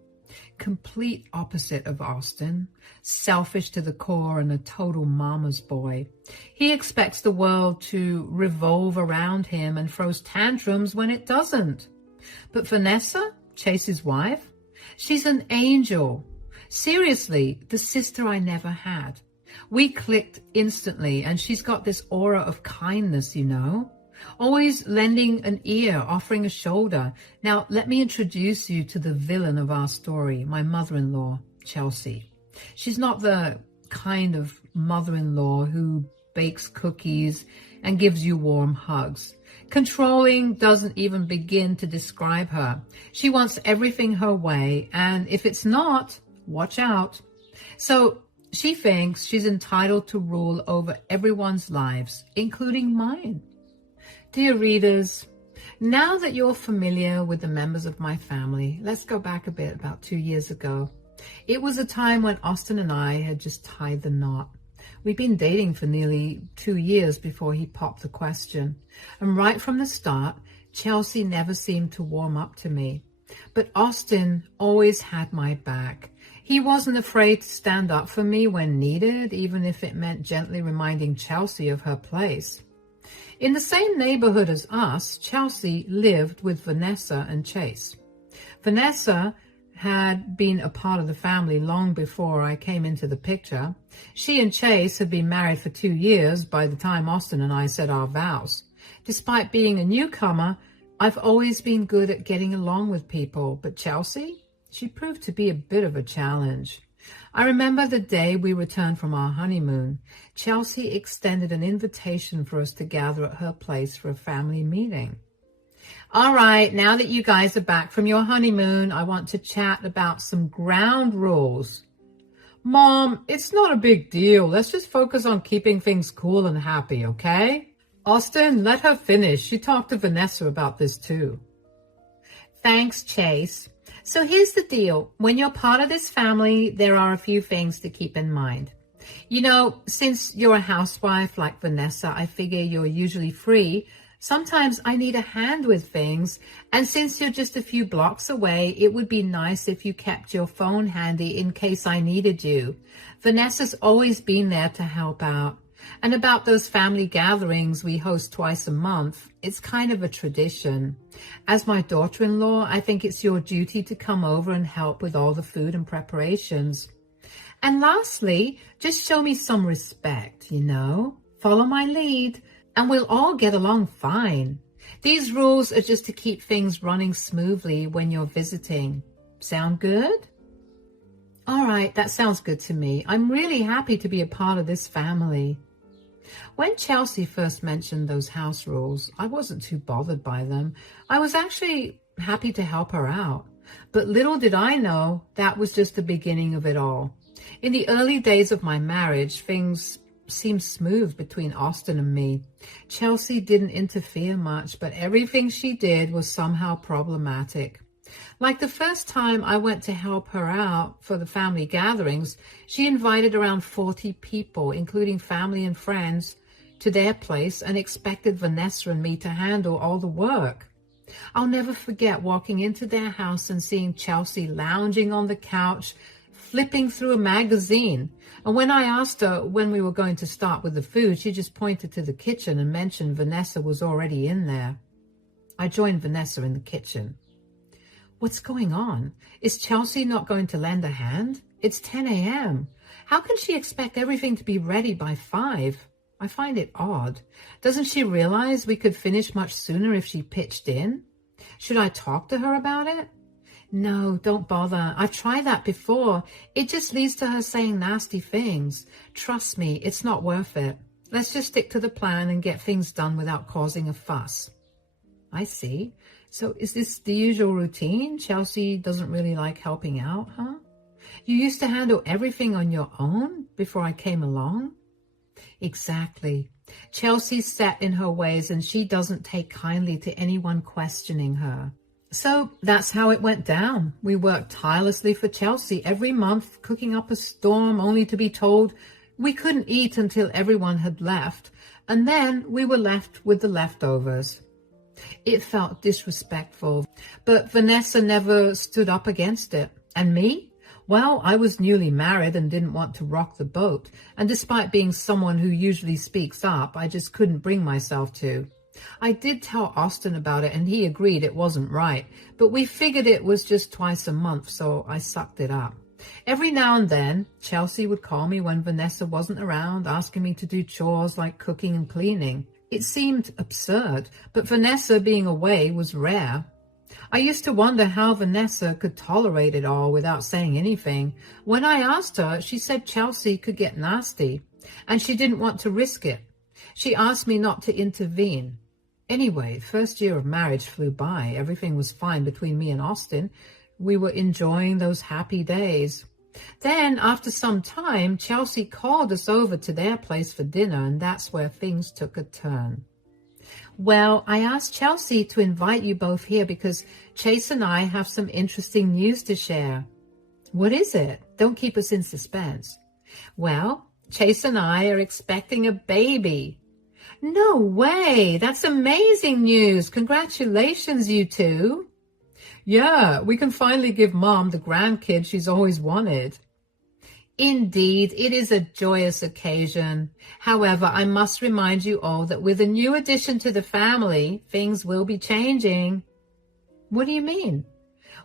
Complete opposite of Austin, selfish to the core and a total mama's boy. He expects the world to revolve around him and throws tantrums when it doesn't. But Vanessa, Chase's wife, she's an angel. Seriously, the sister I never had. We clicked instantly, and she's got this aura of kindness, you know. Always lending an ear, offering a shoulder. Now, let me introduce you to the villain of our story, my mother-in-law, Chelsea. She's not the kind of mother-in-law who bakes cookies and gives you warm hugs. Controlling doesn't even begin to describe her. She wants everything her way, and if it's not, watch out. So she thinks she's entitled to rule over everyone's lives, including mine. Dear readers, now that you're familiar with the members of my family, let's go back a bit, about 2 years ago. It was a time when Austin and I had just tied the knot. We'd been dating for nearly 2 years before he popped the question. And right from the start, Chelsea never seemed to warm up to me. But Austin always had my back. He wasn't afraid to stand up for me when needed, even if it meant gently reminding Chelsea of her place. In the same neighborhood as us, Chelsea lived with Vanessa and Chase. Vanessa had been a part of the family long before I came into the picture. She and Chase had been married for 2 years by the time Austin and I said our vows. Despite being a newcomer, I've always been good at getting along with people, but Chelsea, she proved to be a bit of a challenge. I remember the day we returned from our honeymoon. Chelsea extended an invitation for us to gather at her place for a family meeting. All right, now that you guys are back from your honeymoon, I want to chat about some ground rules. Mom, it's not a big deal. Let's just focus on keeping things cool and happy, okay? Austin, let her finish. She talked to Vanessa about this too. Thanks, Chase. So here's the deal. When you're part of this family, there are a few things to keep in mind. You know, since you're a housewife like Vanessa, I figure you're usually free. Sometimes I need a hand with things. And since you're just a few blocks away, it would be nice if you kept your phone handy in case I needed you. Vanessa's always been there to help out. And about those family gatherings we host twice a month, it's kind of a tradition. As my daughter-in-law, I think it's your duty to come over and help with all the food and preparations. And lastly, just show me some respect, you know. Follow my lead, and we'll all get along fine. These rules are just to keep things running smoothly when you're visiting. Sound good? All right, that sounds good to me. I'm really happy to be a part of this family. When Chelsea first mentioned those house rules, I wasn't too bothered by them. I was actually happy to help her out. But little did I know that was just the beginning of it all. In the early days of my marriage, things seemed smooth between Austin and me. Chelsea didn't interfere much, but everything she did was somehow problematic. Like the first time I went to help her out for the family gatherings, she invited around 40 people, including family and friends, to their place and expected Vanessa and me to handle all the work. I'll never forget walking into their house and seeing Chelsea lounging on the couch, flipping through a magazine. And when I asked her when we were going to start with the food, she just pointed to the kitchen and mentioned Vanessa was already in there. I joined Vanessa in the kitchen. What's going on? Is Chelsea not going to lend a hand? It's 10 a.m. How can she expect everything to be ready by 5? I find it odd. Doesn't she realize we could finish much sooner if she pitched in? Should I talk to her about it? No, don't bother. I've tried that before. It just leads to her saying nasty things. Trust me, it's not worth it. Let's just stick to the plan and get things done without causing a fuss. I see. So is this the usual routine? Chelsea doesn't really like helping out, huh? You used to handle everything on your own before I came along? Exactly. Chelsea's set in her ways and she doesn't take kindly to anyone questioning her. So that's how it went down. We worked tirelessly for Chelsea every month, cooking up a storm only to be told we couldn't eat until everyone had left, and then we were left with the leftovers. It felt disrespectful, but Vanessa never stood up against it. And me? Well, I was newly married and didn't want to rock the boat, and despite being someone who usually speaks up, I just couldn't bring myself to. I did tell Austin about it, and he agreed it wasn't right, but we figured it was just twice a month, so I sucked it up. Every now and then, Chelsea would call me when Vanessa wasn't around, asking me to do chores like cooking and cleaning. It seemed absurd, but Vanessa being away was rare. I used to wonder how Vanessa could tolerate it all without saying anything. When I asked her, she said Chelsea could get nasty, and she didn't want to risk it. She asked me not to intervene. Anyway, first year of marriage flew by. Everything was fine between me and Austin. We were enjoying those happy days. Then, after some time, Chelsea called us over to their place for dinner, and that's where things took a turn. Well, I asked Chelsea to invite you both here because Chase and I have some interesting news to share. What is it? Don't keep us in suspense. Well, Chase and I are expecting a baby. No way! That's amazing news! Congratulations, you two! Yeah, we can finally give Mom the grandkid she's always wanted. Indeed, it is a joyous occasion. However, I must remind you all that with a new addition to the family, things will be changing. What do you mean?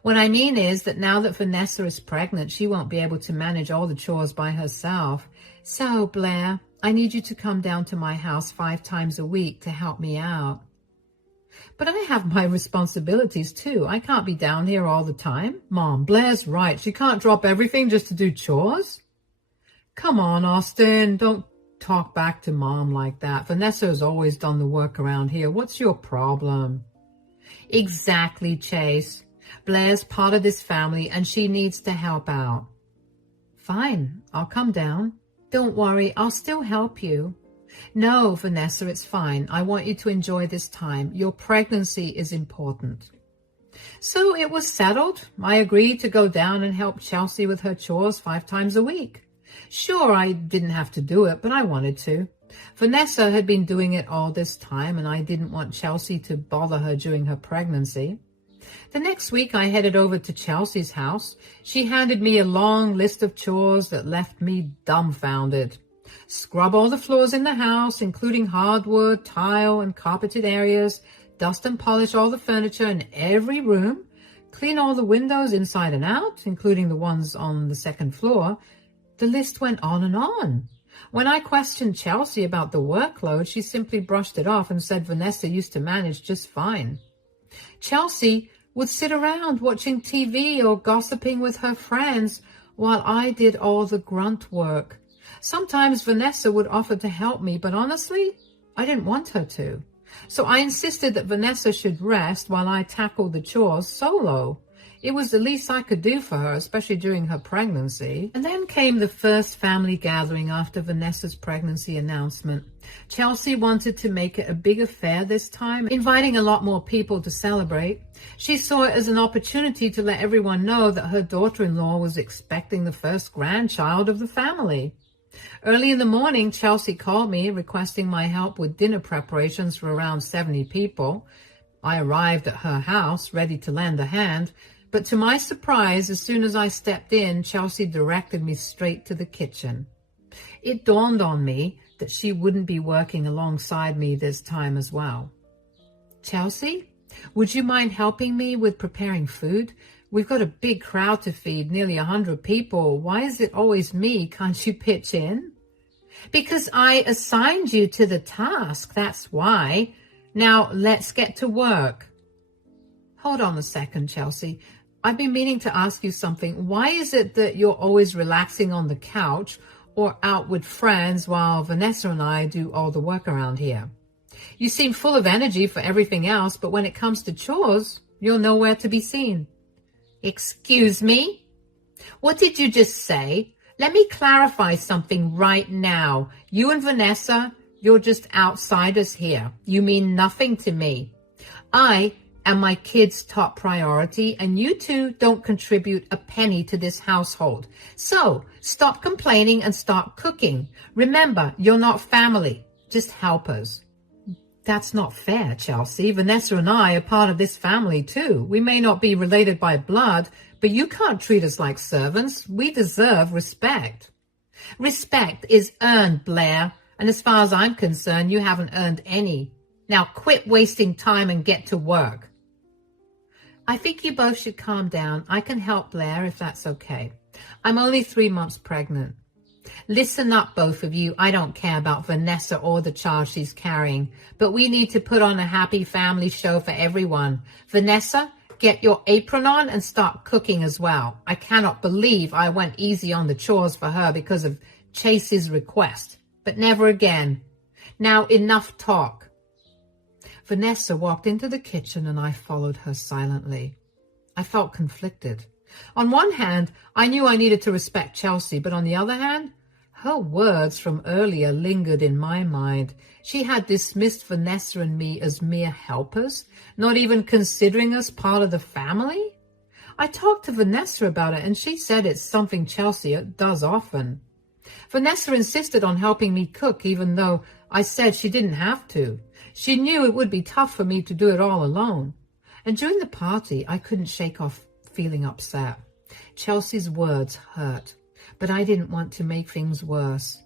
What I mean is that now that Vanessa is pregnant, she won't be able to manage all the chores by herself. So, Blair, I need you to come down to my house 5 times a week to help me out. But I have my responsibilities too. I can't be down here all the time. Mom, Blair's right. She can't drop everything just to do chores. Come on, Austin. Don't talk back to Mom like that. Vanessa has always done the work around here. What's your problem? Exactly, Chase. Blair's part of this family and she needs to help out. Fine, I'll come down. Don't worry, I'll still help you. No, Vanessa, it's fine. I want you to enjoy this time. Your pregnancy is important. So it was settled. I agreed to go down and help Chelsea with her chores 5 times a week. Sure, I didn't have to do it, but I wanted to. Vanessa had been doing it all this time, and I didn't want Chelsea to bother her during her pregnancy. The next week, I headed over to Chelsea's house. She handed me a long list of chores that left me dumbfounded. Scrub all the floors in the house, including hardwood, tile, and carpeted areas. Dust and polish all the furniture in every room. Clean all the windows inside and out, including the ones on the second floor. The list went on and on. When I questioned Chelsea about the workload, she simply brushed it off and said Vanessa used to manage just fine. Chelsea would sit around watching TV or gossiping with her friends while I did all the grunt work. Sometimes Vanessa would offer to help me, but honestly, I didn't want her to. So I insisted that Vanessa should rest while I tackled the chores solo. It was the least I could do for her, especially during her pregnancy. And then came the first family gathering after Vanessa's pregnancy announcement. Chelsea wanted to make it a big affair this time, inviting a lot more people to celebrate. She saw it as an opportunity to let everyone know that her daughter-in-law was expecting the first grandchild of the family. Early in the morning, Chelsea called me requesting my help with dinner preparations for around 70 people. I arrived at her house, ready to lend a hand, but to my surprise, as soon as I stepped in, Chelsea directed me straight to the kitchen. It dawned on me that she wouldn't be working alongside me this time as well. Chelsea, would you mind helping me with preparing food? We've got a big crowd to feed, nearly 100 people. Why is it always me? Can't you pitch in? Because I assigned you to the task, that's why. Now, let's get to work. Hold on a second, Chelsea. I've been meaning to ask you something. Why is it that you're always relaxing on the couch or out with friends while Vanessa and I do all the work around here? You seem full of energy for everything else, but when it comes to chores, you're nowhere to be seen. Excuse me? What did you just say? Let me clarify something right now. You and Vanessa, You're just outsiders here. You mean nothing to me. I am my kids' top priority, and you two don't contribute a penny to this household. So stop complaining and start cooking. Remember, you're not family, just helpers. That's not fair, Chelsea. Vanessa and I are part of this family too. We may not be related by blood, but you can't treat us like servants. We deserve respect. Respect is earned, Blair, and as far as I'm concerned, you haven't earned any. Now quit wasting time and get to work. I think you both should calm down. I can help, Blair, if that's okay. I'm only 3 months pregnant. Listen up, both of you. I don't care about Vanessa or the child she's carrying, but we need to put on a happy family show for everyone. Vanessa, get your apron on and start cooking as well. I cannot believe I went easy on the chores for her because of Chase's request, but never again. Now enough talk. Vanessa walked into the kitchen and I followed her silently. I felt conflicted. On one hand, I knew I needed to respect Chelsea, but on the other hand, her words from earlier lingered in my mind. She had dismissed Vanessa and me as mere helpers, not even considering us part of the family. I talked to Vanessa about it, and she said it's something Chelsea does often. Vanessa insisted on helping me cook, even though I said she didn't have to. She knew it would be tough for me to do it all alone. And during the party, I couldn't shake off feeling upset. Chelsea's words hurt, but I didn't want to make things worse.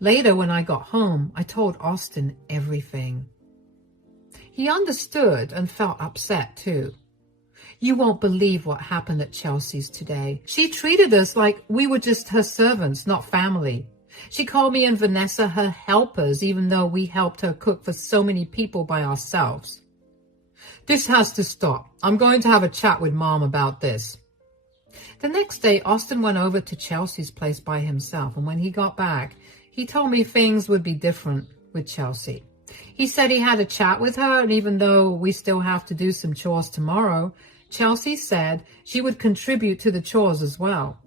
Later, when I got home, I told Austin everything. He understood and felt upset too. You won't believe what happened at Chelsea's today. She treated us like we were just her servants, not family. She called me and Vanessa her helpers, even though we helped her cook for so many people by ourselves. This has to stop. I'm going to have a chat with Mom about this. The next day, Austin went over to Chelsea's place by himself, and when he got back, he told me things would be different with Chelsea. He said he had a chat with her, and even though we still have to do some chores tomorrow, Chelsea said she would contribute to the chores as well.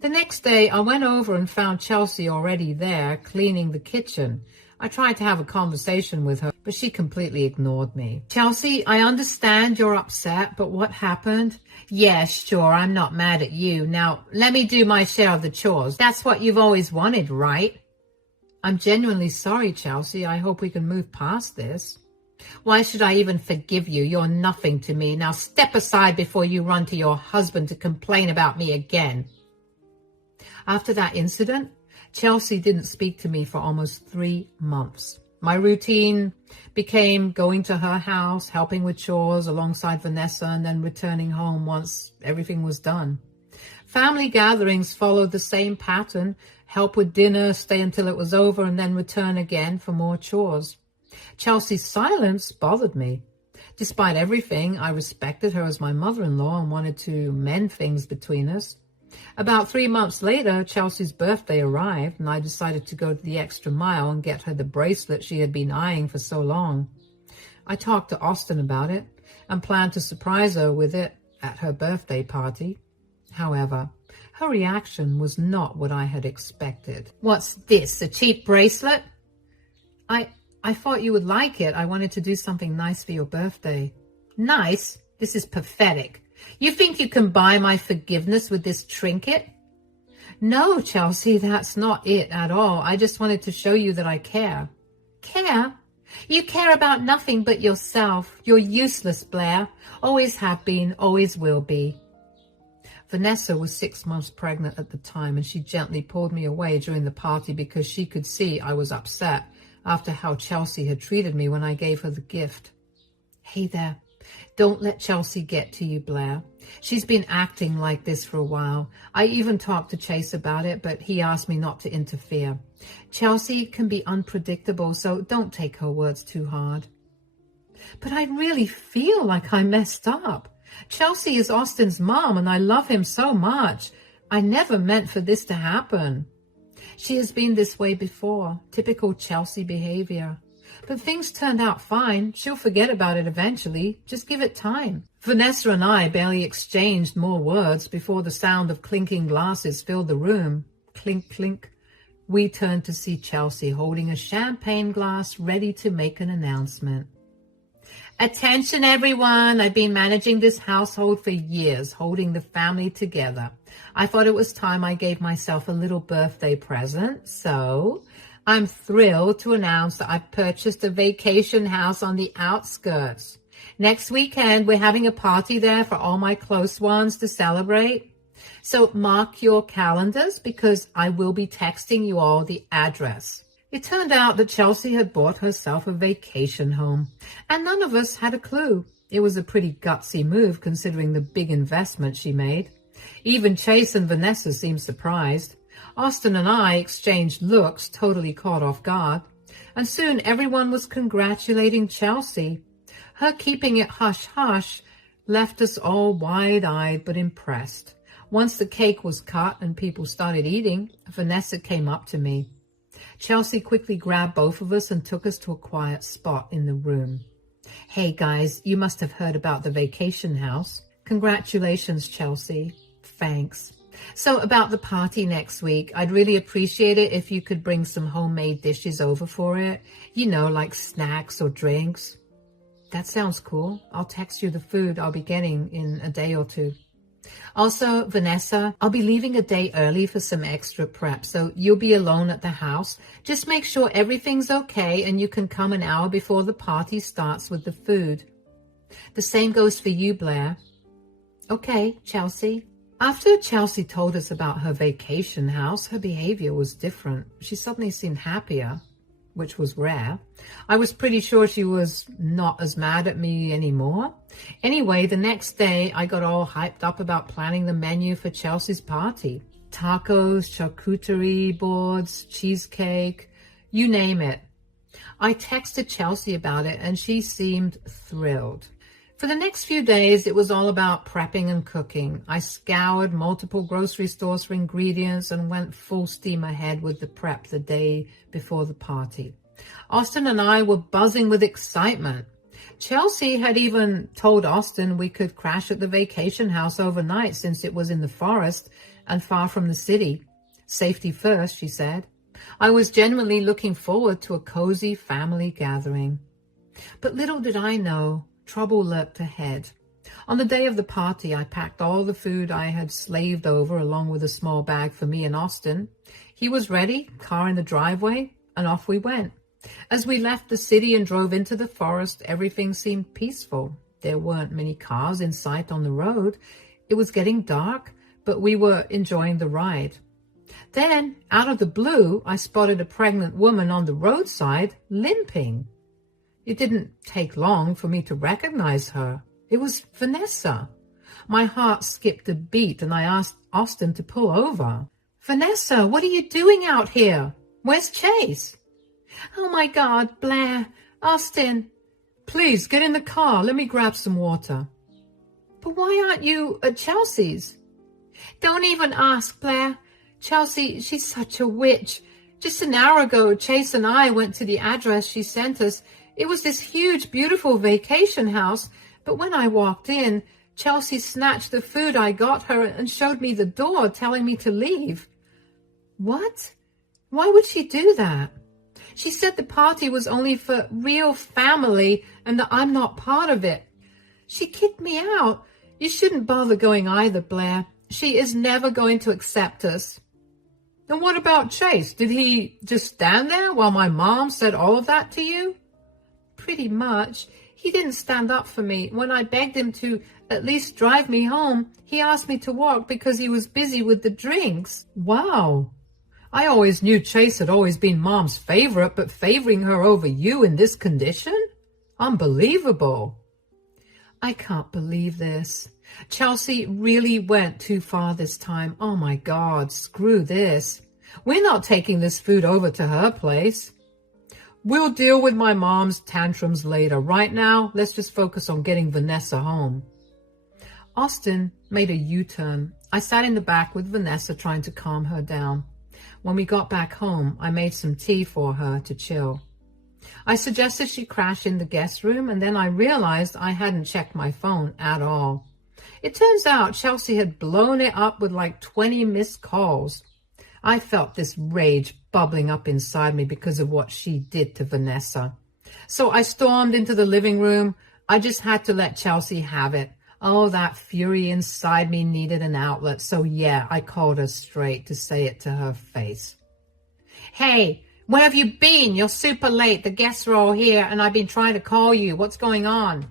The next day, I went over and found Chelsea already there, cleaning the kitchen. I tried to have a conversation with her, but she completely ignored me. Chelsea, I understand you're upset, but what happened? Yeah, sure, I'm not mad at you. Now, let me do my share of the chores. That's what you've always wanted, right? I'm genuinely sorry, Chelsea. I hope we can move past this. Why should I even forgive you? You're nothing to me. Now step aside before you run to your husband to complain about me again. After that incident, Chelsea didn't speak to me for almost 3 months. My routine became going to her house, helping with chores alongside Vanessa, and then returning home once everything was done. Family gatherings followed the same pattern: help with dinner, stay until it was over, and then return again for more chores. Chelsea's silence bothered me. Despite everything, I respected her as my mother-in-law and wanted to mend things between us. About 3 months later, Chelsea's birthday arrived, and I decided to go the extra mile and get her the bracelet she had been eyeing for so long. I talked to Austin about it and planned to surprise her with it at her birthday party. However, her reaction was not what I had expected. What's this, a cheap bracelet? I thought you would like it. I wanted to do something nice for your birthday. Nice? This is pathetic. You think you can buy my forgiveness with this trinket? No, Chelsea, that's not it at all. I just wanted to show you that I care. Care? You care about nothing but yourself. You're useless, Blair. Always have been, always will be. Vanessa was 6 months pregnant at the time, and she gently pulled me away during the party because she could see I was upset after how Chelsea had treated me when I gave her the gift. Hey there. Don't let Chelsea get to you, Blair. She's been acting like this for a while. I even talked to Chase about it, but he asked me not to interfere. Chelsea can be unpredictable, so don't take her words too hard. But I really feel like I messed up. Chelsea is Austin's mom, and I love him so much. I never meant for this to happen. She has been this way before, typical Chelsea behavior. But things turned out fine. She'll forget about it eventually. Just give it time. Vanessa and I barely exchanged more words before the sound of clinking glasses filled the room. Clink, clink. We turned to see Chelsea holding a champagne glass ready to make an announcement. Attention everyone, I've been managing this household for years, holding the family together. I thought it was time I gave myself a little birthday present, so I'm thrilled to announce that I've purchased a vacation house on the outskirts. Next weekend, we're having a party there for all my close ones to celebrate. So mark your calendars because I will be texting you all the address. It turned out that Chelsea had bought herself a vacation home, and none of us had a clue. It was a pretty gutsy move considering the big investment she made. Even Chase and Vanessa seemed surprised. Austin and I exchanged looks, totally caught off guard, and soon everyone was congratulating Chelsea. Her keeping it hush-hush left us all wide-eyed but impressed. Once the cake was cut and people started eating, Vanessa came up to me. Chelsea quickly grabbed both of us and took us to a quiet spot in the room. Hey guys, you must have heard about the vacation house. Congratulations, Chelsea. Thanks. So about the party next week, I'd really appreciate it if you could bring some homemade dishes over for it. You know, like snacks or drinks. That sounds cool. I'll text you the food I'll be getting in a day or two. Also, Vanessa, I'll be leaving a day early for some extra prep, so you'll be alone at the house. Just make sure everything's okay and you can come an hour before the party starts with the food. The same goes for you, Blair. Okay, Chelsea. After Chelsea told us about her vacation house, her behavior was different. She suddenly seemed happier, which was rare. I was pretty sure she was not as mad at me anymore. Anyway, the next day, I got all hyped up about planning the menu for Chelsea's party. Tacos, charcuterie boards, cheesecake, you name it. I texted Chelsea about it, and she seemed thrilled. For the next few days, it was all about prepping and cooking. I scoured multiple grocery stores for ingredients and went full steam ahead with the prep the day before the party. Austin and I were buzzing with excitement. Chelsea had even told Austin we could crash at the vacation house overnight since it was in the forest and far from the city. Safety first, she said. I was genuinely looking forward to a cozy family gathering. But little did I know, trouble lurked ahead. On the day of the party, I packed all the food I had slaved over along with a small bag for me and Austin. He was ready, car in the driveway, and off we went. As we left the city and drove into the forest, everything seemed peaceful. There weren't many cars in sight on the road. It was getting dark, but we were enjoying the ride. Then, out of the blue, I spotted a pregnant woman on the roadside, limping. It didn't take long for me to recognize her. It was Vanessa. My heart skipped a beat and I asked Austin to pull over. Vanessa, what are you doing out here? Where's Chase? Oh my God, Blair, Austin. Please get in the car. Let me grab some water. But why aren't you at Chelsea's? Don't even ask, Blair. Chelsea, she's such a witch. Just an hour ago, Chase and I went to the address she sent us. It was this huge, beautiful vacation house, but when I walked in, Chelsea snatched the food I got her and showed me the door, telling me to leave. What? Why would she do that? She said the party was only for real family and that I'm not part of it. She kicked me out. You shouldn't bother going either, Blair. She is never going to accept us. Then what about Chase? Did he just stand there while my mom said all of that to you? Pretty much. He didn't stand up for me. When I begged him to at least drive me home, he asked me to walk because he was busy with the drinks. Wow. I always knew Chase had always been Mom's favorite, but favoring her over you in this condition? Unbelievable. I can't believe this. Chelsea really went too far this time. Oh my God, screw this. We're not taking this food over to her place. We'll deal with my mom's tantrums later. Right now, let's just focus on getting Vanessa home. Austin made a U-turn. I sat in the back with Vanessa trying to calm her down. When we got back home, I made some tea for her to chill. I suggested she crash in the guest room, and then I realized I hadn't checked my phone at all. It turns out Chelsea had blown it up with like 20 missed calls. I felt this rage bubbling up inside me because of what she did to Vanessa. So I stormed into the living room. I just had to let Chelsea have it. Oh, that fury inside me needed an outlet. So yeah, I called her straight to say it to her face. Hey, where have you been? You're super late. The guests are all here and I've been trying to call you. What's going on?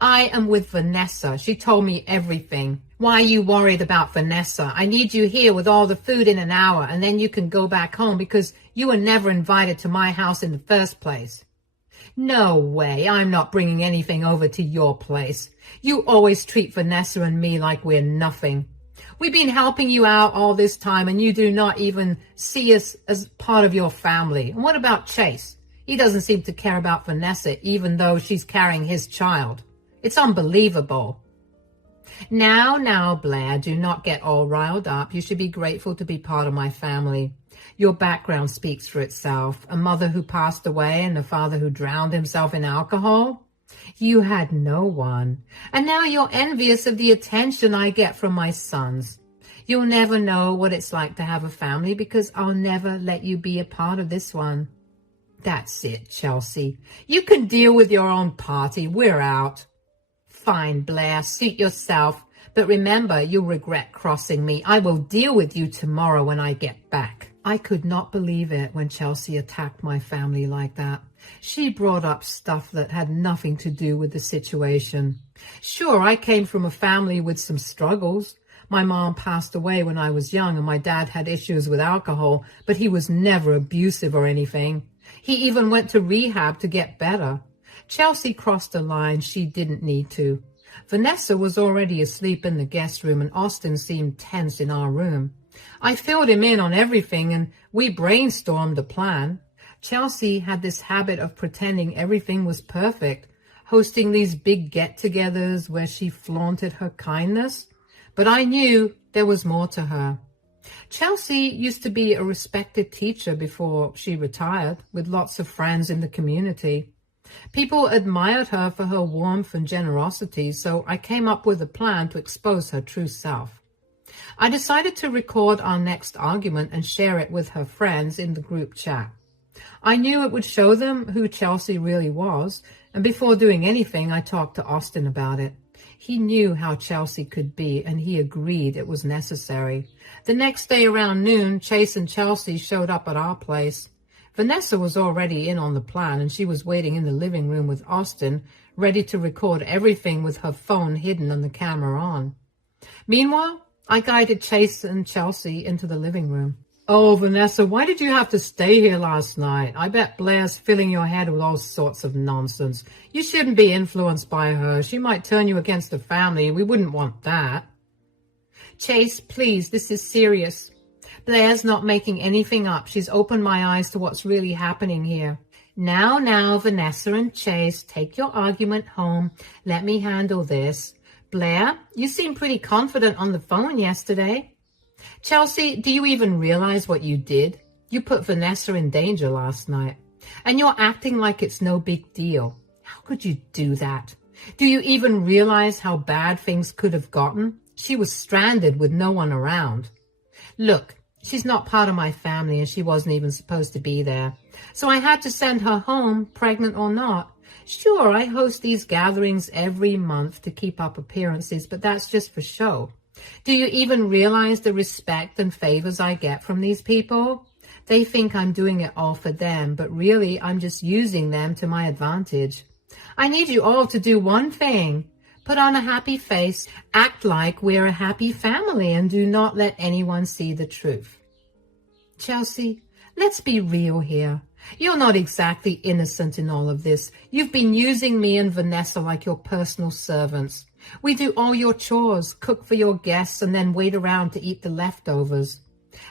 I am with Vanessa. She told me everything. Why are you worried about Vanessa? I need you here with all the food in an hour and then you can go back home because you were never invited to my house in the first place. No way. I'm not bringing anything over to your place. You always treat Vanessa and me like we're nothing. We've been helping you out all this time and you do not even see us as part of your family. And what about Chase? He doesn't seem to care about Vanessa even though she's carrying his child. It's unbelievable. Now, Blair, do not get all riled up. You should be grateful to be part of my family. Your background speaks for itself. A mother who passed away and a father who drowned himself in alcohol. You had no one. And now you're envious of the attention I get from my sons. You'll never know what it's like to have a family because I'll never let you be a part of this one. That's it, Chelsea. You can deal with your own party. We're out. Fine, Blair, suit yourself. But remember, you'll regret crossing me. I will deal with you tomorrow when I get back. I could not believe it when Chelsea attacked my family like that. She brought up stuff that had nothing to do with the situation. Sure, I came from a family with some struggles. My mom passed away when I was young and my dad had issues with alcohol, but he was never abusive or anything. He even went to rehab to get better. Chelsea crossed a line she didn't need to. Vanessa was already asleep in the guest room and Austin seemed tense in our room. I filled him in on everything and we brainstormed a plan. Chelsea had this habit of pretending everything was perfect, hosting these big get-togethers where she flaunted her kindness. But I knew there was more to her. Chelsea used to be a respected teacher before she retired, with lots of friends in the community. People admired her for her warmth and generosity, so I came up with a plan to expose her true self. I decided to record our next argument and share it with her friends in the group chat. I knew it would show them who Chelsea really was, and before doing anything, I talked to Austin about it. He knew how Chelsea could be, and he agreed it was necessary. The next day around noon, Chase and Chelsea showed up at our place. Vanessa was already in on the plan, and she was waiting in the living room with Austin, ready to record everything with her phone hidden and the camera on. Meanwhile, I guided Chase and Chelsea into the living room. Oh, Vanessa, why did you have to stay here last night? I bet Blair's filling your head with all sorts of nonsense. You shouldn't be influenced by her. She might turn you against the family. We wouldn't want that. Chase, please, this is serious. Blair's not making anything up. She's opened my eyes to what's really happening here. Now, Vanessa and Chase, take your argument home. Let me handle this. Blair, you seemed pretty confident on the phone yesterday. Chelsea, do you even realize what you did? You put Vanessa in danger last night. And you're acting like it's no big deal. How could you do that? Do you even realize how bad things could have gotten? She was stranded with no one around. Look, she's not part of my family and she wasn't even supposed to be there. So I had to send her home, pregnant or not. Sure, I host these gatherings every month to keep up appearances, but that's just for show. Do you even realize the respect and favors I get from these people? They think I'm doing it all for them, but really I'm just using them to my advantage. I need you all to do one thing. Put on a happy face, act like we're a happy family, and do not let anyone see the truth. Chelsea, let's be real here. You're not exactly innocent in all of this. You've been using me and Vanessa like your personal servants. We do all your chores, cook for your guests, and then wait around to eat the leftovers.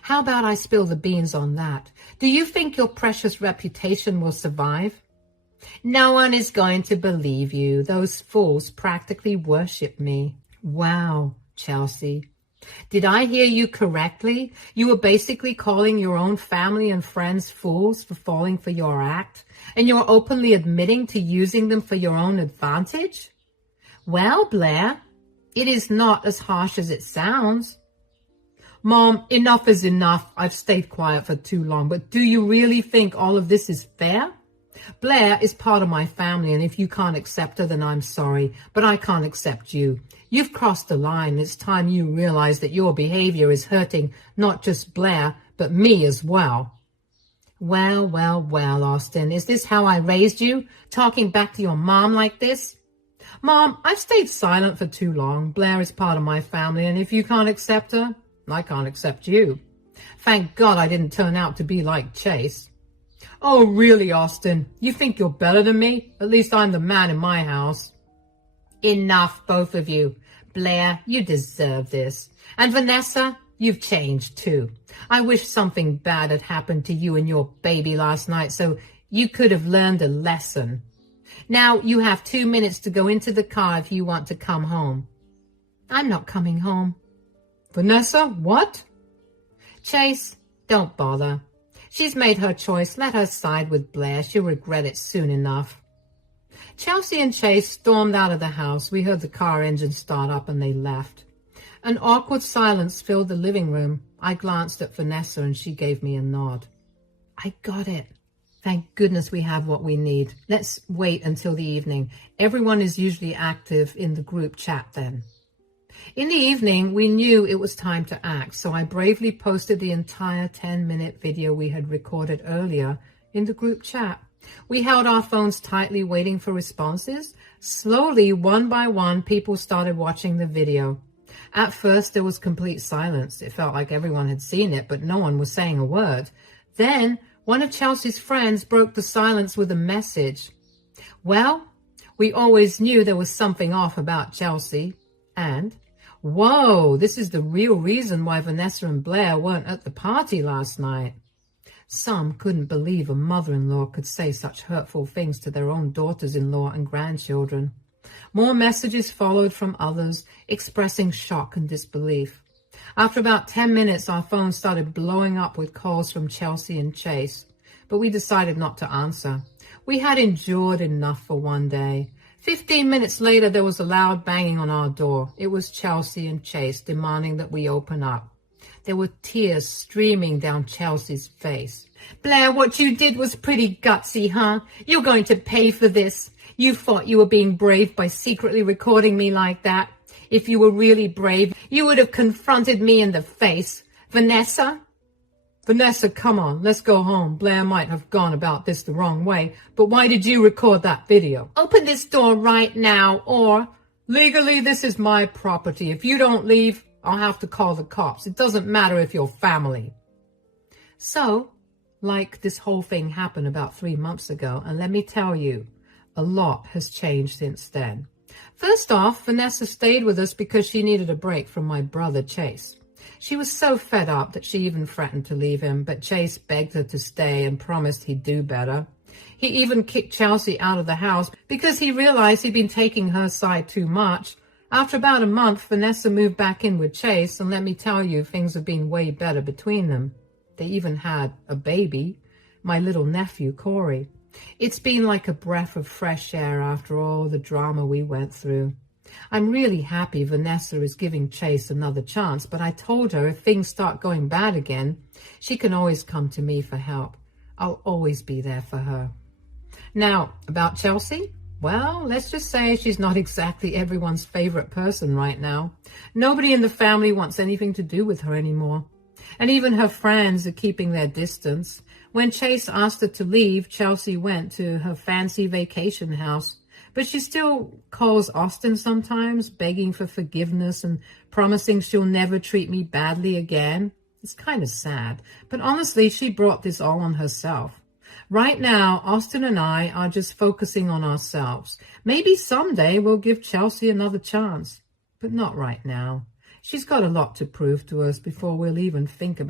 How about I spill the beans on that? Do you think your precious reputation will survive? No one is going to believe you. Those fools practically worship me. Wow, Chelsea. Did I hear you correctly? You were basically calling your own family and friends fools for falling for your act, and you're openly admitting to using them for your own advantage? Well, Blair, it is not as harsh as it sounds. Mom, enough is enough. I've stayed quiet for too long, but do you really think all of this is fair? Blair is part of my family, and if you can't accept her, then I'm sorry, but I can't accept you. You've crossed the line. It's time you realize that your behavior is hurting not just Blair, but me as well. Well, well, well, Austin, is this how I raised you? Talking back to your mom like this? Mom, I've stayed silent for too long. Blair is part of my family, and if you can't accept her, I can't accept you. Thank God I didn't turn out to be like Chase. Oh, really, Austin? You think you're better than me? At least I'm the man in my house. Enough, both of you. Blair, you deserve this. And Vanessa, you've changed too. I wish something bad had happened to you and your baby last night so you could have learned a lesson. Now you have 2 minutes to go into the car if you want to come home. I'm not coming home. Vanessa, what? Chase, don't bother. She's made her choice. Let her side with Blair. She'll regret it soon enough. Chelsea and Chase stormed out of the house. We heard the car engine start up and they left. An awkward silence filled the living room. I glanced at Vanessa and she gave me a nod. I got it. Thank goodness we have what we need. Let's wait until the evening. Everyone is usually active in the group chat then. In the evening, we knew it was time to act, so I bravely posted the entire 10-minute video we had recorded earlier in the group chat. We held our phones tightly, waiting for responses. Slowly, one by one, people started watching the video. At first, there was complete silence. It felt like everyone had seen it, but no one was saying a word. Then, one of Chelsea's friends broke the silence with a message. Well, we always knew there was something off about Chelsea. And, whoa, this is the real reason why Vanessa and Blair weren't at the party last night. Some couldn't believe a mother-in-law could say such hurtful things to their own daughters-in-law and grandchildren. More messages followed from others, expressing shock and disbelief. After about 10 minutes, our phones started blowing up with calls from Chelsea and Chase, but we decided not to answer. We had endured enough for one day. 15 minutes later, there was a loud banging on our door. It was Chelsea and Chase demanding that we open up. There were tears streaming down Chelsea's face. Blair, what you did was pretty gutsy, huh? You're going to pay for this. You thought you were being brave by secretly recording me like that. If you were really brave, you would have confronted me in the face. Vanessa? Vanessa, come on, let's go home. Blair might have gone about this the wrong way, but why did you record that video? Open this door right now, or... Legally, this is my property. If you don't leave, I'll have to call the cops. It doesn't matter if you're family. So, like this whole thing happened about 3 months ago, and let me tell you, a lot has changed since then. First off, Vanessa stayed with us because she needed a break from my brother, Chase. She was so fed up that she even threatened to leave him, but Chase begged her to stay and promised he'd do better. He even kicked Chelsea out of the house because he realized he'd been taking her side too much. After about a month, Vanessa moved back in with Chase, and let me tell you, things have been way better between them. They even had a baby, my little nephew, Corey. It's been like a breath of fresh air after all the drama we went through. I'm really happy Vanessa is giving Chase another chance, but I told her if things start going bad again, she can always come to me for help. I'll always be there for her. Now, about Chelsea? Well, let's just say she's not exactly everyone's favorite person right now. Nobody in the family wants anything to do with her anymore. And even her friends are keeping their distance. When Chase asked her to leave, Chelsea went to her fancy vacation house. But she still calls Austin sometimes, begging for forgiveness and promising she'll never treat me badly again. It's kind of sad. But honestly, she brought this all on herself. Right now, Austin and I are just focusing on ourselves. Maybe someday we'll give Chelsea another chance. But not right now. She's got a lot to prove to us before we'll even think about